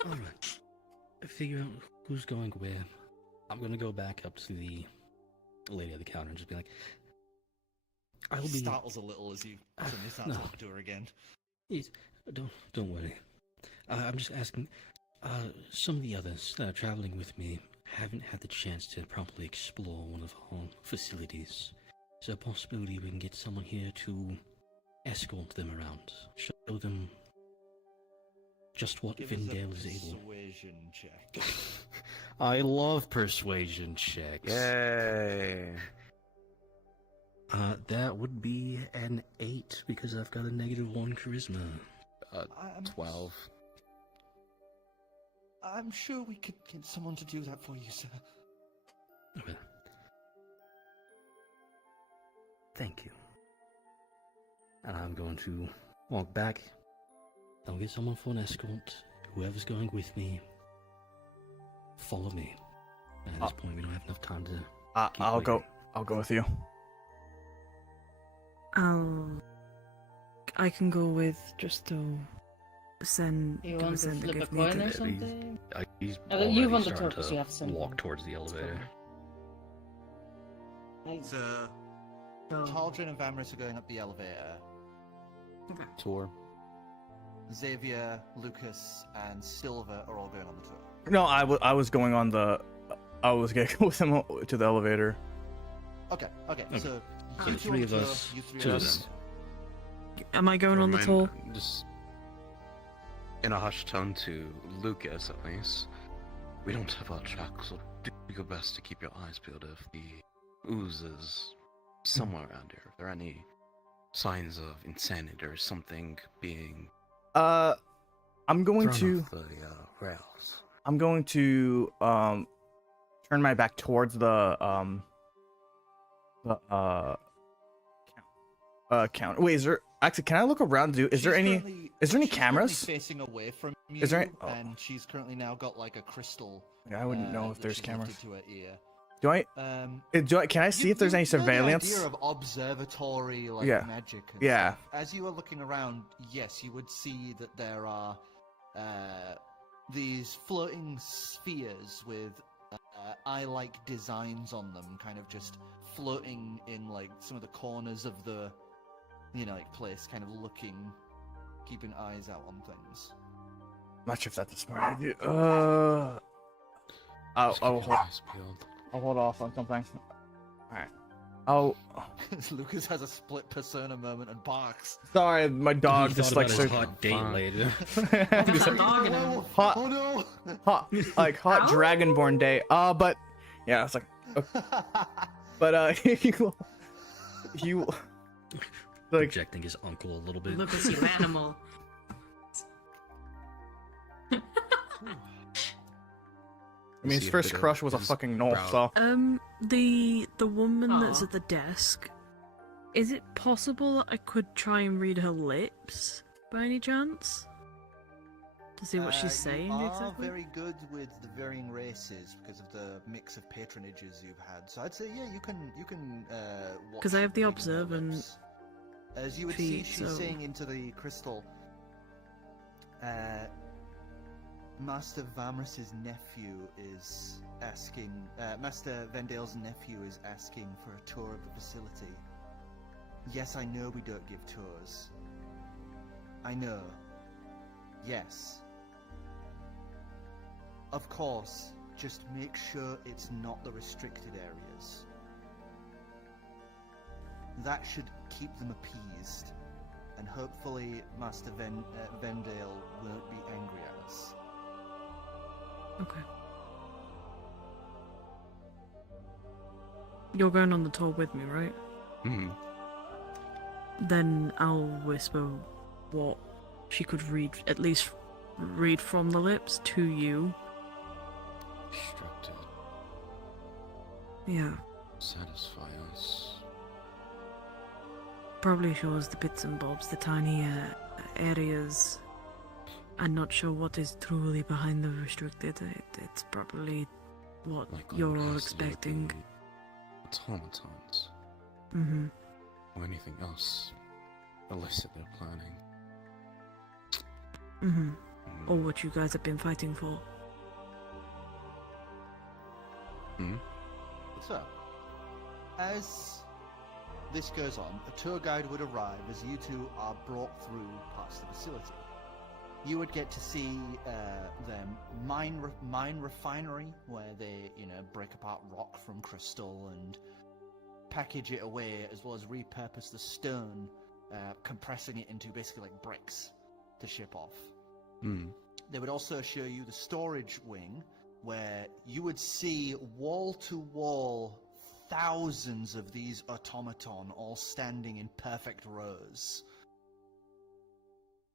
Alright. Figure out who's going where. I'm gonna go back up to the lady at the counter and just be like, I'll be... Startles a little as you suddenly start talking to her again. Please, don't worry. I'm just asking, some of the others that are traveling with me haven't had the chance to properly explore one of our facilities. Is there a possibility we can get someone here to escort them around? Show them just what Vrdnd is able. Persuasion check. I love persuasion checks. Yay! That would be an 8 because I've got a -1 charisma. 12. I'm sure we could get someone to do that for you, sir. Okay. Thank you. And I'm going to walk back. I'll get someone for an escort. Whoever's going with me, follow me. And at this point, we don't have enough time to. I'll go with you. I can go with just to send. You want to send flip a give me coin or the- something? He's Oh, you already want the starting tour 'cause to you have some- walk towards the elevator. Nice. So, Cauldron and Vamris are going up the elevator. Tour. Xavier, Lucas, and Silver are all going on the tour. No, I was going on the. I was gonna go with him to the elevator. Okay. So, So you the two three on of the tour, us, you three two are of on them. Am I going on the tour? Just in a hushed tone to Lucas, at least. We don't have our track, so do your best to keep your eyes peeled if the ooze is somewhere around here. If there are any signs of insanity or something being I'm going thrown to. off the rails. I'm going to turn my back towards the count. Wait, is there actually? Can I look around? Is there any currently cameras? facing away from you? Is there any- oh. And she's currently now got like a crystal. Yeah, I wouldn't know if that there's she's cameras. lifted to her ear. Do I? Can I see if there's any You know the surveillance? idea of observatory like Yeah. magic. And Yeah. Stuff. As you are looking around, yes, you would see that there are these floating spheres with eye-like designs on them, kind of just floating in like some of the corners of the, like place, kind of looking, keeping eyes out on things. I'm not sure if that's a smart idea. I'll hold off on something. Alright. Lucas has a split persona moment and barks. Sorry, my dog He just thought like about his started- hot date later. Got a dog in him. hot, Oh no! hot Dragonborn day. But yeah, it's like, but you like Projecting his uncle a little bit. Lucas, you animal. I mean, his first crush was a fucking gnoll, so The woman that's Aw. at the desk. Is it possible that I could try and read her lips by any chance? To see what she's saying you are exactly? very good with the varying races because of the mix of patronages you've had. So I'd say, yeah, you can. Watch 'Cause I have the reading her observant lips. As you would see, feat, she's so- saying into the crystal. Master Vamris's nephew is asking. Master Vendale's nephew is asking for a tour of the facility. Yes, I know we don't give tours. I know. Yes. Of course, just make sure it's not the restricted areas. That should keep them appeased, and hopefully Master Vendale won't be angry at us. Okay. You're going on the tour with me, right? Hmm. Then I'll whisper what she could read, at least read from the lips to you. Restricted. Yeah. Satisfy us. Probably shows the bits and bobs, the tiny areas. I'm not sure what is truly behind the restricted. It's probably what Like you're all absolutely expecting. Automatons. Mm-hmm. Or anything else illicit they're planning. Mm-hmm. Or what you guys have been fighting for. Hmm? So, as this goes on, a tour guide would arrive as you two are brought through past the facility. You would get to see their mine refinery, where they, break apart rock from crystal and package it away, as well as repurpose the stone, compressing it into basically like bricks to ship off. Hmm. They would also show you the storage wing, where you would see wall-to-wall thousands of these automaton all standing in perfect rows.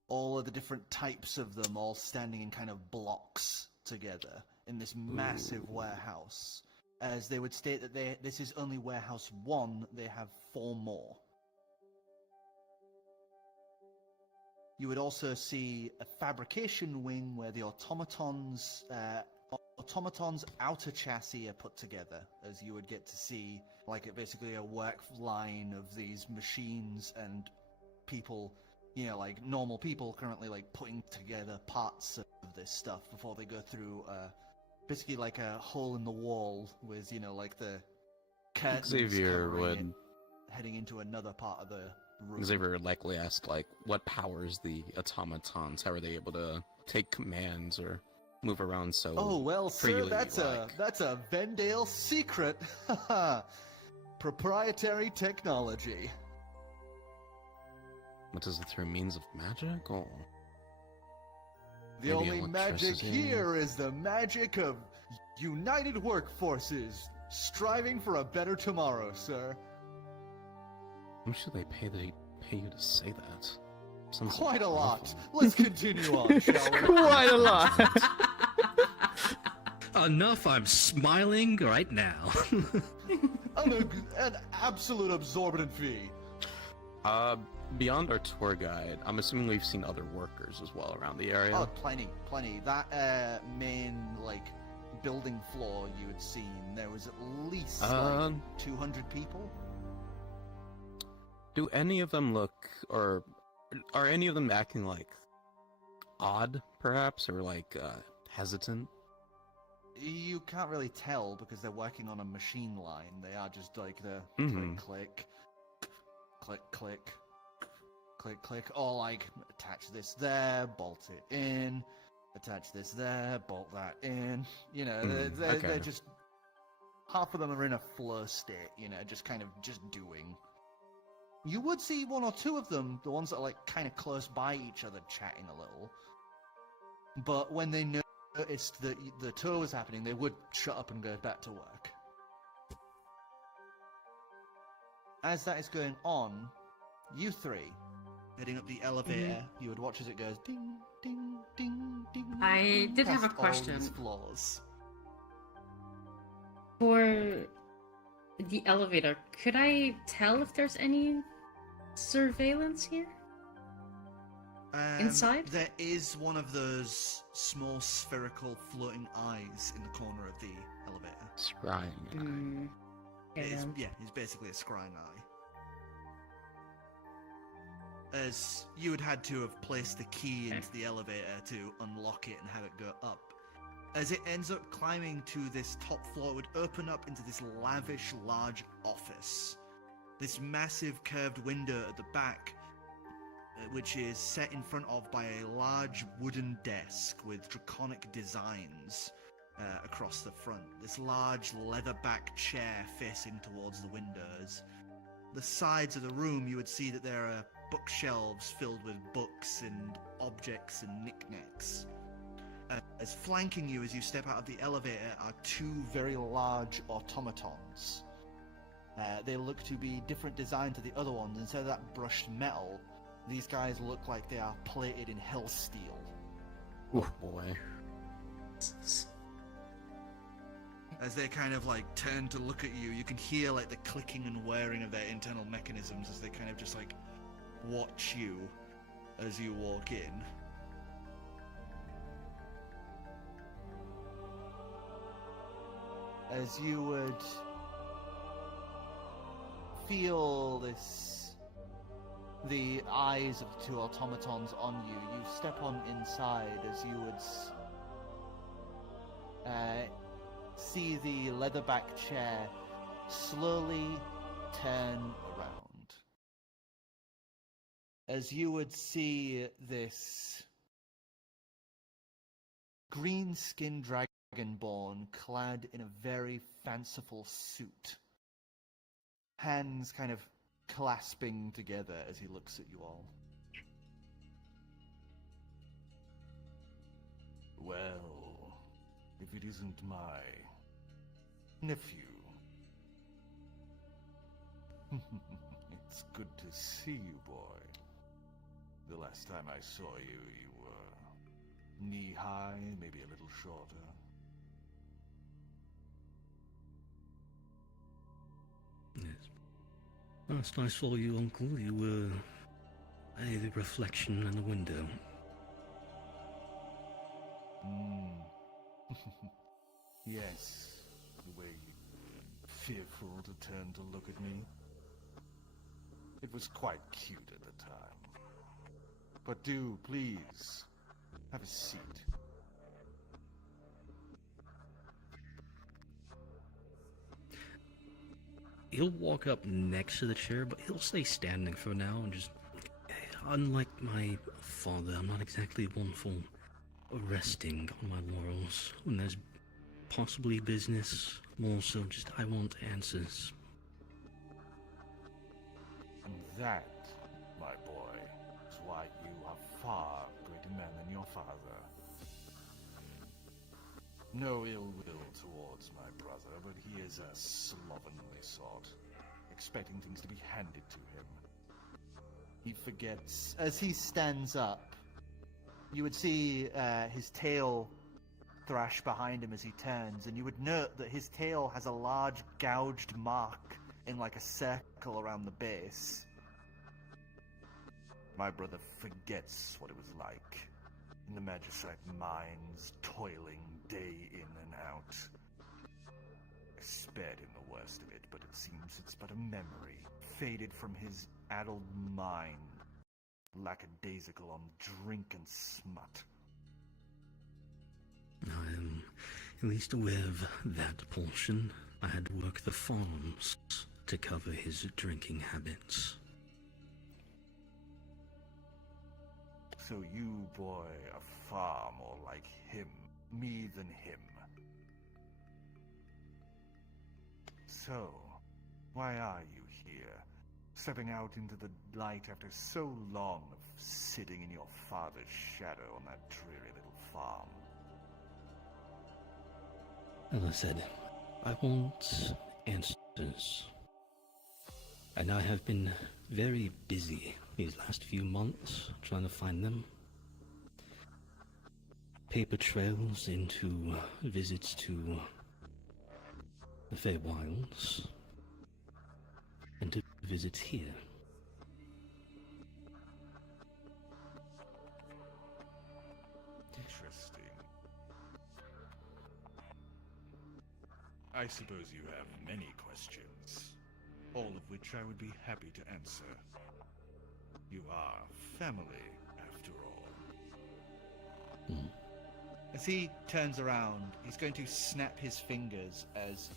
All of the different types of them all standing in kind of blocks together in this massive warehouse. As they would state that this is only warehouse 1, they have 4 more. You would also see a fabrication wing where the automaton's outer chassis are put together, as you would get to see like basically a work line of these machines and people, like normal people currently like putting together parts of this stuff before they go through basically like a hole in the wall with like the curtains Xavier covering would it, heading into another part of the room. Xavier would likely ask, like, what powers the automatons? How are they able to take commands or move around so Oh well, sir, freely, that's like... a Vendale secret. Proprietary technology. What is it, through means of magic, or...? The Maybe only magic electricity? here is the magic of united workforces, striving for a better tomorrow, sir. How much do they pay you to say that? Sounds Quite a lot. awful. Let's continue on, shall we? Quite a lot. Enough, I'm smiling right now. An absolute absorbent fee. Beyond our tour guide, I'm assuming we've seen other workers as well around the area. Oh, plenty. That main, building floor you had seen, there was at least, 200 people. Do any of them look, or are any of them acting, odd, perhaps, or, hesitant? You can't really tell because they're working on a machine line. They are just, the click, click, click, click, click, or, attach this there, bolt it in, attach this there, bolt that in. They're just... Half of them are in a flow state, just doing. You would see 1 or 2 of them, the ones that are kind of close by each other, chatting a little. But when they noticed that the tour was happening, they would shut up and go back to work. As that is going on, you 3, heading up the elevator, you would watch as it goes ding, ding, ding, ding. I did have a past all these question. floors. For the elevator, could I tell if there's any surveillance here? Inside? There is one of those small spherical floating eyes in the corner of the elevator. Scrying. He's basically a scrying eye. As you had to have placed the key into the elevator to unlock it and have it go up. As it ends up climbing to this top floor, it would open up into this lavish, large office. This massive curved window at the back, which is set in front of by a large wooden desk with draconic designs across the front. This large leather-backed chair facing towards the windows. The sides of the room, you would see that there are bookshelves filled with books and objects and knickknacks. As flanking you as you step out of the elevator are 2 very large automatons. They look to be different design to the other ones. Instead of that brushed metal, these guys look like they are plated in hell steel. Oh boy. As they kind of turn to look at you, you can hear the clicking and whirring of their internal mechanisms as they kind of just watch you as you walk in. As you would feel this the eyes of the two automatons on you. You step on inside as you would see the leatherback chair slowly turn around. As you would see this green-skinned dragonborn clad in a very fanciful suit, hands kind of clasping together as he looks at you all. Well, if it isn't my nephew. It's good to see you, boy. The last time I saw you, you were knee-high, maybe a little shorter. Yes. Last I saw you, Uncle, you were the reflection in the window. Yes, the way you fearful to turn to look at me. It was quite cute at the time. But do, please, have a seat. He'll walk up next to the chair, but he'll stay standing for now and just... Unlike my father, I'm not exactly one for resting on my laurels when there's possibly business. More so just, I want answers. And that, my boy, is why you are far greater man than your father. No ill will towards my brother, but he is a slovenly sort, expecting things to be handed to him. He forgets. As he stands up, you would see his tail thrash behind him as he turns, and you would note that his tail has a large gouged mark in like a circle around the base. My brother forgets what it was like in the Magicite mines, toiling day in and out. I spared him the worst of it, but it seems it's but a memory, faded from his addled mind, lackadaisical on drink and smut. I am at least aware of that portion. I had to work the farms to cover his drinking habits. So you, boy, are far more like me than him. So, why are you here, stepping out into the light after so long of sitting in your father's shadow on that dreary little farm? As I said, I want answers. And I have been very busy these last few months trying to find them. Paper trails into visits to the Feywilds and to visits here. Interesting. I suppose you have many questions, all of which I would be happy to answer. You are family, after all. As he turns around, he's going to snap his fingers as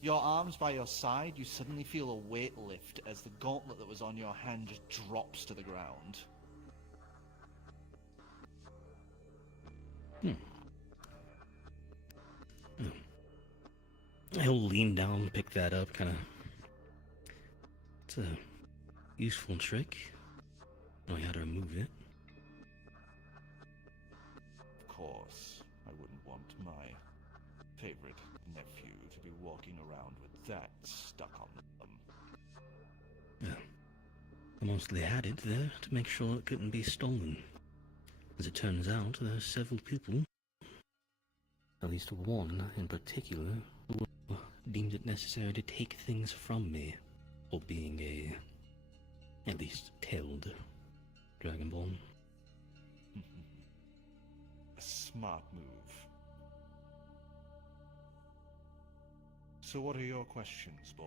your arms by your side, you suddenly feel a weight lift as the gauntlet that was on your hand just drops to the ground. He'll lean down, pick that up, kind of... It's a useful trick. Know how to remove it. Of course, I wouldn't want my favorite nephew to be walking around with that stuck on them. Yeah. I mostly had it there to make sure it couldn't be stolen. As it turns out, there are several people, at least one in particular, who deemed it necessary to take things from me, or being a, at least, tailed Dragonborn. A smart move. So what are your questions, boy?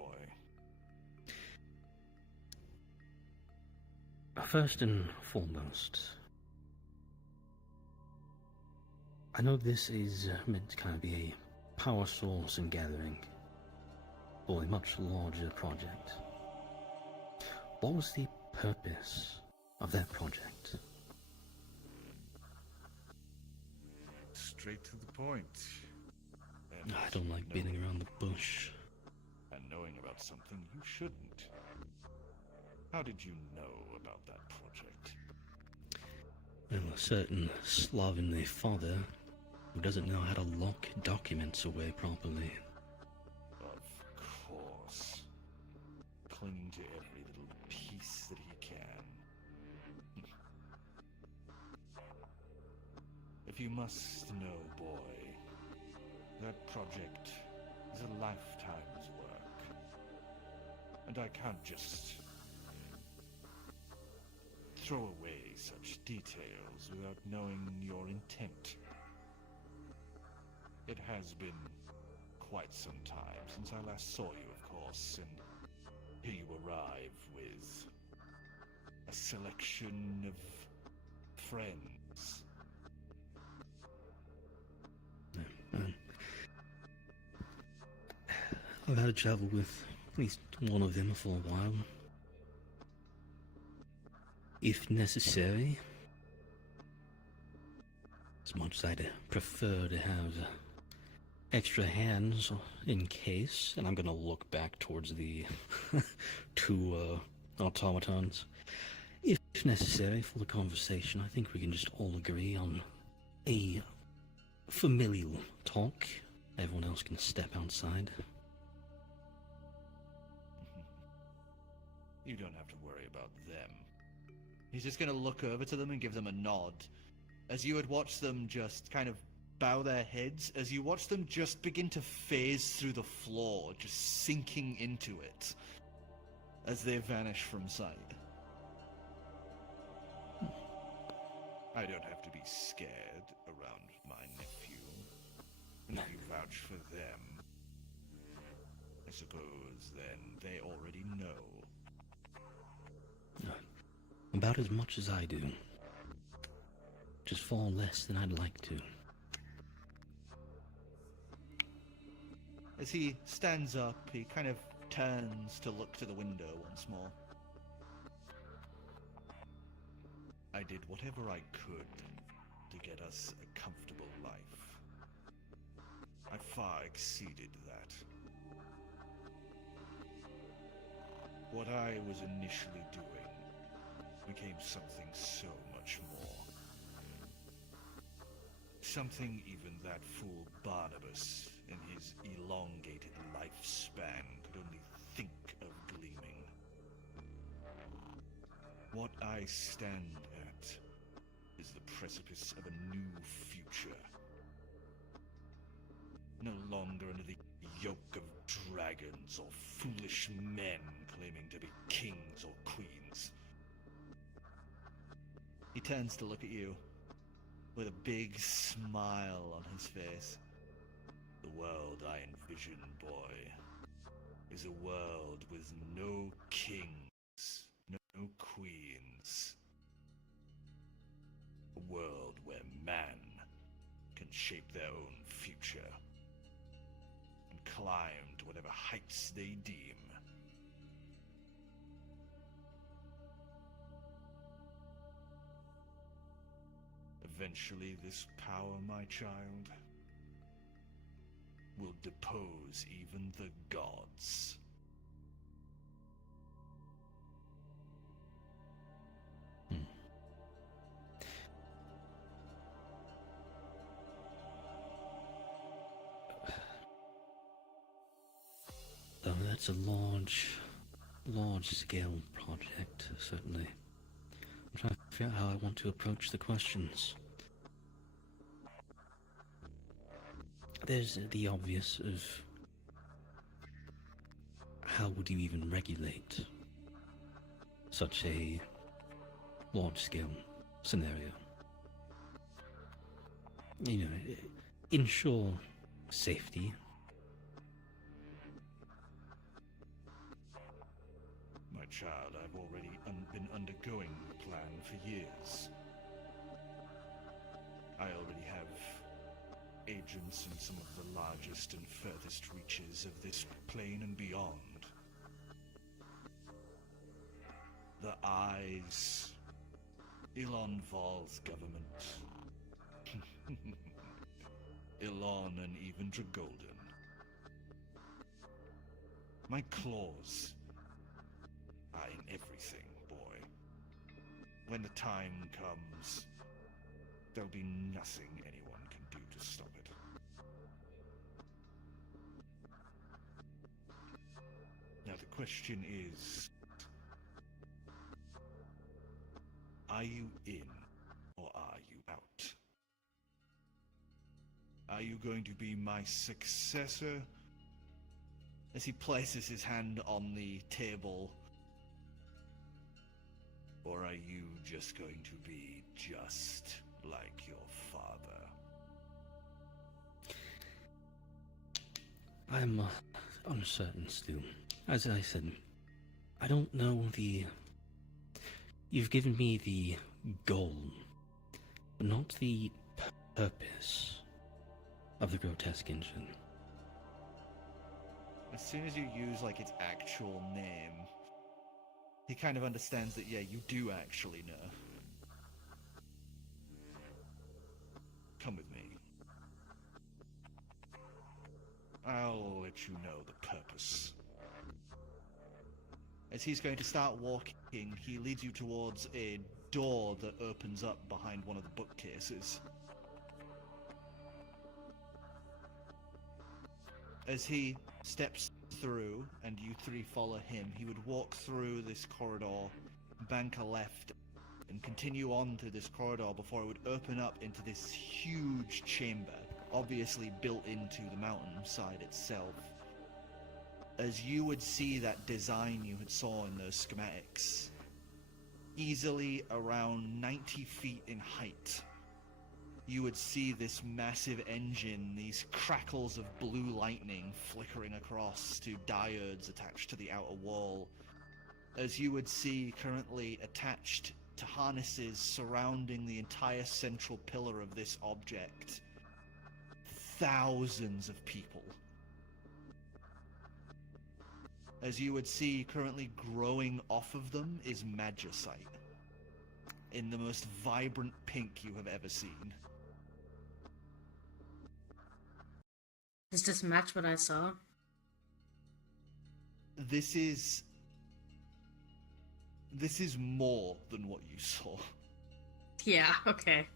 First and foremost, I know this is meant to kind of be a power source and gathering for a much larger project. What was the purpose of that project? Straight to the point. And I don't like beating around the bush. And knowing about something you shouldn't. How did you know about that project? Well, a certain slovenly father who doesn't know how to lock documents away properly. Of course. Clinging to every little piece that he can. If you must know, boy, that project is a lifetime's work. And I can't just throw away such details without knowing your intent. It has been quite some time since I last saw you, of course, and here you arrive with a selection of friends. I've had to travel with at least one of them for a while. If necessary, as much as I'd prefer to have extra hands in case, and I'm gonna look back towards the two automatons. If necessary for the conversation, I think we can just all agree on a familial talk. Everyone else can step outside. You don't have to worry about them. He's just gonna look over to them and give them a nod. As you would watch them just kind of bow their heads, as you watch them just begin to phase through the floor, just sinking into it, as they vanish from sight. I don't have to be scared around my nephew. And if you vouch for them, I suppose then they already know. About as much as I do. Just far less than I'd like to. As he stands up, he kind of turns to look to the window once more. I did whatever I could to get us a comfortable life. I far exceeded that. What I was initially doing became something so much more. Something even that fool Barnabas, in his elongated lifespan, could only think of gleaming. What I stand at is the precipice of a new future. No longer under the yoke of dragons or foolish men claiming to be kings or queens. He turns to look at you with a big smile on his face. The world I envision, boy, is a world with no kings, no queens. A world where man can shape their own future and climb to whatever heights they deem. Eventually, this power, my child, will depose even the gods. Though that's a large-scale project, certainly. I'm trying to figure out how I want to approach the questions. There's the obvious of how would you even regulate such a large-scale scenario? You know, ensure safety. My child, I've already been undergoing the plan for years. I already have agents in some of the largest and furthest reaches of this plane and beyond. The Eyes, Elon Val's government, Elon and even Dragolden. My claws are in everything, boy. When the time comes, there'll be nothing anyone can do to stop it. Now the question is, are you in or are you out? Are you going to be my successor? As he places his hand on the table, or are you just going to be just like your father? I'm uncertain still. As I said, I don't know the... You've given me the goal, but not the purpose of the grotesque engine. As soon as you use, like, its actual name, he kind of understands that, yeah, you do actually know. Come with me. I'll let you know the purpose. As he's going to start walking, he leads you towards a door that opens up behind one of the bookcases. As he steps through, and you three follow him, he would walk through this corridor, bank a left, and continue on through this corridor before it would open up into this huge chamber, obviously built into the mountainside itself. As you would see that design you had saw in those schematics, easily around 90 feet in height, you would see this massive engine, these crackles of blue lightning flickering across to diodes attached to the outer wall. As you would see currently attached to harnesses surrounding the entire central pillar of this object, thousands of people. As you would see currently growing off of them is magicite, in the most vibrant pink you have ever seen. Does this match what I saw? This is more than what you saw. Yeah, okay.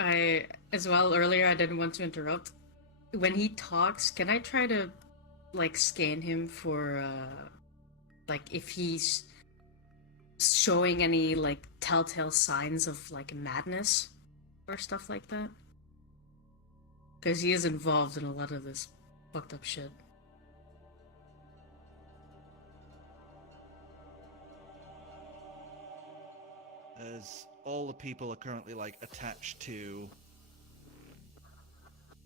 As well, earlier I didn't want to interrupt. When he talks, can I try to, like, scan him for, like, if he's showing any, like, telltale signs of, like, madness or stuff like that? Because he is involved in a lot of this fucked up shit. As all the people are currently, like, attached to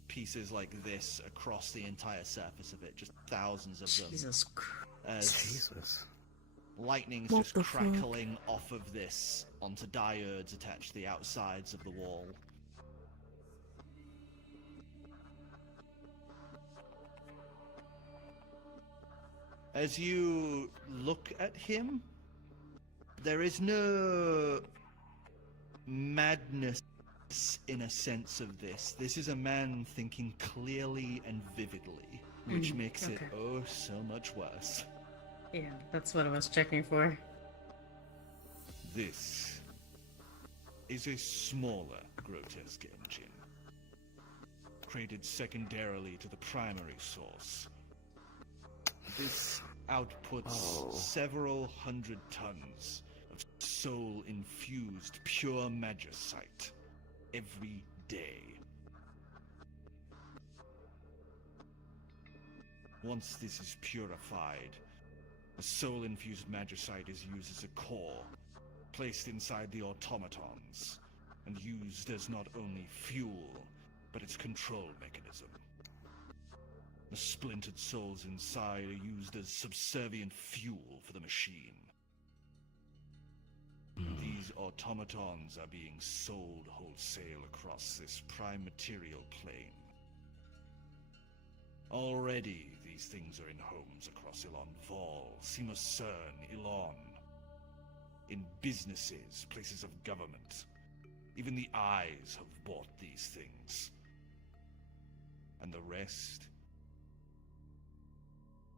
pieces like this across the entire surface of it, just thousands of them. Jesus Christ. As Jesus. lightning's What just the fuck? crackling off of this onto diodes attached to the outsides of the wall. As you look at him, there is no madness in a sense of this. This is a man thinking clearly and vividly, which makes it okay. oh so much worse. Yeah, that's what I was checking for. This is a smaller grotesque engine, created secondarily to the primary source. This outputs several hundred tons of soul-infused pure magicite every day. Once this is purified, the soul-infused magicite is used as a core, placed inside the automatons, and used as not only fuel, but its control mechanism. The splintered souls inside are used as subservient fuel for the machine. These automatons are being sold wholesale across this prime material plane. Already, these things are in homes across Ilon Val, Sima Cern, Ilon. In businesses, places of government. Even the eyes have bought these things. And the rest?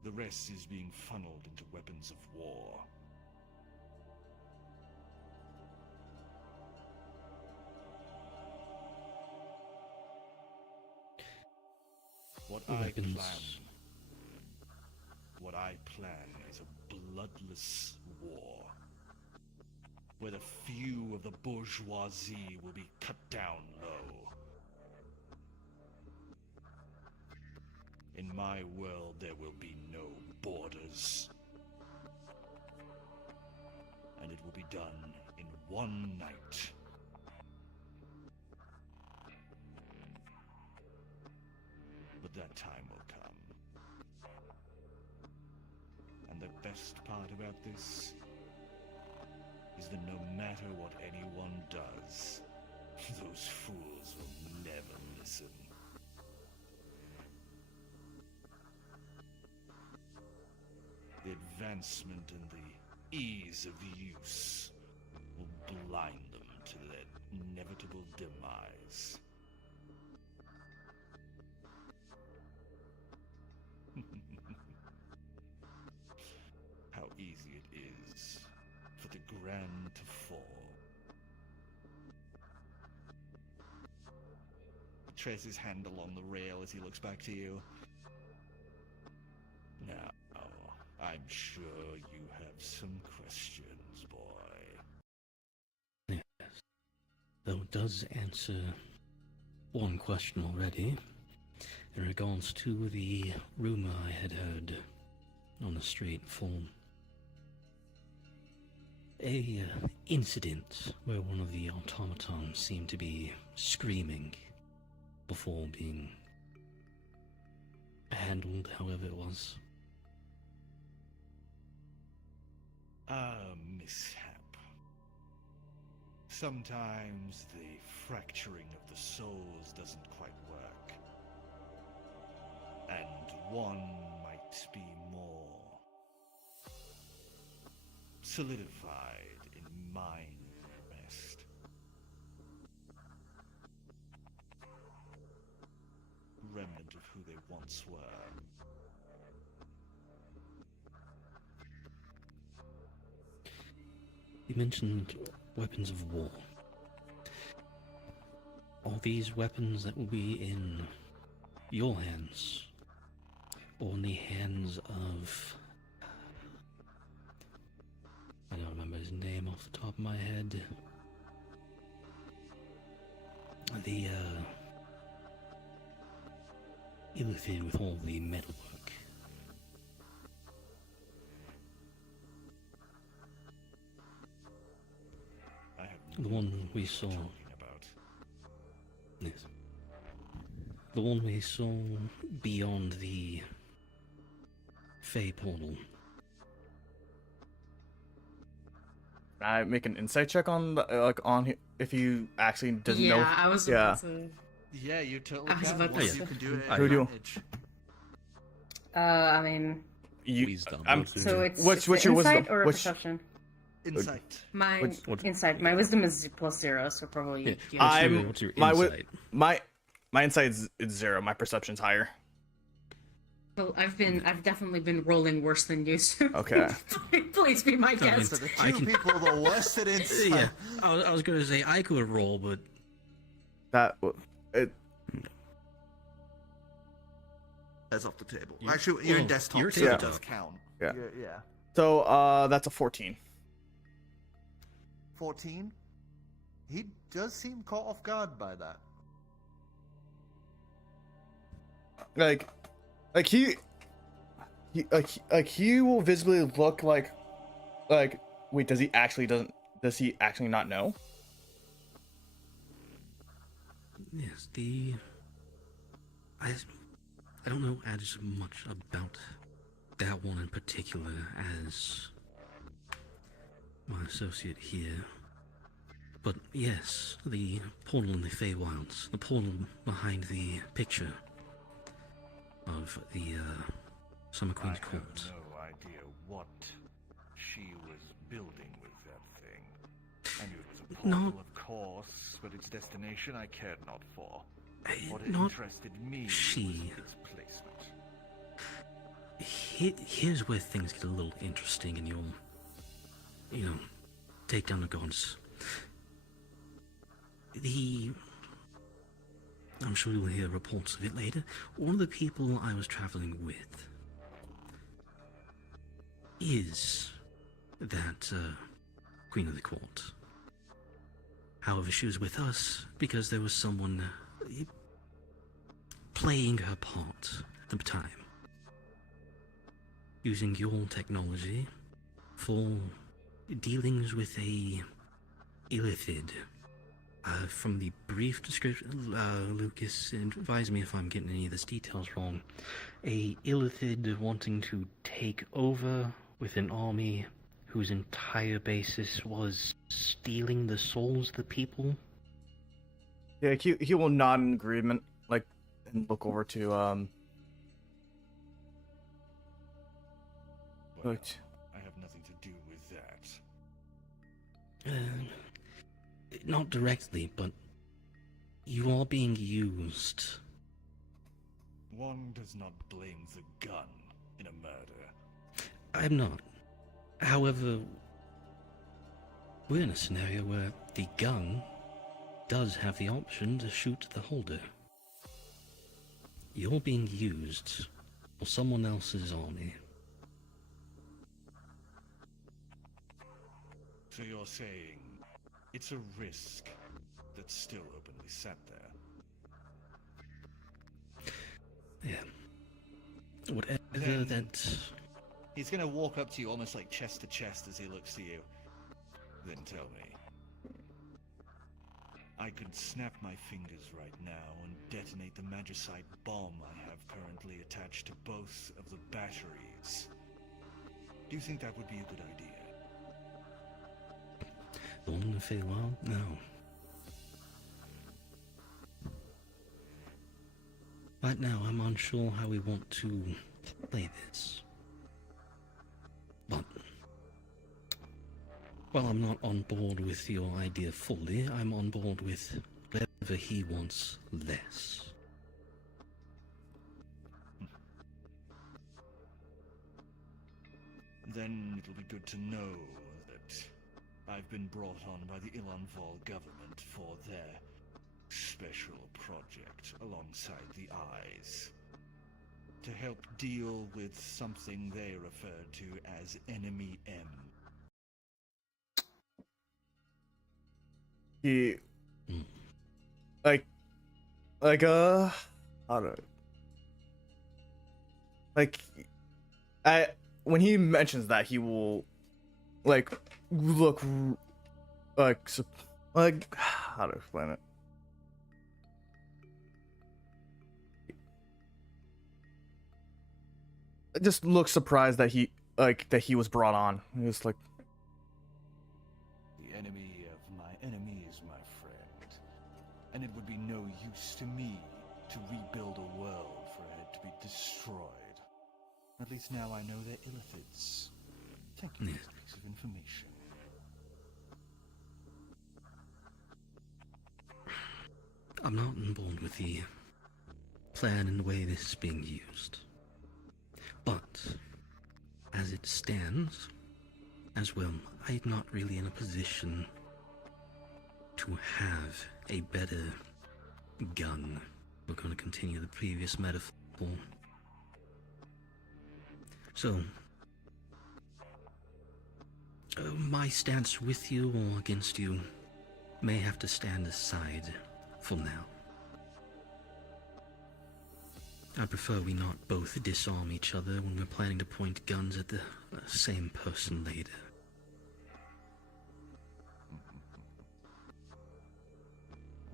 The rest is being funneled into weapons of war. What I plan is a bloodless war, where the few of the bourgeoisie will be cut down low. In my world, there will be no borders. And it will be done in one night. But that time will come. And the best part about this is that no matter what anyone does, those fools will never listen. The advancement and the ease of use will blind them to their inevitable demise. How easy it is for the grand to fall. He traces his hand along the rail as he looks back to you. Now, I'm sure you have some questions, boy. Yes. Though it does answer one question already, in regards to the rumor I had heard on the street for a incident where one of the automatons seemed to be screaming before being handled, however it was. Mishap. Sometimes the fracturing of the souls doesn't quite work. And one might be more solidified in mind rest. Remnant of who they once were. You mentioned weapons of war. Are these weapons that will be in your hands, or in the hands of... I don't remember his name off the top of my head. The, illithid with all the metalwork. The one we saw. Yes. The one we saw beyond the Fey portal. I make an insight check on if you actually doesn't know. Yeah, I was about to. Yeah, you totally I was can. about to Once say. you can do it. Who do? advantage. I mean, Wisdom. so it's What's it's your insight wisdom? or Which- perception? Insight. My what- insight. My wisdom is +0, so probably. Yeah, Yeah. what's your my insight? my insight is 0. My perception's higher. Well, I've definitely been rolling worse than you. So Okay. please be my guest. So the I two can- people the worst at insight. Yeah, I was going to say I could roll, but It That's off the table. You- Actually, you're in well, desktop, you're so Yeah. it does count. Yeah. Yeah. so that's a 14. 14. He does seem caught off guard by that. Like he will visibly look like wait, does he actually not know? yes, I don't know as much about that one in particular as my associate here. But yes, the portal in the Feywilds, the portal behind the picture of the Summer Queen's I Court. have no idea what she was building with that thing. I knew it was a portal, Not- of course, but its destination I cared not for. What not interested me she. was its placement. Here's where things get a little interesting, and you'll, take down the gods. I'm sure you'll hear reports of it later. One of the people I was traveling with is that Queen of the Court. However, she was with us because there was someone playing her part at the time, using your technology for dealings with a illithid. From the brief description, Lucas, advise me if I'm getting any of these details wrong. A illithid wanting to take over with an army whose entire basis was stealing the souls of the people. Yeah, he will nod in agreement, like, and look over to Well, Look. I have nothing to do with that. Not directly, but you are being used. One does not blame the gun in a murder. I'm not. However, we're in a scenario where the gun does have the option to shoot the holder. You're being used for someone else's army. So you're saying it's a risk that's still openly sat there? Yeah. Whatever Then- that... He's gonna walk up to you almost like chest to chest as he looks to you. Then tell me. I could snap my fingers right now and detonate the magicite bomb I have currently attached to both of the batteries. Do you think that would be a good idea? The one in the Feywild? No. Right now, I'm unsure how we want to play this. But while I'm not on board with your idea fully, I'm on board with whatever he wants less. Then it'll be good to know that I've been brought on by the Ilanval government for their special project alongside the Eyes. To help deal with something they refer to as Enemy M. he Hmm. like I don't know. Like when he mentions that, he will like look like how to explain it. Just look surprised that he was brought on. He was like, The enemy of my enemy is my friend. And it would be no use to me to rebuild a world for it to be destroyed. At least now I know they're illithids. Thank you for Yes. this piece of information. I'm not on board with the plan and the way this is being used. But, as it stands, as well, I'm not really in a position to have a better gun. We're going to continue the previous metaphor. So, my stance with you or against you may have to stand aside for now. I prefer we not both disarm each other when we're planning to point guns at the same person later.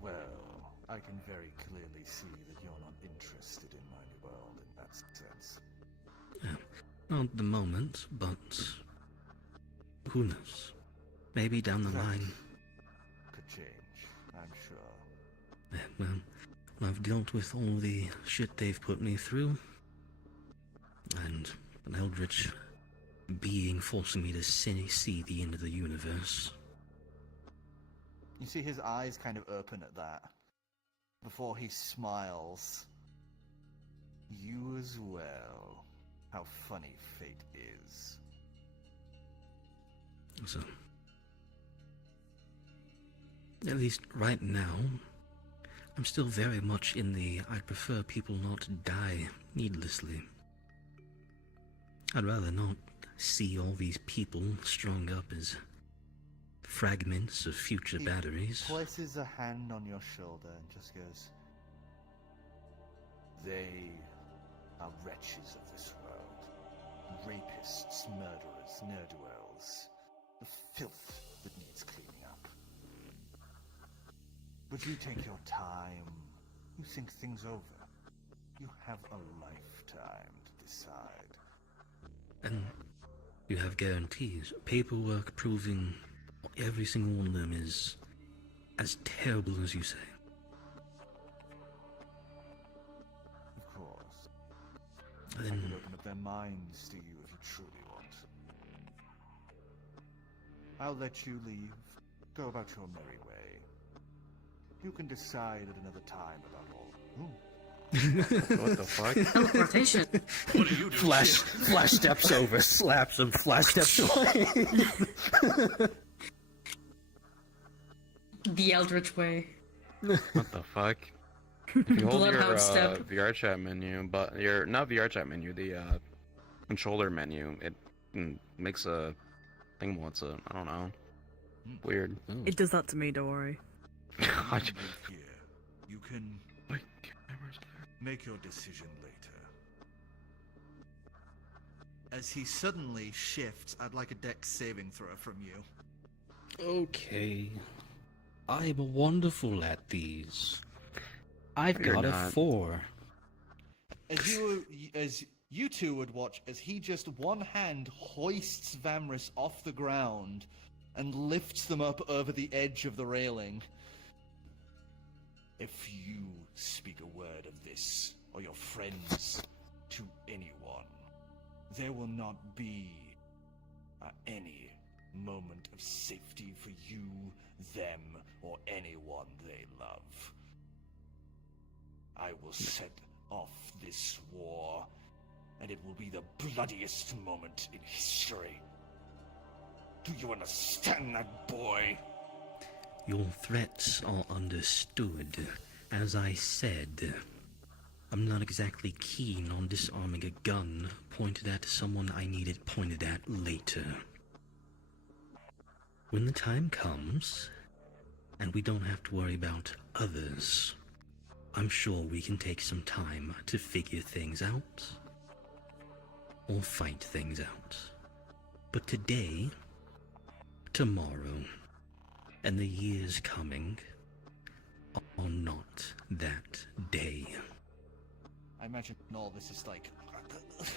Well, I can very clearly see that you're not interested in my new world in that sense. Not at the moment, but who knows? Maybe down the That line. could change, I'm sure. Well, I've dealt with all the shit they've put me through, and an eldritch being forcing me to see the end of the universe. You see his eyes kind of open at that, before he smiles. You as well. How funny fate is. So, at least right now, I'm still very much in the I'd prefer people not die needlessly. I'd rather not see all these people strung up as fragments of future He batteries. places a hand on your shoulder and just goes, they are wretches of this world. Rapists, murderers, ne'er-do-wells. The filth that needs cleaning up. But you take your time. You think things over. You have a lifetime to decide. And you have guarantees, paperwork proving every single one of them is as terrible as you say. Of course. I Then can open up their minds to you if you truly want. I'll let you leave. Go about your merry way. You can decide at another time about all. What the fuck? Teleportation. What are you doing? Flash steps over, slaps him, Flash steps away. The Eldritch Way. What the fuck? If you hold your Bloodhound step. VR chat menu, but your not VR chat menu, the controller menu, it makes a thing. What's a I don't know. Weird. It does that to me, don't worry. God. Here. You can Wait, camera's there. Make your decision later. As he suddenly shifts, I'd like a dex saving throw from you. Okay. I'm wonderful at these. I've You're got a not. 4. As you two would watch, as he just one hand hoists Vamris off the ground and lifts them up over the edge of the railing. If you speak a word of this, or your friends, to anyone, there will not be any moment of safety for you, them, or anyone they love. I will set off this war, and it will be the bloodiest moment in history. Do you understand that, boy? Your threats are understood. As I said, I'm not exactly keen on disarming a gun pointed at someone I need it pointed at later. When the time comes, and we don't have to worry about others, I'm sure we can take some time to figure things out. Or fight things out. But today, tomorrow, and the years coming are not that day. I imagine all this is like.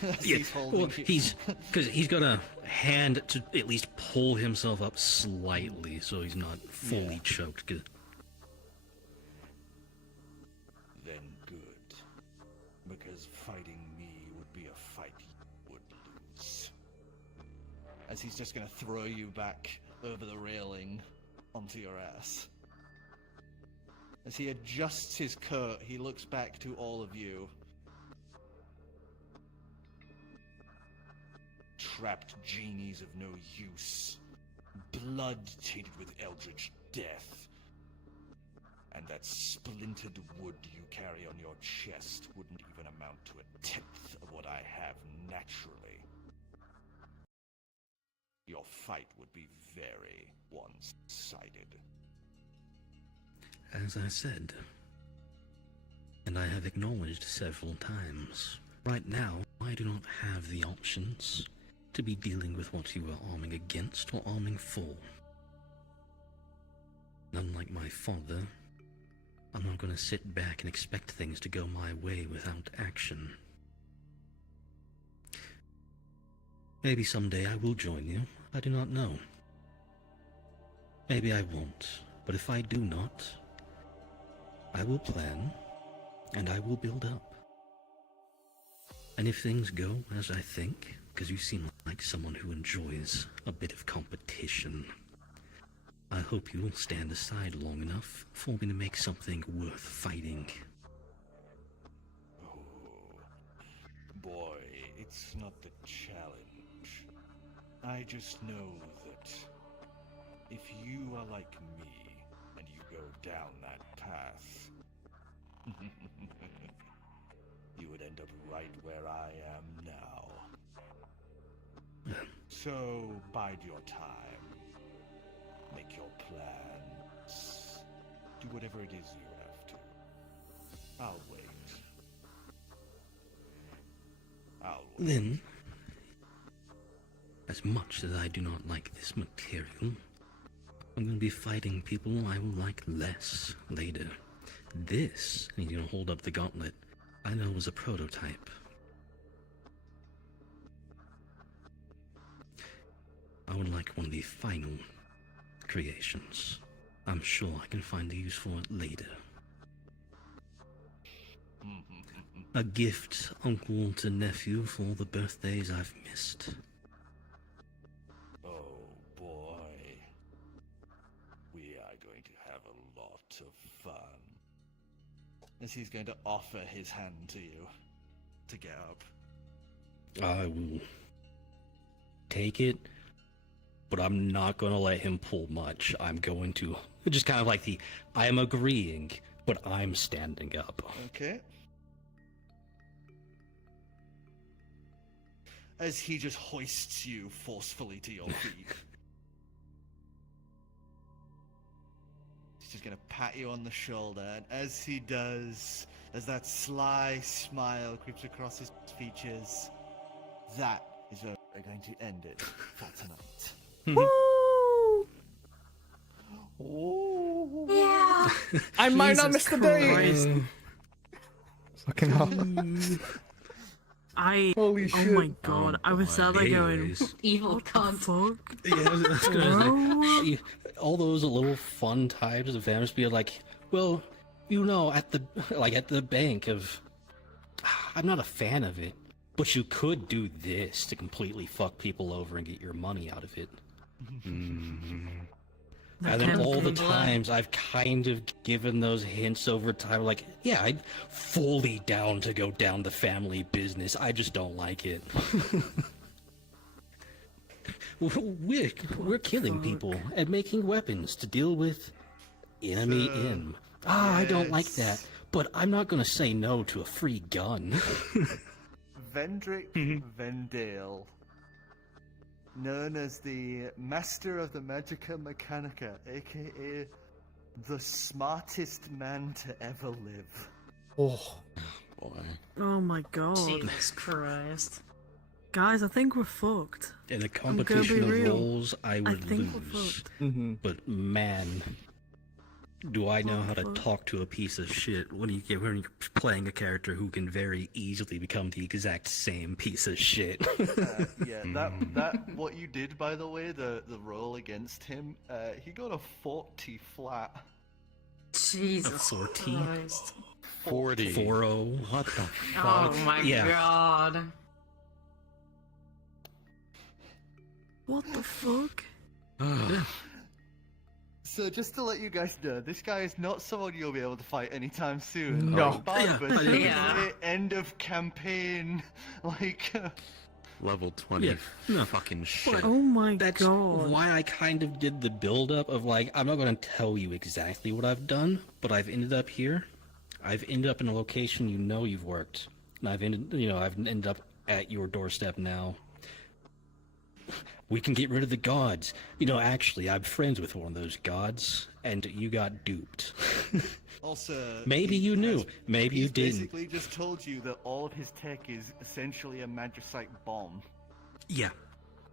Yeah, he's holding well, you. because he's got a hand to at least pull himself up slightly so he's not fully Yeah. choked. 'Cause Then good. Because fighting me would be a fight you would lose. As he's just gonna throw you back over the railing onto your ass. As he adjusts his coat, he looks back to all of you. Trapped genies of no use. Blood tainted with eldritch death. And that splintered wood you carry on your chest wouldn't even amount to a tenth of what I have naturally. Your fight would be very one-sided. As I said, and I have acknowledged several times, right now I do not have the options to be dealing with what you are arming against or arming for. Unlike my father, I'm not going to sit back and expect things to go my way without action. Maybe someday I will join you, I do not know. Maybe I won't, but if I do not, I will plan, and I will build up. And if things go as I think, because you seem like someone who enjoys a bit of competition, I hope you will stand aside long enough for me to make something worth fighting. Oh, boy, it's not the challenge. I just know that if you are like me and you go down that path, you would end up right where I am now. So, bide your time. Make your plans. Do whatever it is you have to. I'll wait. Then, as much as I do not like this material, I'm going to be fighting people I will like less later. This, and he's going to hold up the gauntlet, I know was a prototype. I would like one of the final creations. I'm sure I can find a use for it later. A gift, uncle to nephew, for all the birthdays I've missed. Oh boy. We are going to have a lot of fun. As he's going to offer his hand to you to get up. I will take it, but I'm not going to let him pull much. I'm going to just kind of like I am agreeing, but I'm standing up. Okay. As he just hoists you forcefully to your feet. He's just gonna pat you on the shoulder, and as he does, as that sly smile creeps across his features, that is where we're going to end it for tonight. Woo! Oh. Yeah. I might not miss Jesus the day. Christ. Fucking hell. Holy Oh shit. my god, I was sat there going, Anyways. Evil what the cunt. fuck? Yeah, I was gonna say, all those little fun times of Vanish being like, well, you know, at the bank of, I'm not a fan of it, but you could do this to completely fuck people over and get your money out of it. And then all the times I've kind of given those hints over time, like, yeah, I'm fully down to go down the family business. I just don't like it. We're killing people and making weapons to deal with enemy in. I don't like that, but I'm not gonna say no to a free gun. Vendrick Vendale, known as the Master of the Magica Mechanica, aka the smartest man to ever live. Oh. Boy. Oh my god. Jesus Christ. Guys, I think we're fucked. In a gonna be competition of real. roles, I would think we're lose. fucked. Mm-hmm. But man, do I know how to Fuck. talk to a piece of shit when you're playing a character who can very easily become the exact same piece of shit. Yeah, that what you did, by the way, the roll against him, he got a 40 flat. Jesus 40? Christ. 40. 4-0. What the fuck? Oh my Yeah. god. What the fuck? So just to let you guys know, this guy is not someone you'll be able to fight anytime soon. No. Like Barnabas, Yeah. Yeah. end of campaign, like... Level 20. Yeah, no. Fucking shit. Oh my That's god. why I kind of did the build-up of like, I'm not going to tell you exactly what I've done, but I've ended up here. I've ended up in a location you know you've worked. And I've ended up at your doorstep now. We can get rid of the gods. You know, actually, I'm friends with one of those gods, and you got duped. Also, Maybe he you knew. has- Maybe you he's didn't. basically just told you that all of his tech is essentially a magicite bomb. Yeah.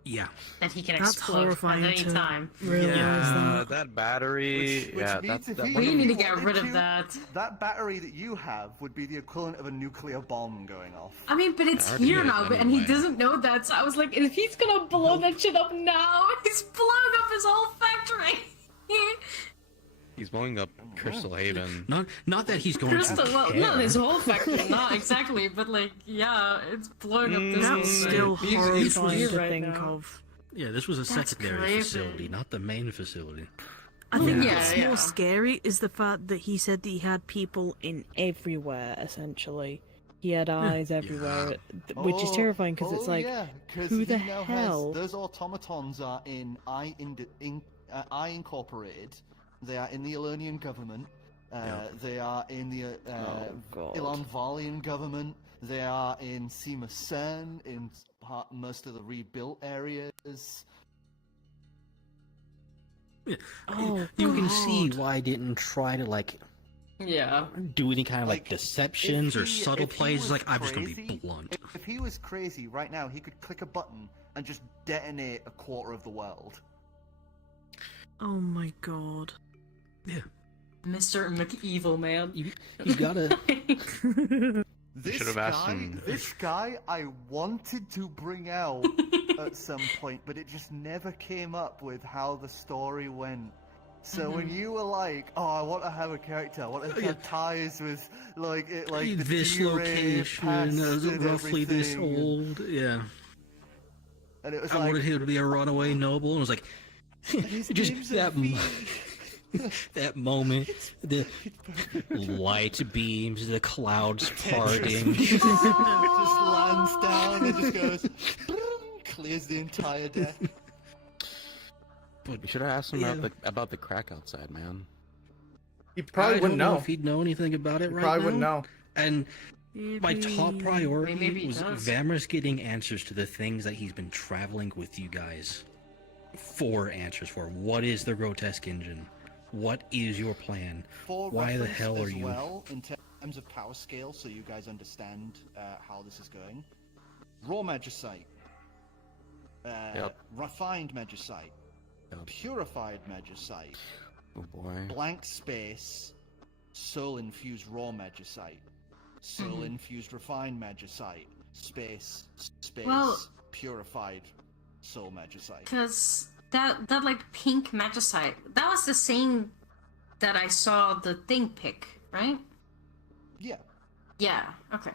Yeah. And he can That's explode horrifying at any to time. realize Yeah, that. that battery. Which yeah, means that, if that he- We if need you to get wanted rid of to, that. That battery that you have would be the equivalent of a nuclear bomb going off. I mean, but it's already here is now, and he anyway. doesn't know that, so I was like, if he's gonna blow that shit up now, he's blowing up his whole factory! He's blowing up Crystal Haven. Not that he's going Crystal, to well, care. not his whole factory, not exactly, but like, yeah, it's blowing up this whole That's thing. still He's horrifying here to right think now. of. Yeah, this was a That's secondary crazy. facility, not the main facility. I think Yeah, what's yeah. more scary is the fact that he said that he had people in everywhere, essentially. He had eyes everywhere, which is terrifying because it's like, yeah, 'cause who he the now hell? Those automatons are in I Incorporated. They are in the Elernian government. They are in the God. Ilan Valian government. They are in Sima Sen, in most of the rebuilt areas. Oh, You can God. see why I didn't try to Yeah. do any kind of Like, deceptions or subtle if he plays. was Like I'm just gonna be crazy- blunt. If he was crazy right now, he could click a button and just detonate a quarter of the world. Oh my god. Mr. McEvil, man. You gotta. This should have asked him. This guy, I wanted to bring out at some point, but it just never came up with how the story went. So when you were like, "Oh, I want to have a character. I want to have ties with like the this G-ray location, past and roughly this everything," old. Yeah, and it was I like, wanted him to be a runaway noble, and it was like, just name's that. Aviv. That moment, the light beams, the clouds parting. just lands down and just goes, clears the entire deck. You should have asked him Yeah. about the crack outside, man. He probably I wouldn't don't know know. if he'd know anything about it He right probably now. wouldn't know. And my top priority Maybe he was does. Vamra's getting answers to the things that he's been traveling with you guys for answers for. What is the grotesque engine? What is your plan? For Why the reference hell are as you? well, in terms of power scale, so you guys understand how this is going. Raw magicite, refined magicite, purified magicite, Oh boy. blank space, soul infused raw magicite, soul infused refined magicite, space, Well- purified soul magicite. Because that like pink magicite, that was the same that I saw the thing pick, right? Yeah. Yeah. Okay.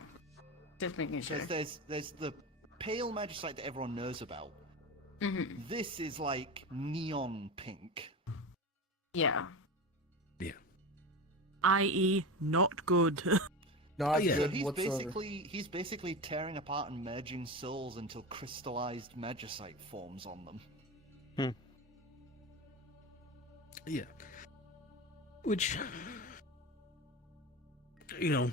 Just making sure. Because there's the pale magicite that everyone knows about. Mm-hmm. This is like neon pink. Yeah. I.e., not good. Not yeah. good He's whatsoever. basically tearing apart and merging souls until crystallized magicite forms on them. Yeah. Which, you know,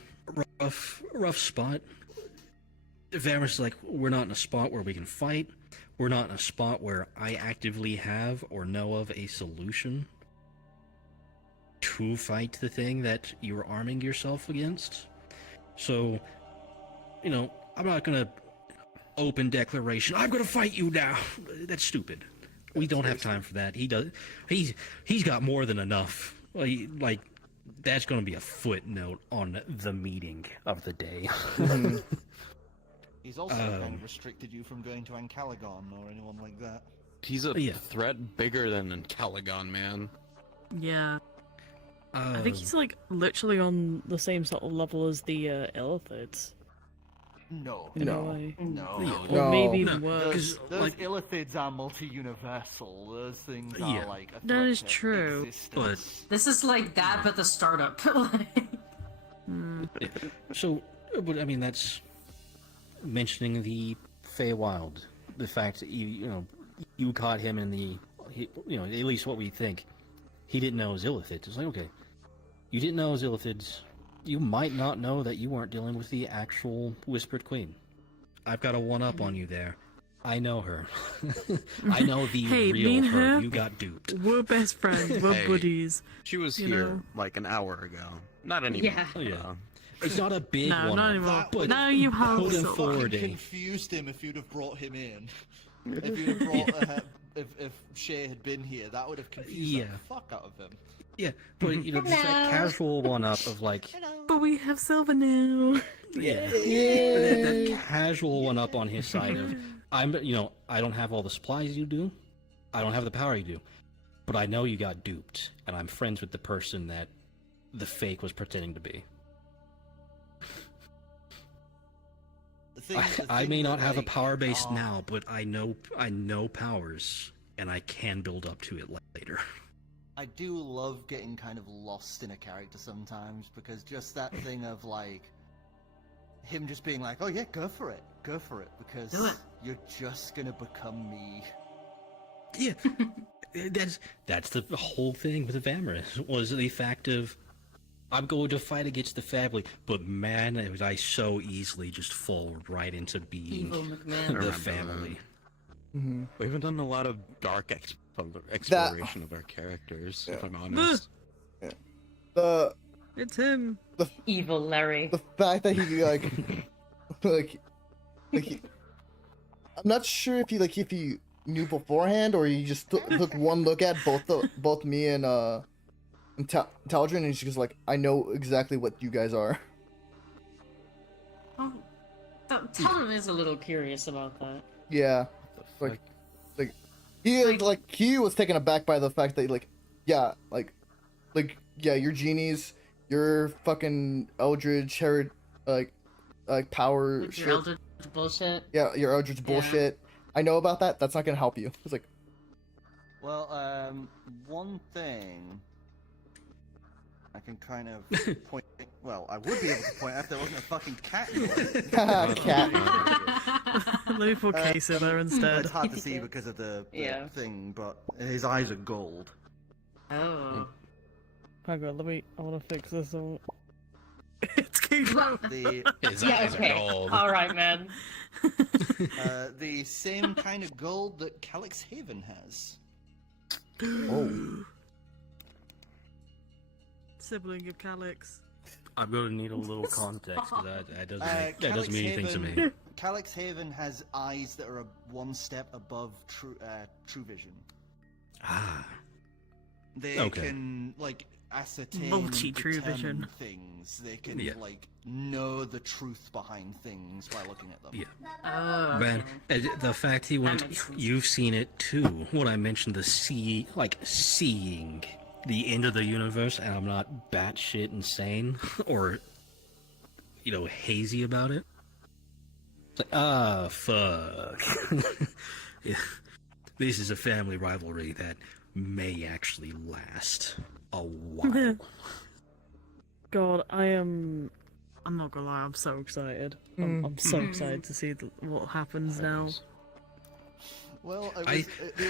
rough spot. Vamra's like, we're not in a spot where we can fight. We're not in a spot where I actively have or know of a solution to fight the thing that you're arming yourself against. So, you know, I'm not gonna open declaration, I'm gonna fight you now. That's stupid. We don't have time for that. He's got more than enough. Like that's gonna be a footnote on the meeting of the day. He's also kind of restricted you from going to Ancalagon or anyone like that. He's a Yeah. threat bigger than Caligon, man. Yeah. I think he's like literally on the same sort of level as the Illithids. No. In No. a way. No. Or No. maybe No, even worse. Those like- Illithids are multi-universal. Those things are Yeah. like a That threat is to true, existence. This is like that, but the startup. Like- So, but I mean, that's mentioning the Feywild. The fact that you caught him in at least what we think, he didn't know it was Illithids. It's like, okay, you didn't know it was Illithids. You might not know that you weren't dealing with the actual Whispered Queen. I've got a one-up on you there. I know her. I know the Hey, me real and her. her? You got duped. We're best friends. We're Hey. buddies. She was You here know. like an hour ago. Not anymore. Yeah. Oh, yeah. It's not a big No, one. not anymore. But Now you have put him some- forward. Confused him if you'd have brought him in. If you'd have brought if Shay had been here, that would have confused the fuck out of him. Yeah, but just that casual one-up of like, But we have Silver now. yeah, that casual one-up on his side of, I don't have all the supplies you do, I don't have the power you do, but I know you got duped, and I'm friends with the person that the fake was pretending to be. I may not have a power base now, but I know powers, and I can build up to it later. I do love getting kind of lost in a character sometimes, because just that thing of like him just being like, "Oh yeah, go for it, because you're just gonna become me." Yeah, that's the whole thing with the Vamrus, was the fact of I'm going to fight against the family, but man, I so easily just fall right into being Evil McMahon. the family. Mm-hmm. We haven't done a lot of dark exploration of our characters, if I'm honest. Yeah. It's him. Evil Larry. The fact that he like I'm not sure if he knew beforehand or he just took one look at both me and Tal'Drin, and he's just like, I know exactly what you guys are. Oh, Talon is a little curious about that. Yeah, like he was taken aback by the fact that yeah, you're genies, you're fucking Eldritch, power Like shit. your Eldritch bullshit. Yeah, your Eldritch bullshit. I know about that. That's not gonna help you. It's like, Well, one thing I can kind of point. Well, I would be able to point out if there wasn't a fucking cat in the way. cat. Let me put Case in there instead. It's hard to see because of the thing, but his eyes are gold. Oh. Hang on, I want to fix this. It's Case. His Yeah, eyes okay. are gold. Alright, man. The same kind of gold that Calyx Haven has. Oh. Sibling of Calyx. I'm gonna need a little context because that doesn't mean anything to me. Calyx Haven has eyes that are one step above True Vision. Ah. They can ascertain Multi-true vision things. They can know the truth behind things by looking at them. Yeah. Oh. Man, the fact he went, you've seen it too. When I mentioned the seeing the end of the universe, and I'm not batshit insane or, hazy about it. It's like, fuck. Yeah. This is a family rivalry that may actually last a while. God, I'm not gonna lie, I'm so excited. I'm so excited to see what happens now. Well, the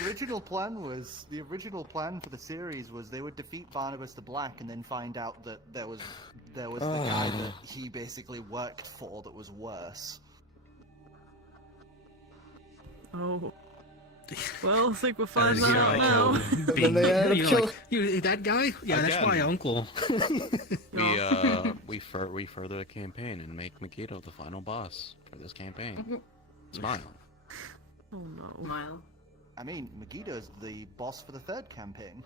original plan for the series was they would defeat Barnabas the Black and then find out that there was the guy that he basically worked for that was worse. Oh. Well, I think we'll find that out now. That guy? Yeah, Again. that's my uncle. We further the campaign and make Megiddo the final boss for this campaign. Smile. Oh no. Smile. I mean, Megiddo's the boss for the third campaign.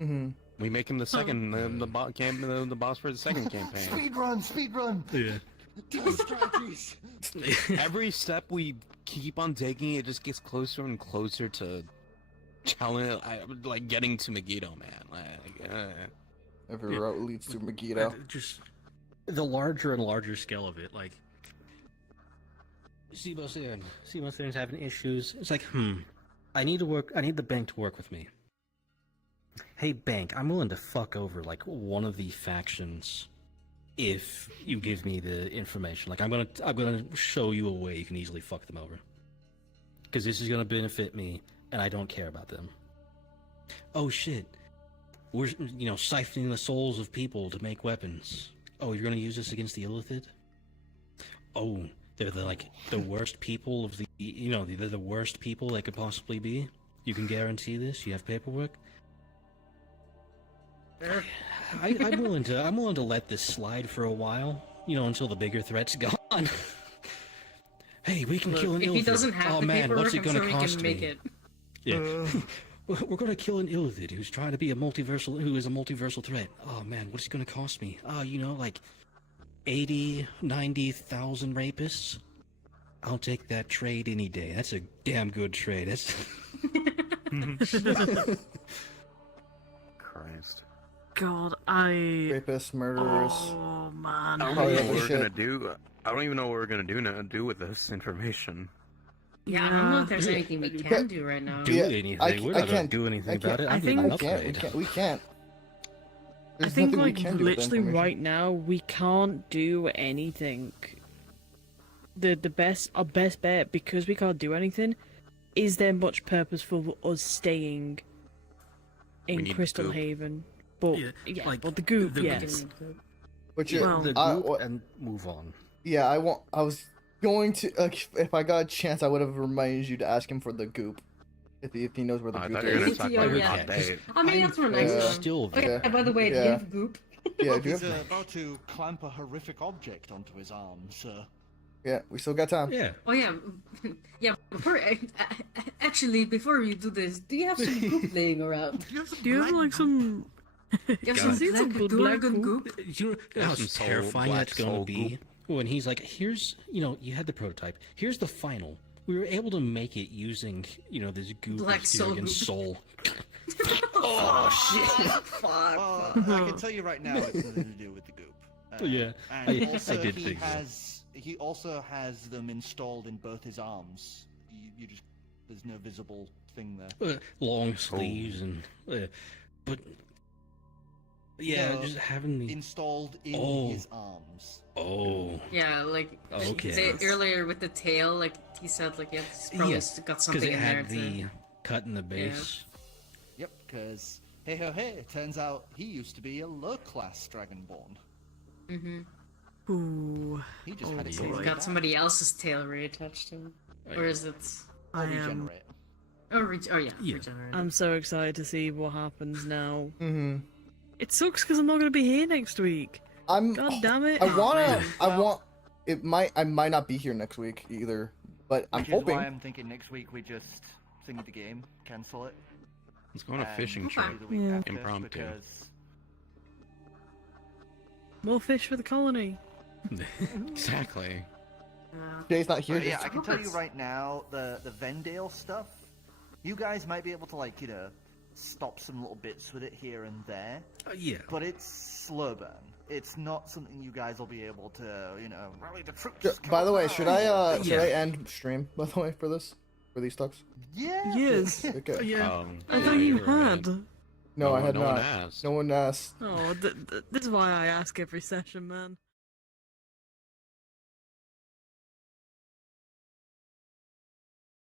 Mm-hmm. We make him the second, the boss for the second campaign. Speed run! Yeah. Strategies! Every step we keep on taking, it just gets closer and closer to challenge, getting to Megiddo, man. Every route leads to Megiddo. Just the larger and larger scale of it, Seaboth's having issues. It's like, I need the bank to work with me. Hey, bank, I'm willing to fuck over one of the factions if you give me the information. I'm gonna show you a way you can easily fuck them over. Because this is gonna benefit me, and I don't care about them. Oh shit. We're, siphoning the souls of people to make weapons. Oh, you're gonna use this against the Illithid? Oh, they're the worst people of they're the worst people they could possibly be? You can guarantee this? You have paperwork? I'm willing to let this slide for a while, until the bigger threat's gone. Hey, we can kill an Illithid. If he doesn't have the man, what's paperwork, it I'm gonna sure he cost can me? make it. Yeah. We're gonna kill an Illithid who's trying to be who is a multiversal threat. Oh man, what's it gonna cost me? 80, 90,000 rapists? I'll take that trade any day. That's a damn good trade. That's Christ. God, Rapists, murderers. Oh man. I don't Oh, even yeah, know what we're shit. gonna do. I don't even know what we're gonna do with this information. Yeah, I don't know if there's anything we can do right now. Do Yeah, anything. I We're not gonna can't- do anything I about can't- it. I I'm think- getting an We can't. upgrade. We can't. I There's think, nothing we like, can do with that literally information. right now, we can't do anything. Our best bet, because we can't do anything, is there much purpose for us staying We in need the Crystal goop. Haven? But, Yeah, like, well, the goop, the yes. Which Well, the I- group what- and move on. yeah, I was going to. If I got a chance, I would have reminded you to ask him for the goop. If he knows where the I goop thought you were gonna is. talk Yeah, about yeah. hot bait. I mean, that's what nice. Yeah. Still Okay, Yeah. by the way, do you Yeah. have goop? Yeah, do you He's have, about to clamp a horrific object onto his arm, sir. yeah, we still got time. Yeah. Oh yeah, yeah. Actually, before you do this, do you have some goop laying around? Do you have like some? You have God. some black dragon goop? goop? You know how some soul- terrifying black that's going soul to be goop. when he's like, "Here's, you had the prototype. Here's the final. We were able to make it using, this goo Black soul against goop. soul." Oh shit! Fuck. I can tell you right now, it's nothing to do with the goop. Yeah, and I also did he think so. he also has them installed in both his arms. You just there's no visible thing there. Long sleeves and, but yeah, No, just having the Installed in Oh. his arms. Yeah, like Okay. earlier with the tail, like he said, like it's probably Yes, got because something it in there had the too. cut in the base. Yep, because hey ho hey, it turns out he used to be a low-class dragonborn. Mm-hmm. Ooh, He just Oh, had it boy. He's got somebody else's tail reattached to him, or is it? Or I am. regenerate. Oh yeah, Yeah. regenerate. I'm so excited to see what happens now. Mm-hmm. It sucks because I'm not going to be here next week. God damn it. I wanna. man. I want. I might not be here next week either, but I'm Which is hoping. why I'm thinking next week we just sing the game, cancel it. Let's go on a and fishing Okay. trip. do the week Yeah. after, Impromptu. Because More fish for the colony. Exactly. Jay's not here. But yeah, I can tell you Robots. right now, the Vendale stuff, you guys might be able to stop some little bits with it here and there, Yeah. but it's slow burn. It's not something you guys will be able to, rally the troops. By the way, should I Yeah. end stream? By the way, for these talks. Yeah. yes. Okay. Yeah. I thought you you're right. had. No, I had no not. one asked. No one asked. Oh, this is why I ask every session, man.